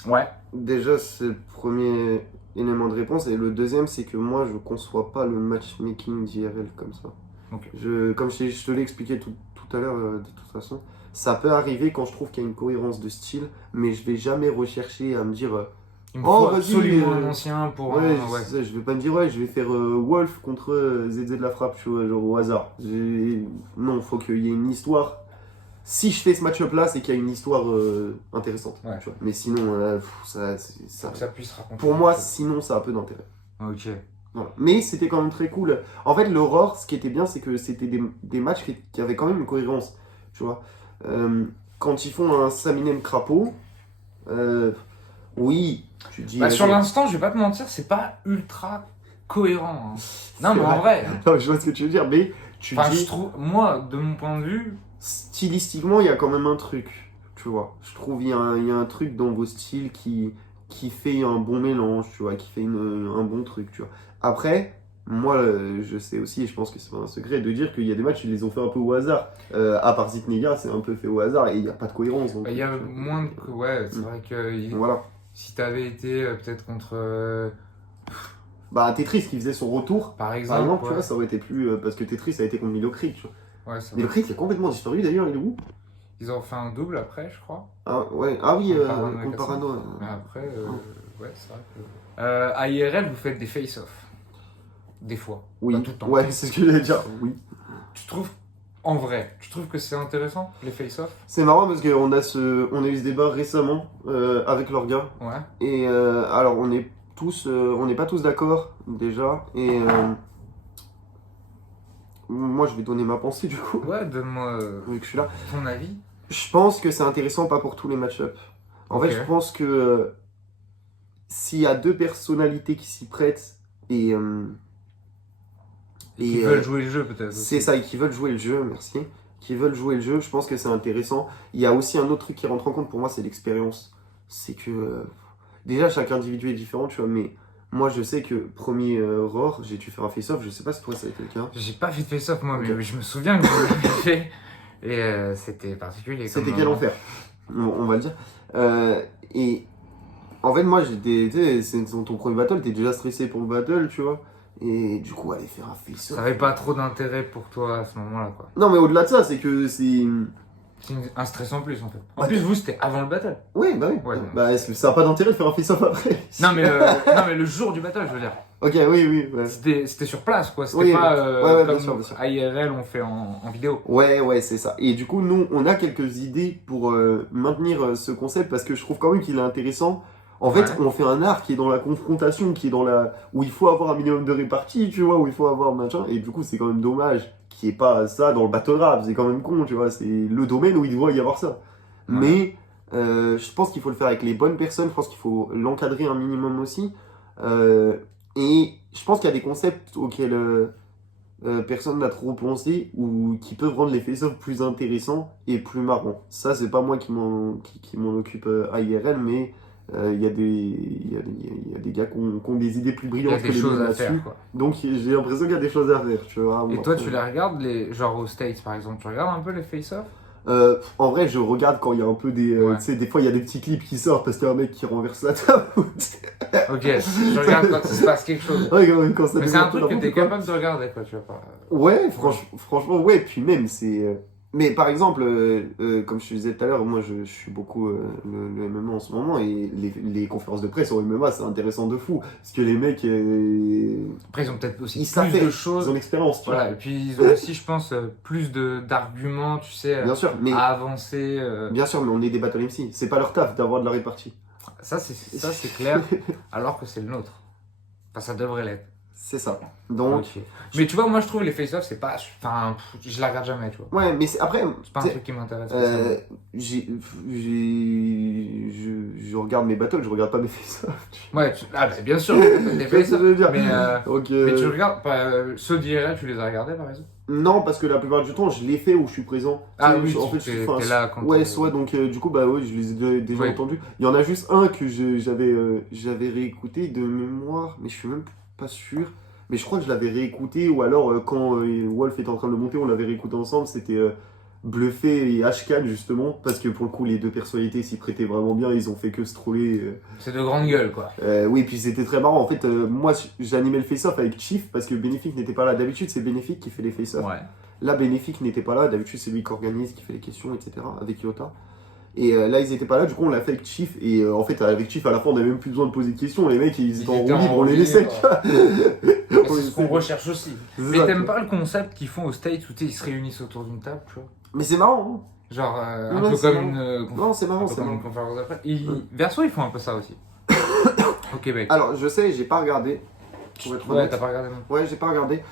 Ouais. Déjà, c'est le premier élément de réponse. Et le deuxième, c'est que moi, je conçois pas le matchmaking d'IRL comme ça. Ok. Comme je te l'ai expliqué tout à l'heure, de toute façon, ça peut arriver quand je trouve qu'il y a une cohérence de style, mais je vais jamais rechercher à me dire Il me Oh, faut vas-y, absolument un ancien pour ouais, ouais. je vais pas me dire ouais, je vais faire Wolf contre ZZ de la frappe, tu vois, genre au hasard. Non, faut qu'il y ait une histoire. Si je fais ce match-up là, c'est qu'il y a une histoire intéressante. Ouais. Tu vois. Mais sinon, ça, Pour que ça puisse raconter. pour moi, sinon, ça a peu d'intérêt. Ok. Voilà. Mais c'était quand même très cool. En fait, l'Aurore, ce qui était bien, c'est que c'était des matchs qui avaient quand même une cohérence. Tu vois. Quand ils font un Saminem Crapaud, oui, tu te dis. Bah, sur l'instant, je vais pas te mentir, c'est pas ultra cohérent. Hein. Non, C'est mais en vrai. Non, je vois ce que tu veux dire, mais tu Enfin, dis. je trouve, moi, de mon point de vue, Stylistiquement, il y a quand même un truc. Tu vois. Je trouve il y a un truc dans vos styles qui fait un bon mélange, tu vois, qui fait un bon truc, tu vois. Après. Moi, je sais aussi, et je pense que c'est pas un secret, de dire qu'il y a des matchs, ils les ont fait un peu au hasard. À part Zitnega, c'est un peu fait au hasard et il n'y a pas de cohérence. Donc, il y a moins de. Ouais, c'est vrai que Voilà. si t'avais été peut-être contre. Bah, Tetris qui faisait son retour, Par par exemple. exemple, tu Ouais. vois, ça aurait été plus. Parce que Tetris a été contre Milocrit, tu vois. Ouais, ça va. Milocrit, il a complètement disparu d'ailleurs, il est où? Ils ont fait un double après, je crois. Ah, ouais. Ah oui, Contre Parano et contre Cassan. Parano. Mais après, ouais, c'est vrai que. À IRL, vous faites des face-off. Des fois. Oui, Pas tout le temps. ouais, c'est ce que j'allais dire, oui. Tu trouves, en vrai, tu trouves que c'est intéressant, les face-off? C'est marrant parce qu'on a eu ce débat récemment avec leurs gars. Ouais. Et alors, on n'est pas tous d'accord déjà. Et moi, je vais donner ma pensée du coup, Ouais, donne-moi vu que je suis là. ton avis. Je pense que c'est intéressant, pas pour tous les match-up. En Ok. fait, je pense que s'il y a deux personnalités qui s'y prêtent et Qui veulent jouer le jeu, peut-être. c'est aussi. ça, et qui veulent jouer le jeu, merci, qui veulent jouer le jeu, je pense que c'est intéressant. Il y a aussi un autre truc qui rentre en compte pour moi, c'est l'expérience. C'est que déjà chaque individu est différent, tu vois, mais moi je sais que premier Roar, j'ai dû faire un face-off, je sais pas si toi ça a été le cas. J'ai pas fait de face-off, moi, Ok. mais je me souviens que vous l'avez fait. Et c'était particulier. C'était comme quel moment. enfer, on va le dire. Et En fait, moi, j'étais, tu sais, c'est ton premier battle, t'es déjà stressé pour le battle, tu vois. Et du coup, aller faire un face-off. Ça avait pas trop d'intérêt pour toi à ce moment-là, quoi. Non, mais au-delà de ça, c'est que c'est. C'est un stress en plus, en fait. En Ouais. plus, vous, c'était avant le battle. Oui, bah oui. Ouais, Bah, est-ce que ça n'a pas d'intérêt de faire un face-off après? Non, mais le jour du battle, je veux dire. Ok, oui, oui. Ouais, C'était sur place, quoi. C'était Oui, pas ouais, bien comme sûr, bien sûr. IRL, on fait en vidéo. ouais, c'est ça. Et du coup, nous, on a quelques idées pour maintenir ce concept parce que je trouve quand même qu'il est intéressant. En fait, Ouais. on fait un art qui est dans la confrontation, qui est dans la. Où il faut avoir un minimum de répartie, tu vois, où il faut avoir machin. Et du coup, c'est quand même dommage qu'il n'y ait pas ça dans le battle rap. C'est quand même con, tu vois. C'est le domaine où il doit y avoir ça. Ouais. Mais je pense qu'il faut le faire avec les bonnes personnes. Je pense qu'il faut l'encadrer un minimum aussi. Et je pense qu'il y a des concepts auxquels personne n'a trop pensé ou qui peuvent rendre les face-off plus intéressants et plus marrants. Ça, c'est pas moi qui m'en occupe à IRL, mais il y a des gars qui ont des idées plus Il y a brillantes que des les choses miennes à là-dessus. faire, quoi. Donc j'ai l'impression qu'il y a des choses à faire, tu vois. Et toi, tu les regardes, genre aux States, par exemple, tu regardes un peu les face-off? En vrai, je regarde quand il y a un peu des. Ouais. Tu sais, des fois, il y a des petits clips qui sortent parce qu'il y a un mec qui renverse la table. Ok, je regarde quand il se passe quelque chose. Ouais, quand ça Mais devient c'est un un peu truc que n'importe t'es quoi. capable de regarder, quoi, tu vois pas. Ouais, franchement, ouais, puis même, c'est. Mais par exemple, comme je te disais tout à l'heure, moi je suis beaucoup le MMA en ce moment et les conférences de presse au MMA c'est intéressant de fou. Parce que les mecs, Après, ils ont peut-être aussi ils savent plus faire, de ils choses. ont l'expérience, tu vois. Voilà, et puis ils ont aussi, je pense, plus d'arguments, tu sais, Bien sûr, mais, à avancer. bien sûr, mais on est des battle MC. C'est pas leur taf d'avoir de la répartie. Ça, c'est clair, alors que c'est le nôtre. Enfin, ça devrait l'être. C'est ça. Donc, Ok. Mais tu vois, moi, je trouve les face-off, c'est pas. Enfin, je la regarde jamais, tu vois. ouais, mais après, C'est pas un tu sais, truc qui m'intéresse. je regarde mes battles, je regarde pas mes face-off. Ouais, bah, bien sûr, des Tu vois ce que face-off. je veux dire. Mais, Donc, mais tu regardes, ceux d'IRL, tu les as regardés, par exemple? non, parce que la plupart du temps, je l'ai fait où je suis présent. Ah Tu sais, oui, en fait, je suis. t'es là quand Ouais, soit donc, du coup, bah ouais, je les ai déjà Oui. entendus. Il y en a juste un que j'avais réécouté de mémoire, mais je suis même pas sûr. Mais je crois que je l'avais réécouté, ou alors quand Wolf était en train de le monter, on l'avait réécouté ensemble. C'était Bluffé et Ashkan, justement, parce que pour le coup, les deux personnalités s'y prêtaient vraiment bien. Ils ont fait que se troller. C'est de grandes gueules, quoi. Oui, puis c'était très marrant. En fait, moi, j'animais le face-off avec Chief parce que Bénéfique n'était pas là. D'habitude, c'est Bénéfique qui fait les face-off. Ouais. Là, Bénéfique n'était pas là. D'habitude, c'est lui qui organise, qui fait les questions, etc. avec Yota. Et là, ils étaient pas là. Du coup, on l'a fait avec Chief. Et en fait, avec Chief, à la fin, on n'avait même plus besoin de poser de questions. Les mecs, ils étaient en roue libre, on les laissait. C'est ce qu'on recherche aussi. Mais ça, t'aimes quoi. pas le concept qu'ils font aux States où ils se réunissent autour d'une table, tu vois? Mais c'est marrant. Genre, un Ouais, peu c'est comme marrant. une. Non, c'est marrant, Un peu c'est comme une marrant. conférence d'après. Verso, ils font un peu ça aussi. Au Québec. Alors, je sais, j'ai pas regardé. Pour être Ouais, honnête. t'as pas regardé non. Ouais, j'ai pas regardé.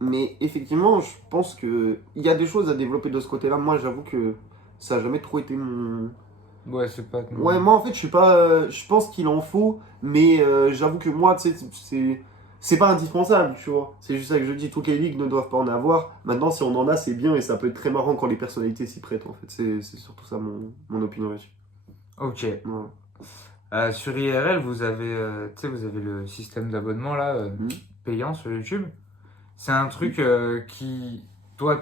Mais effectivement, je pense qu'il y a des choses à développer de ce côté-là. Moi, j'avoue que ça a jamais trop été mon. Ouais, c'est pas. Ouais, moi en fait, je suis pas. Je pense qu'il en faut, mais j'avoue que moi, tu sais, c'est pas indispensable, tu vois. C'est juste ça que je dis. Toutes les ligues ne doivent pas en avoir. Maintenant, si on en a, c'est bien et ça peut être très marrant quand les personnalités s'y prêtent, en fait. C'est surtout ça mon opinion là-dessus. Ok. Ouais. Sur IRL, vous avez, tu sais, vous avez le système d'abonnement là, payant sur YouTube. C'est un truc qui, toi,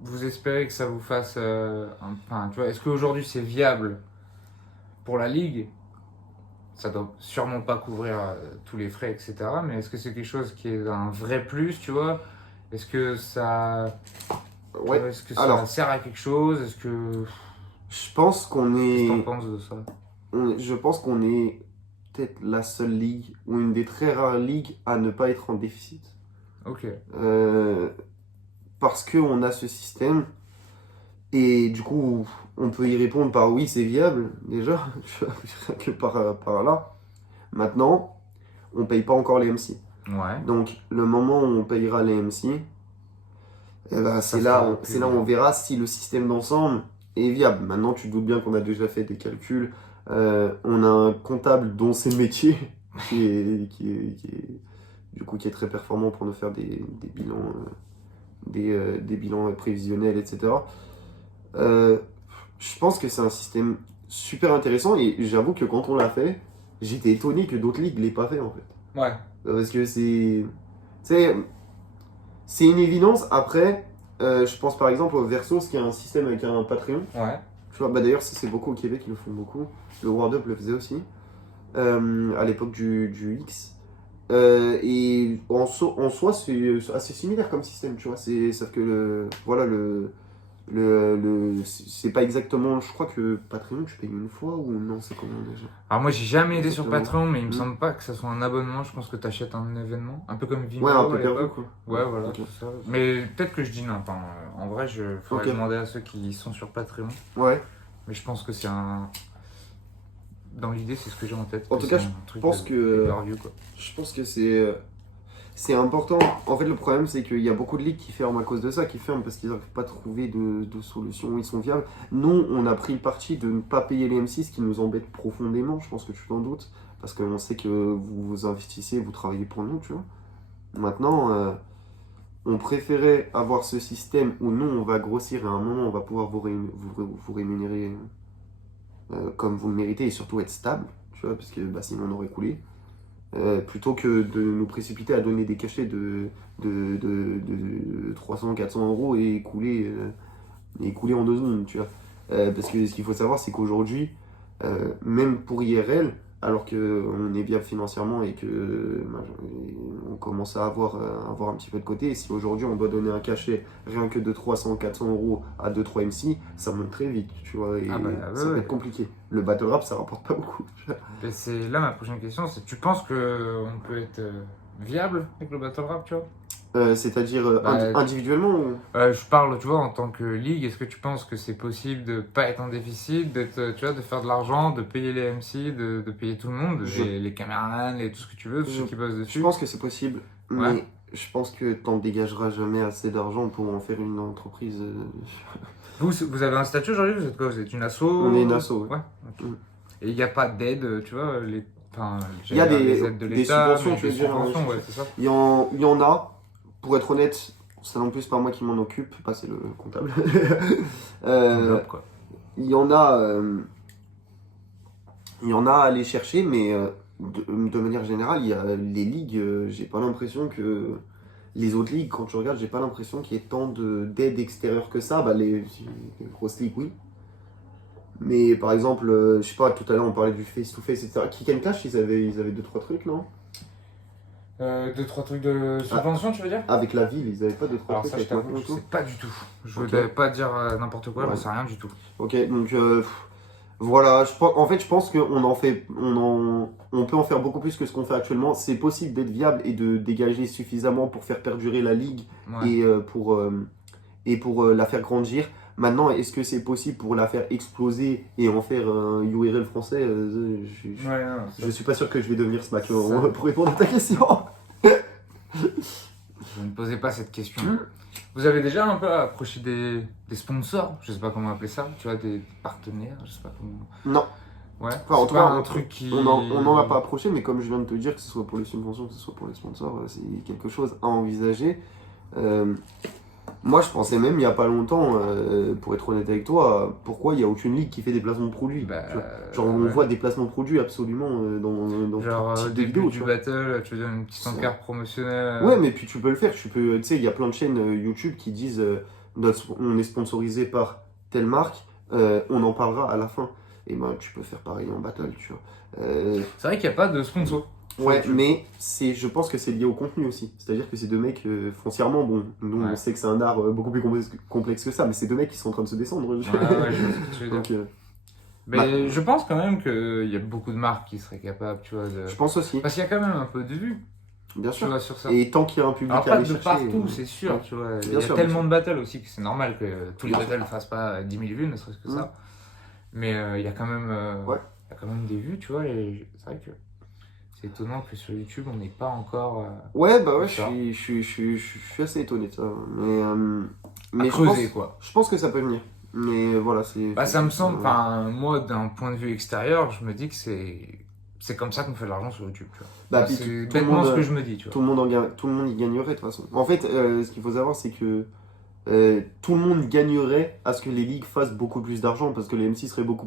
vous espérez que ça vous fasse, enfin, tu vois, est-ce qu'aujourd'hui c'est viable pour la ligue? Ça doit sûrement pas couvrir tous les frais, etc. Mais est-ce que c'est quelque chose qui est un vrai plus, tu vois? Est-ce que ça, Ouais. est-ce que ça Alors, sert à quelque chose? Est-ce que, je pense qu'on qu'est-ce est. que t'en penses de ça? Je pense qu'on est peut-être la seule ligue ou une des très rares ligues à ne pas être en déficit. Ok. Parce qu'on a ce système et du coup on peut y répondre par oui c'est viable déjà que par là. Maintenant on paye pas encore les MC. Ouais. Donc le moment où on payera les MC, eh ben, c'est là où on verra si le système d'ensemble est viable. Maintenant tu te doutes bien qu'on a déjà fait des calculs. On a un comptable dont c'est le métier qui est très performant pour nous faire des bilans. Des bilans prévisionnels, etc. Je pense que c'est un système super intéressant et j'avoue que quand on l'a fait, j'étais étonné que d'autres ligues ne l'aient pas fait en fait. Ouais. Parce que c'est une évidence. Après, je pense par exemple au Versus qui a un système avec un Patreon. Ouais. Tu vois, bah d'ailleurs, ça c'est beaucoup au Québec, ils le font beaucoup. Le World Up le faisait aussi, à l'époque du X. Et en soi, c'est assez similaire comme système, tu vois. Sauf que voilà, c'est pas exactement. Je crois que Patreon, tu payes une fois ou non, c'est comment déjà? Alors moi j'ai jamais été sur Exactement. Patreon, mais il me Hmm. semble pas que ça soit un abonnement, je pense que tu achètes un événement, un peu comme Ouais, un Vimeo peu à perdu l'époque. quoi. Ouais, voilà, Ok. c'est ça. Mais peut-être que je dis non, enfin, en vrai, je faudrait Ok. demander à ceux qui sont sur Patreon, Ouais. mais je pense que c'est un... Dans l'idée, c'est ce que j'ai en tête, En que tout c'est cas, un truc pense de que pay-per-view, quoi. je pense que c'est important. En fait, le problème, c'est qu'il y a beaucoup de ligues qui ferment à cause de ça, qui ferment parce qu'ils n'arrivent pas à trouver de solution où ils sont viables. Nous, on a pris le parti de ne pas payer les M6, ce qui nous embête profondément, je pense que tu t'en doutes, parce qu'on sait que vous investissez, vous travaillez pour nous, tu vois. Maintenant, on préférait avoir ce système où nous, on va grossir et à un moment, on va pouvoir vous rémunérer comme vous le méritez et surtout être stable, tu vois, parce que bah, sinon on aurait coulé. Plutôt que de nous précipiter à donner des cachets de 300-400 euros et couler en 2 secondes, tu vois. Parce que ce qu'il faut savoir, c'est qu'aujourd'hui, même pour IRL, alors qu'on est viable financièrement et que on commence à avoir un petit peu de côté, et si aujourd'hui on doit donner un cachet rien que de 300-400 euros à 2-3 MC, ça monte très vite, tu vois, et Ah bah ça ouais, va ouais. être compliqué. Le battle rap, ça rapporte pas beaucoup. Et c'est là ma prochaine question, c'est tu penses que on peut être viable avec le battle rap, tu vois? C'est-à-dire Bah, individuellement ou... je parle, tu vois, en tant que ligue, est-ce que tu penses que c'est possible de pas être en déficit, d'être, tu vois, de faire de l'argent, de payer les MC, de payer tout le monde, je, les caméramans, tout ce que tu veux, tous je, ceux qui bossent je dessus? pense que c'est possible, Ouais. mais je pense que t'en dégageras jamais assez d'argent pour en faire une entreprise. Vous avez un statut aujourd'hui, vous êtes quoi? Vous êtes une asso? On est une asso, ouais. Ouais, ok. Mm. Et il n'y a pas d'aide, tu vois, enfin, Il y a j'allais dire les aides de des l'État, subventions, mais tu des veux dire, subventions, ouais, c'est ça. il y en a, pour être honnête, ça non plus c'est pas moi qui m'en occupe, pas c'est le comptable. Un Euh, job, quoi. il y en a, il y en a à aller chercher, mais de manière générale, il y a les ligues, j'ai pas l'impression que les autres ligues, quand tu regardes, j'ai pas l'impression qu'il y ait tant d'aide extérieure que ça. Bah, les grosses ligues, oui. Mais par exemple, je sais pas, tout à l'heure on parlait du face-to-face, etc. Kick and Clash, ils avaient 2-3 trucs, non? Deux, trois trucs de Ah, subvention, tu veux dire? avec la ville, ils avaient pas 2-3 Alors trucs ça, je avec t'avoue, Macron et je tout. sais pas du tout. Je Ok. voudrais pas dire n'importe quoi, Ouais. j'en sais rien du tout. Ok, donc voilà, en fait je pense on peut en faire beaucoup plus que ce qu'on fait actuellement. C'est possible d'être viable et de dégager suffisamment pour faire perdurer la ligue Ouais. et pour la faire grandir. Maintenant, est-ce que c'est possible pour la faire exploser et en faire un URL français? Ouais, non, Je suis pas sûr que je vais devenir Smack Ça- pour répondre à ta question. je ne posais pas cette question. Vous avez déjà un peu approché des sponsors, je sais pas comment appeler ça, tu vois, des partenaires, je sais pas comment. Non. Ouais, Enfin, en c'est tout pas cas, un truc qui. on n'en a pas approché, mais comme je viens de te dire, que ce soit pour les subventions, que ce soit pour les sponsors, c'est quelque chose à envisager. Euh, Moi, je pensais même il n'y a pas longtemps, pour être honnête avec toi, pourquoi il n'y a aucune ligue qui fait des placements de produits. Bah, Tu vois. Genre, on ouais. voit des placements de produits absolument dans Genre, tout au type de début vidéo. du Tu vois. battle, tu veux dire une petite Ça- encart promotionnelle. Ouais, mais puis tu peux le faire. Tu sais, il y a plein de chaînes YouTube qui disent on est sponsorisé par telle marque, on en parlera à la fin. Et ben, tu peux faire pareil en battle, tu vois. C'est vrai qu'il n'y a pas de sponsor. sur Ouais, YouTube. mais je pense que c'est lié au contenu aussi. C'est-à-dire que ces deux mecs, foncièrement, bon, nous Ouais. on sait que c'est un art beaucoup plus complexe que ça, mais ces deux mecs qui sont en train de se descendre. Ouais, ouais, je vois ce que tu veux dire. Donc, Mais bah, je pense quand même qu'il y a beaucoup de marques qui seraient capables, tu vois, de... je pense aussi, Parce qu'il y a quand même un peu de vues, bien tu sûr. vois, sur ça. Et tant qu'il y a un public Alors à pas aller de chercher. partout, c'est sûr, ouais. tu vois. Il y Bien a sûr, tellement bien de battles aussi que c'est normal que tous les Bien battles ne fassent pas 10 000 vues, ne serait-ce que ça. Mais il y a quand même, Ouais. il y a quand même des vues, tu vois, et c'est vrai que c'est étonnant que sur YouTube, on n'ait pas encore... Ouais, bah ouais, ça. je suis assez étonné de ça. Mais, à mais creuser, quoi. je pense que ça peut venir. Mais voilà, c'est. Bah, ça me semble, enfin, moi, d'un point de vue extérieur, je me dis que c'est comme ça qu'on fait de l'argent sur YouTube, tu vois. Bah, Moi, puis c'est tout le bêtement monde, ce que je me dis, tu vois. tout le monde y gagnerait de toute façon. En fait, ce qu'il faut savoir, c'est que tout le monde gagnerait à ce que les ligues fassent beaucoup plus d'argent parce que les MC seraient beaucoup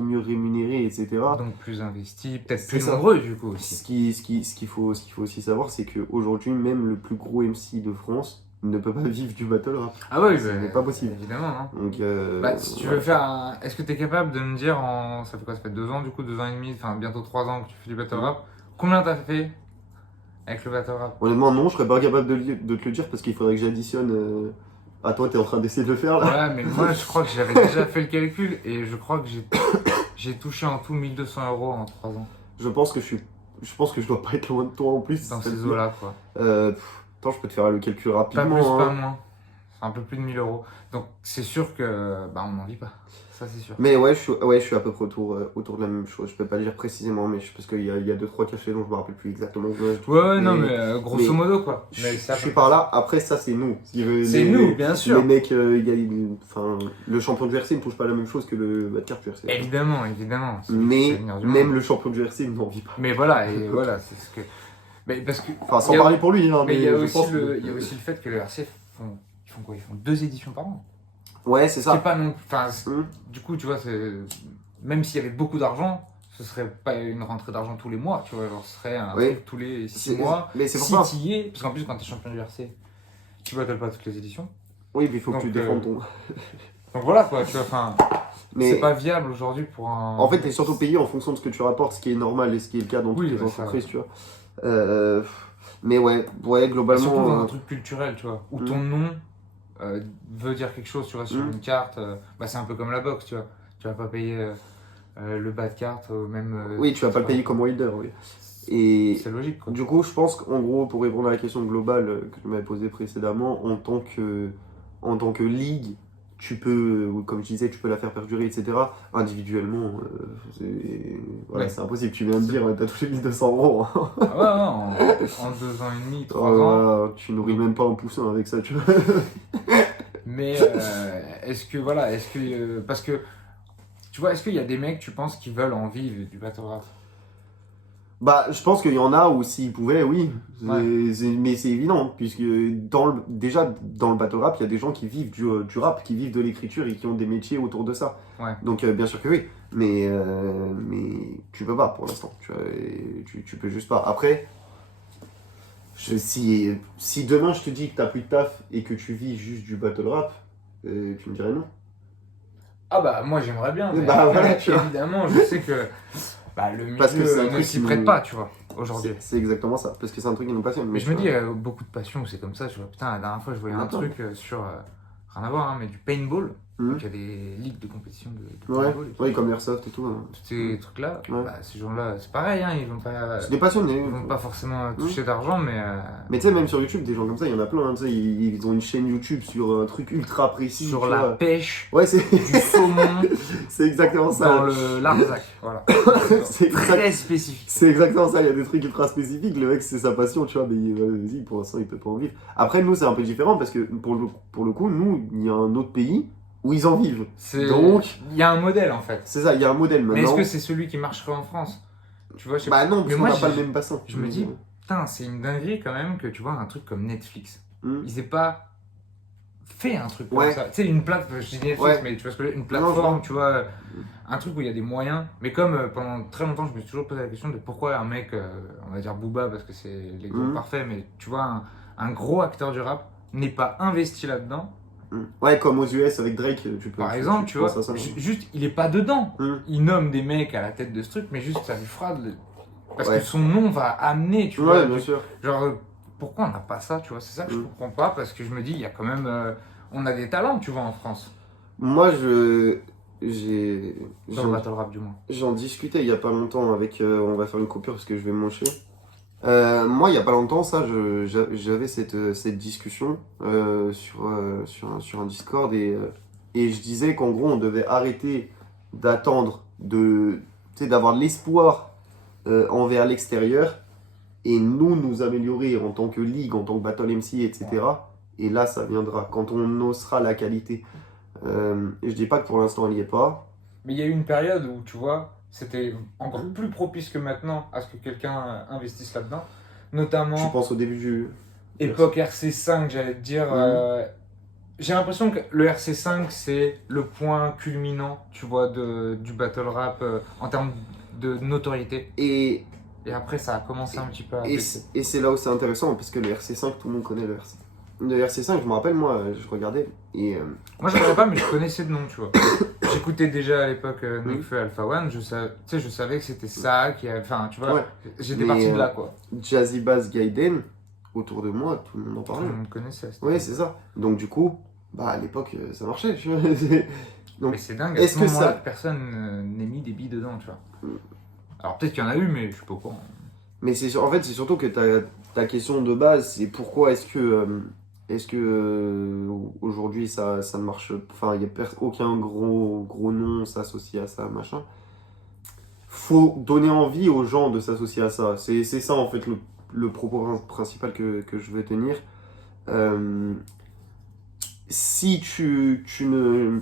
mieux rémunérés, etc. Donc plus investi, peut-être C'est plus ça. nombreux, du coup, aussi. Ce qu'il faut aussi savoir, c'est qu'aujourd'hui, même le plus gros MC de France, ne peut pas vivre du battle rap. Ah ouais, Ce n'est pas possible. Évidemment, hein. Donc, Si tu veux faire un... Est-ce que tu es capable de me dire Ça fait quoi? Ça fait 2 ans, du coup, 2 ans et demi, enfin bientôt 3 ans que tu fais du battle rap. Combien t'as fait avec le battle rap? Honnêtement, non, je serais pas capable de te le dire parce qu'il faudrait que j'additionne. Ah, toi, t'es en train d'essayer de le faire là? Ouais, mais moi, je crois que j'avais déjà fait le calcul et je crois que j'ai touché en tout 1200 € en 3 ans. Je pense que je dois pas être loin de toi en plus. Dans ces eaux-là, quoi. Attends, je peux te faire le calcul Pas rapidement. plus, pas hein. moins. C'est un peu plus de 1000 €. Donc, c'est sûr que on n'en vit pas. Ça, c'est sûr. Mais ouais, je suis à peu près autour de la même chose. Je peux pas dire précisément, mais parce qu'il y a 2-3 cachets dont je me rappelle plus exactement. Ouais, non, mais grosso modo, quoi. Mais Je suis par là. Après, ça, c'est nous. C'est nous, bien sûr. Les mecs, le champion du RC ne touche pas la même chose que le Batcart du RC. Évidemment, évidemment. Mais même le champion du RC n'en vit pas. Mais voilà, et voilà, c'est ce que. Mais parce que. Enfin, sans parler pour lui, hein, mais il y a aussi pense il y a aussi le fait que le RC ils font quoi? Ils font 2 éditions par an. Ouais, c'est ça. C'est pas non. Enfin, du coup, tu vois, même s'il y avait beaucoup d'argent, ce serait pas une rentrée d'argent tous les mois, tu vois, genre ce serait un truc tous les 6 mois. Mais c'est pour si ça. t'y es, parce qu'en plus, quand t'es champion du RC, tu battles pas toutes les éditions. Oui, mais il faut que tu défendes ton. Donc voilà quoi, tu vois, enfin. Mais c'est pas viable aujourd'hui pour un. En fait, t'es surtout payé en fonction de ce que tu rapportes, ce qui est normal et ce qui est le cas dans toutes les entreprises, tu vois. Mais ouais, globalement. Surtout dans un truc culturel, tu vois, où ton nom veut dire quelque chose, tu vois, sur une carte. C'est un peu comme la boxe, tu vois. Tu vas pas payer le bas de carte au même. Oui, tu vas pas le payer comme Wilder, oui. Et c'est logique, quoi. Du coup, je pense qu'en gros, pour répondre à la question globale que tu m'avais posée précédemment, en tant que ligue, tu peux, comme je disais, tu peux la faire perdurer, etc. Individuellement, c'est impossible. Tu viens de dire, t'as touché 1200 €. Ah ouais, en 2 ans et demi, 3 ans. Tu nourris même pas un poussin avec ça, tu vois. Mais est-ce que, parce que, tu vois, est-ce qu'il y a des mecs, tu penses, qui veulent en vivre du battle rap? Je pense qu'il y en a où s'ils pouvaient, oui. Ouais. Mais c'est évident, puisque déjà dans le battle rap, il y a des gens qui vivent du rap, qui vivent de l'écriture et qui ont des métiers autour de ça. Ouais. Donc bien sûr que oui. Mais tu peux pas pour l'instant. Tu peux juste pas. Après, si demain je te dis que t'as plus de taf et que tu vis juste du battle rap, tu me dirais non. Ah moi j'aimerais bien. Mais voilà, évidemment, je sais que. Le milieu parce que c'est un ne truc s'y prête pas, tu vois, aujourd'hui. C'est exactement ça, parce que c'est un truc qui nous passionne. Mais je me dis, il y a beaucoup de passion, c'est comme ça, tu vois. Putain, la dernière fois, je voyais un truc sur, rien à voir, hein, mais du paintball. Donc il y a des ligues de compétition de paintball. Oui, comme l'airsoft et tout. Tous ces trucs-là, ces gens-là, c'est pareil, hein, ils vont pas. C'est des passionnés. Ils vont pas forcément toucher d'argent, mais. Mais tu sais, même sur YouTube, des gens comme ça, il y en a plein. Hein, ils ont une chaîne YouTube sur un truc ultra précis. Sur la pêche, ouais, c'est du saumon. C'est exactement ça. Dans le Larzac, voilà. C'est très spécifique. C'est exactement ça, il y a des trucs ultra spécifiques. Le mec, c'est sa passion, tu vois, mais vas-y, pour l'instant, il peut pas en vivre. Après, nous, c'est un peu différent parce que pour le coup, nous, il y a un autre pays où ils en vivent. Donc, il y a un modèle en fait. C'est ça, il y a un modèle maintenant. Mais est-ce que c'est celui qui marcherait en France? Tu vois, je sais pas. Non, parce qu'on moi, n'a pas le même bassin. Je me dis, putain, c'est une dinguerie quand même que tu vois un truc comme Netflix. Ils aient pas fait un truc comme ça. Tu sais, une plateforme, je dis Netflix, mais tu vois ce que je veux dire, une plateforme, tu vois, un truc où il y a des moyens. Mais comme pendant très longtemps, je me suis toujours posé la question de pourquoi un mec, on va dire Booba parce que c'est l'exemple parfait, mais tu vois, un gros acteur du rap n'est pas investi là-dedans. Ouais, comme aux US avec Drake, tu peux. Par exemple, tu vois, juste, il est pas dedans. Il nomme des mecs à la tête de ce truc, mais juste ça lui fera parce que son nom va amener, tu vois. Bien sûr. Genre, pourquoi on n'a pas ça, tu vois? C'est ça que je comprends pas, parce que je me dis, il y a quand même. On a des talents, tu vois, en France. Moi, Dans le battle rap, du moins. J'en discutais il y a pas longtemps avec. On va faire une coupure parce que je vais me mocher. Moi, il n'y a pas longtemps, j'avais cette discussion sur un Discord et je disais qu'en gros, on devait arrêter d'attendre d'avoir de l'espoir envers l'extérieur et nous améliorer en tant que ligue, en tant que battle MC, etc. Et là, ça viendra quand on osera la qualité. Et je dis pas que pour l'instant, elle n'y est pas. Mais il y a eu une période où, tu vois, c'était encore plus propice que maintenant à ce que quelqu'un investisse là-dedans. Notamment. Je pense au début du. Époque RC5, j'allais te dire. J'ai l'impression que le RC5, c'est le point culminant, tu vois, du battle rap en termes de notoriété. Et après, ça a commencé un petit peu à baisser. Et c'est là où c'est intéressant, parce que le RC5, tout le monde connaît le RC. de RC5, je me rappelle, moi, je regardais. Et Moi, je ne regardais pas, mais je connaissais de nom, tu vois. J'écoutais déjà à l'époque Nekfeu Alpha One, je savais que c'était ça, enfin, tu vois, ouais, j'étais mais parti de là, quoi. Jazzy Bass Gaiden, autour de moi, tout le monde en Tout parlait. le monde connaissait à cette Oui, époque. c'est ça. Donc, du coup, bah, à l'époque, ça marchait, tu vois. Donc, Mais c'est dingue, à est-ce ce que moment-là, ça. que personne n'ait mis des billes dedans, tu vois. Alors peut-être qu'il y en a eu, mais je suis pas au courant. Mais en fait, c'est surtout que ta question de base, c'est pourquoi aujourd'hui ça ne marche. Enfin, il n'y a aucun gros nom s'associe à ça, machin. Faut donner envie aux gens de s'associer à ça. C'est ça, en fait, le propos principal que je veux tenir. Euh, si tu ne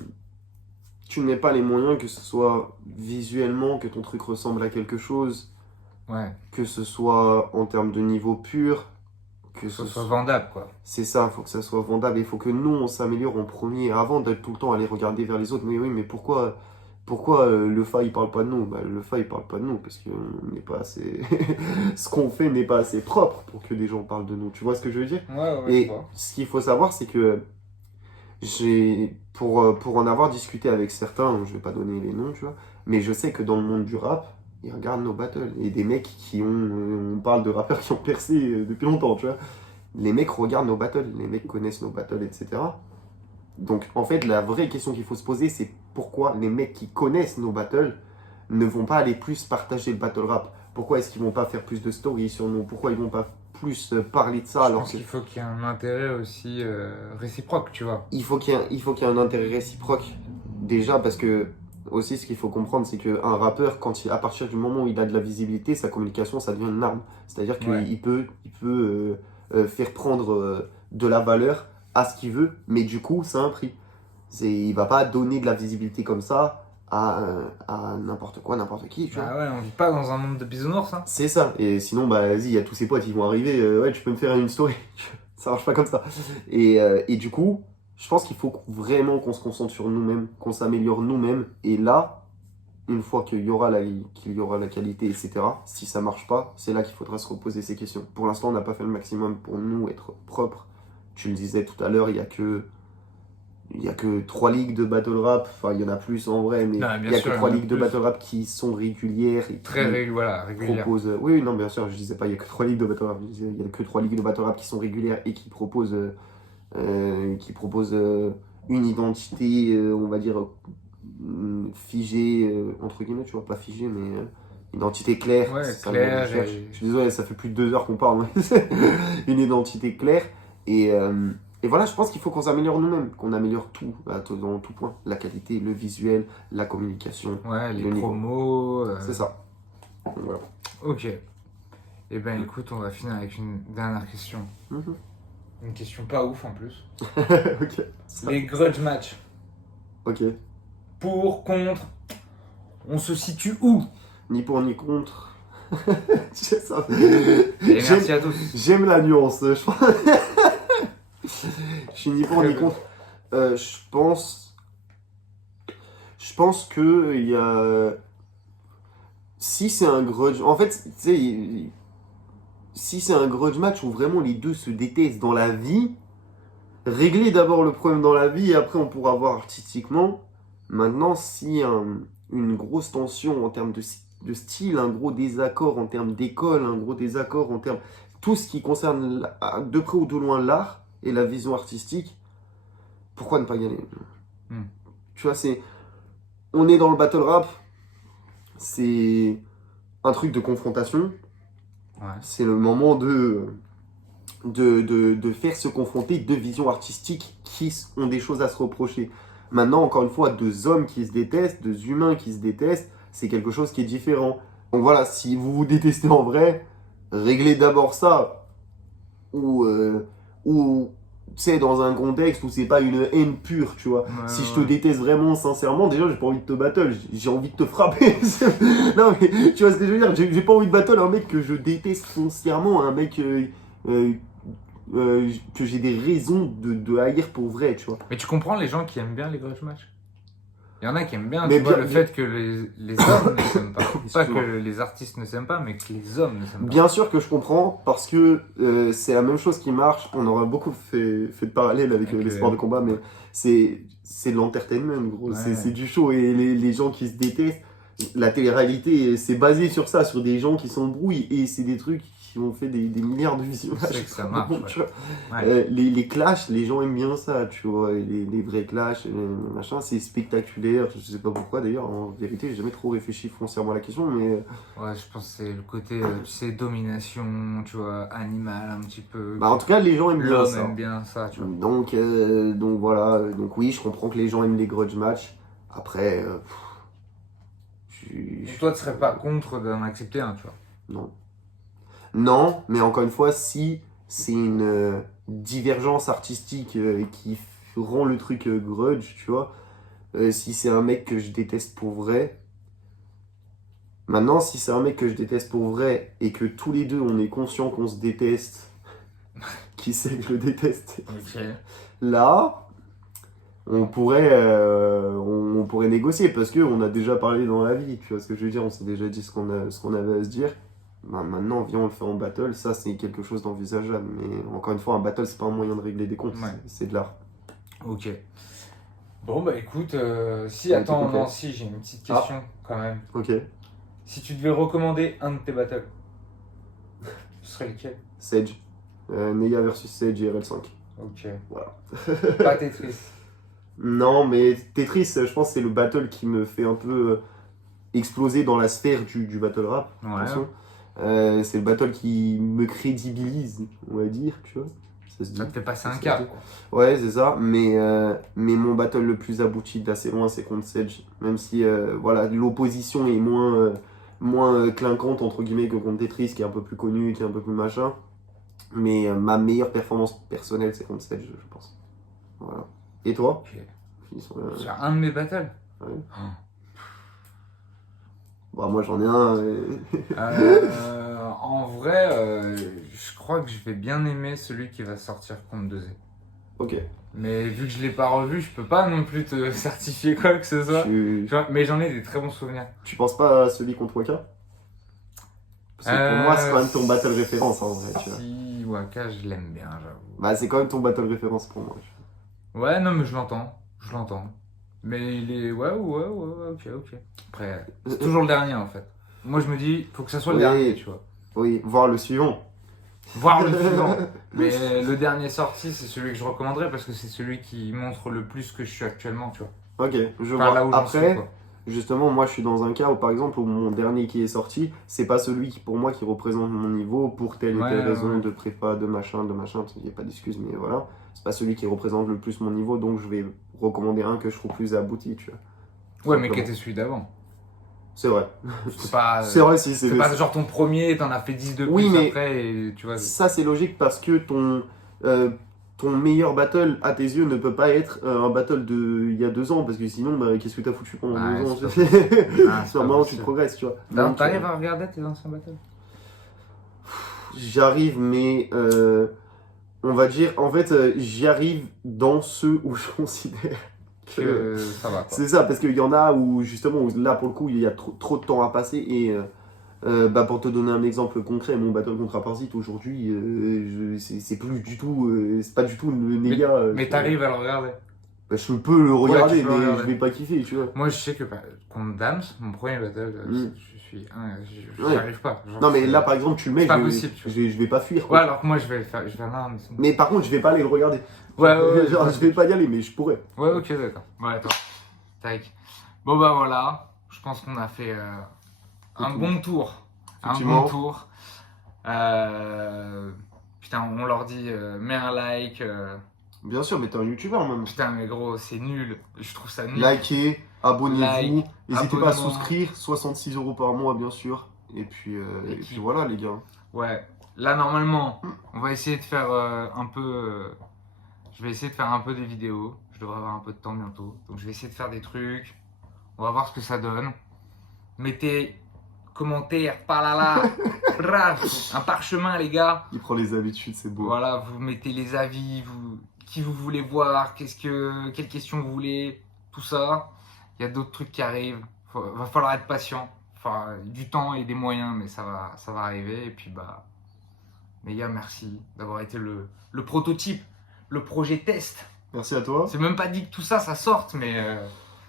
mets pas les moyens, que ce soit visuellement, que ton truc ressemble à quelque chose, Ouais, que ce soit en termes de niveau pur, que ce soit vendable, quoi. c'est ça, il faut que ça soit vendable, il faut que nous on s'améliore en premier avant d'être tout le temps aller regarder vers les autres. Mais oui, mais pourquoi le FA il parle pas de nous? Bah, le FA il parle pas de nous parce que on n'est pas assez. Ce qu'on fait n'est pas assez propre pour que des gens parlent de nous. Tu vois ce que je veux dire? Ouais, je Et vois. ce qu'il faut savoir, c'est que pour en avoir discuté avec certains, je vais pas donner les noms, tu vois, mais je sais que dans le monde du rap, ils regardent nos battles. Et des mecs on parle de rappeurs qui ont percé depuis longtemps, tu vois. Les mecs regardent nos battles, les mecs connaissent nos battles, etc. Donc en fait, la vraie question qu'il faut se poser, c'est pourquoi les mecs qui connaissent nos battles ne vont pas aller plus partager le battle rap? Pourquoi est-ce qu'ils vont pas faire plus de stories sur nous? Pourquoi ils vont pas plus parler de ça Je alors pense que qu'il faut qu'il y ait un intérêt aussi réciproque, tu vois. il faut qu'il y ait un intérêt réciproque déjà parce que aussi ce qu'il faut comprendre c'est qu'un rappeur à partir du moment où il a de la visibilité sa communication ça devient une arme, c'est-à-dire Ouais. qu'il peut faire prendre de la valeur à ce qu'il veut mais du coup ça a un prix. Il va pas donner de la visibilité comme ça à n'importe quoi n'importe qui, tu vois. Bah ouais, on vit pas dans un monde de bisounours, hein. C'est ça. Et sinon, bah, vas-y, il y a tous ses potes, ils vont arriver. Ouais, tu peux me faire une story. Ça marche pas comme ça. Et du coup, je pense qu'il faut vraiment qu'on se concentre sur nous-mêmes, qu'on s'améliore nous-mêmes. Et là, une fois qu'il y aura la qualité, etc., si ça marche pas, c'est là qu'il faudra se reposer ces questions. Pour l'instant, on n'a pas fait le maximum pour nous être propres. Tu le disais tout à l'heure, il y a que 3 ligues de battle rap, enfin il y en a plus en vrai, mais Non, il bien y a sûr, que il y en trois a ligues de plus. battle rap qui sont régulières et qui Voilà, régulière. proposent. Oui, oui, non, bien sûr, je disais pas il y a que 3 ligues de battle rap, je disais il y a que 3 ligues de battle rap qui sont régulières et qui proposent une identité, on va dire, figée, entre guillemets, tu vois, pas figée, mais identité claire, Ouais, c'est ça le mot que je clair cherche. et... Je suis désolé, ça fait plus de 2 heures qu'on parle, une identité claire. Et voilà, je pense qu'il faut qu'on s'améliore nous-mêmes, qu'on améliore tout, dans tout point. La qualité, le visuel, la communication, Ouais, les le niveau. promos. C'est ça. Donc, voilà. Ok. Eh ben écoute, on va finir avec une dernière question. Mhm. Une question pas ouf en plus. Ok. Ça. Les grudge match. Ok. Pour, contre, on se situe où? Ni pour ni contre. C'est ça. Et merci à tous. J'aime la nuance. Je suis ni pour ni contre. Je pense que il y a. Si c'est un grudge. En fait, tu sais, si c'est un grudge match où vraiment les deux se détestent dans la vie, régler d'abord le problème dans la vie et après on pourra voir artistiquement. Maintenant, si une grosse tension en termes de style, un gros désaccord en termes d'école, un gros désaccord en termes. Tout ce qui concerne de près ou de loin l'art et la vision artistique, pourquoi ne pas y aller? Tu vois, on est dans le battle rap, c'est un truc de confrontation. Ouais. C'est le moment de faire se confronter deux visions artistiques qui ont des choses à se reprocher. Maintenant, encore une fois, deux hommes qui se détestent, deux humains qui se détestent, c'est quelque chose qui est différent. Donc voilà, si vous vous détestez en vrai, réglez d'abord ça. Ou c'est dans un contexte où c'est pas une haine pure, tu vois. Si je te déteste vraiment, sincèrement, déjà, j'ai pas envie de te battle, j'ai envie de te frapper. Non, mais tu vois ce que je veux dire? J'ai pas envie de battle un mec que je déteste foncièrement, un mec que j'ai des raisons de haïr pour vrai, tu vois. Mais tu comprends les gens qui aiment bien les grudge match? Il y en a qui aiment bien, Mais tu vois, bien- le fait que les hommes ne s'aiment pas. Pas Excuse-moi. que les artistes ne s'aiment pas, mais que les hommes ne s'aiment pas. Bien sûr que je comprends, parce que c'est la même chose qui marche. On aura beaucoup fait de parallèles avec Avec les sports de combat, mais c'est de l'entertainment, gros. Ouais. C'est du show. Et les gens qui se détestent, la télé-réalité, c'est basé sur ça, sur des gens qui s'embrouillent. Et c'est des trucs qui ont fait des milliards de visionnages. C'est que ça marche, ouais. Tu vois. Ouais. Les clashs, les gens aiment bien ça, tu vois. Les vrais clashs, machin, c'est spectaculaire. Je sais pas pourquoi d'ailleurs, en vérité, j'ai jamais trop réfléchi foncièrement à la question, mais. Ouais, je pense que c'est le côté, tu sais, domination, tu vois, animal un petit peu. Bah, en tout cas, les gens aiment bien L'homme ça. aime bien ça, tu vois. Donc voilà, donc oui, je comprends que les gens aiment les grudge matchs. Après, Et toi, tu serais pas contre d'en accepter un, tu vois. non. Non, mais encore une fois, si c'est une divergence artistique qui rend le truc grudge, tu vois, si c'est un mec que je déteste pour vrai. Maintenant, si c'est un mec que je déteste pour vrai et que tous les deux on est conscient qu'on se déteste, qui sait que je le déteste, Ok. là, on pourrait négocier parce qu'on a déjà parlé dans la vie, tu vois ce que je veux dire, on s'est déjà dit ce qu'on avait à se dire. Ben, maintenant, viens, on le fait en battle, ça c'est quelque chose d'envisageable. Mais encore une fois, un battle c'est pas un moyen de régler des comptes, Ouais. c'est de l'art. Ok. Bon, bah écoute, si, Ouais, attends, ok. non, si, j'ai une petite question quand même. Ok, Si tu devais recommander un de tes battles, ce serait lequel? Sage. Neya versus Sage et RL5. Ok. Voilà. Pas Tetris. Non, mais Tetris, je pense que c'est le battle qui me fait un peu exploser dans la sphère du battle rap. Ouais. Attention. C'est le battle qui me crédibilise, on va dire, tu vois. Ça se dit. Ça te fait passer un Ça se cap, dit. quoi. Ouais, c'est ça, mais mon battle le plus abouti d'assez loin, c'est contre Sage. Même si voilà, l'opposition est moins clinquante, entre guillemets, que contre Tetris, qui est un peu plus connu, qui est un peu plus machin. Mais ma meilleure performance personnelle, c'est contre Sage, je pense. Voilà. Et toi? Ok. Ils sont, Sur un de mes battles? ouais. Bah, moi, j'en ai un. En vrai, je crois que je vais bien aimer celui qui va sortir contre 2 Ok. Mais vu que je l'ai pas revu, je peux pas non plus te certifier quoi que ce soit. Tu vois, mais j'en ai des très bons souvenirs. Tu penses pas à celui contre Waka? Parce que pour moi, c'est quand même ton battle référence en vrai, tu vois. Si, Waka, je l'aime bien, j'avoue. Bah, c'est quand même ton battle référence pour moi. Ouais, non, mais je l'entends. Mais il est. Ouais, ok. Après, c'est toujours le dernier en fait. Moi, je me dis, faut que ça soit le Oui. dernier, tu vois. Oui, voir le suivant. Voir le suivant. Mais le dernier sorti, c'est celui que je recommanderais parce que c'est celui qui montre le plus que je suis actuellement, tu vois. Ok, je Enfin, vois. là où j'en suis, Après, quoi. justement, moi, je suis dans un cas où, par exemple, où mon dernier qui est sorti, c'est pas celui qui, pour moi, qui représente mon niveau pour telle et Ouais, telle ouais, raison ouais. de prépa, de machin, il n'y a pas d'excuse, mais voilà. C'est pas celui qui représente le plus mon niveau, donc je vais recommander un que je trouve plus abouti, tu vois. Tout Ouais, mais qui simplement. était celui d'avant. C'est vrai. C'est pas. C'est vrai, si, C'est pas genre ton premier, t'en as fait 10 de plus Oui, mais après, et tu vois. ça, c'est logique parce que ton meilleur battle à tes yeux ne peut pas être un battle de il y a 2 ans, parce que sinon, bah, qu'est-ce que t'as foutu pendant Ouais, 2 ans? c'est pas Ah, c'est pas Normalement, tu possible. progresses, tu vois. Alors, Donc, t'arrives à regarder tes anciens battles? j'arrive, mais on va dire, en fait, j'y arrive dans ceux où je considère que. Que ça va, quoi. C'est ça, parce qu'il y en a où, justement, où, là, pour le coup, il y a trop de temps à passer. Et bah, pour te donner un exemple concret, mon battle contre Aparzit aujourd'hui, c'est plus du tout. C'est pas du tout le Neya. Mais t'arrives à le regarder. Bah, je peux le regarder, tu peux le mais regarder. je vais pas kiffer, tu vois. Moi, je sais que contre Dams, mon premier battle, Mm. j'y Ouais. arrive pas. Genre, Non, mais c'est- là, par exemple, tu le mets, c'est pas je vais- possible, tu vois. je vais pas fuir. Ouais, Quoi. alors que moi, je vais le faire. Je vais non, mais c'est- Mais par contre, je vais pas aller le regarder. Ouais, Genre, je vais pas y aller, mais je pourrais. Ouais, ok, d'accord. Ouais, attends. Tac. Bon, bah voilà. Je pense qu'on a fait un tour. bon tour. Un Effectivement. bon tour. Putain, on leur dit, mets un like. Bien sûr, mais t'es un youtubeur même. Putain, mais gros, c'est nul. Je trouve ça nul. Likez, abonnez-vous. Like, N'hésitez pas à abonnement. souscrire. 66 € par mois, bien sûr. Et puis voilà, les gars. Ouais. Là, normalement, on va essayer de faire un peu. Je vais essayer de faire un peu des vidéos. Je devrais avoir un peu de temps bientôt. Donc, je vais essayer de faire des trucs. On va voir ce que ça donne. Mettez commentaires, par là. Bref, un parchemin, les gars. Il prend les habitudes, c'est beau. Voilà, vous mettez les avis, qui vous voulez voir, quelles questions vous voulez, tout ça. Il y a d'autres trucs qui arrivent. Va falloir être patient. Enfin, du temps et des moyens, mais ça va arriver. Et puis, bah, les gars, merci d'avoir été le prototype, le projet test. Merci à toi. C'est même pas dit que tout ça, ça sorte, mais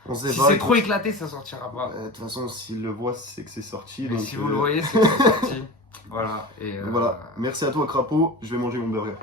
On sait si pas, c'est écoute. trop éclaté, ça sortira pas. De toute façon, s'il le voit, c'est que c'est sorti. Mais donc, si vous le voyez, c'est que c'est sorti. Voilà. Et, Voilà. Merci à toi, Crapaud. Je vais manger mon burger.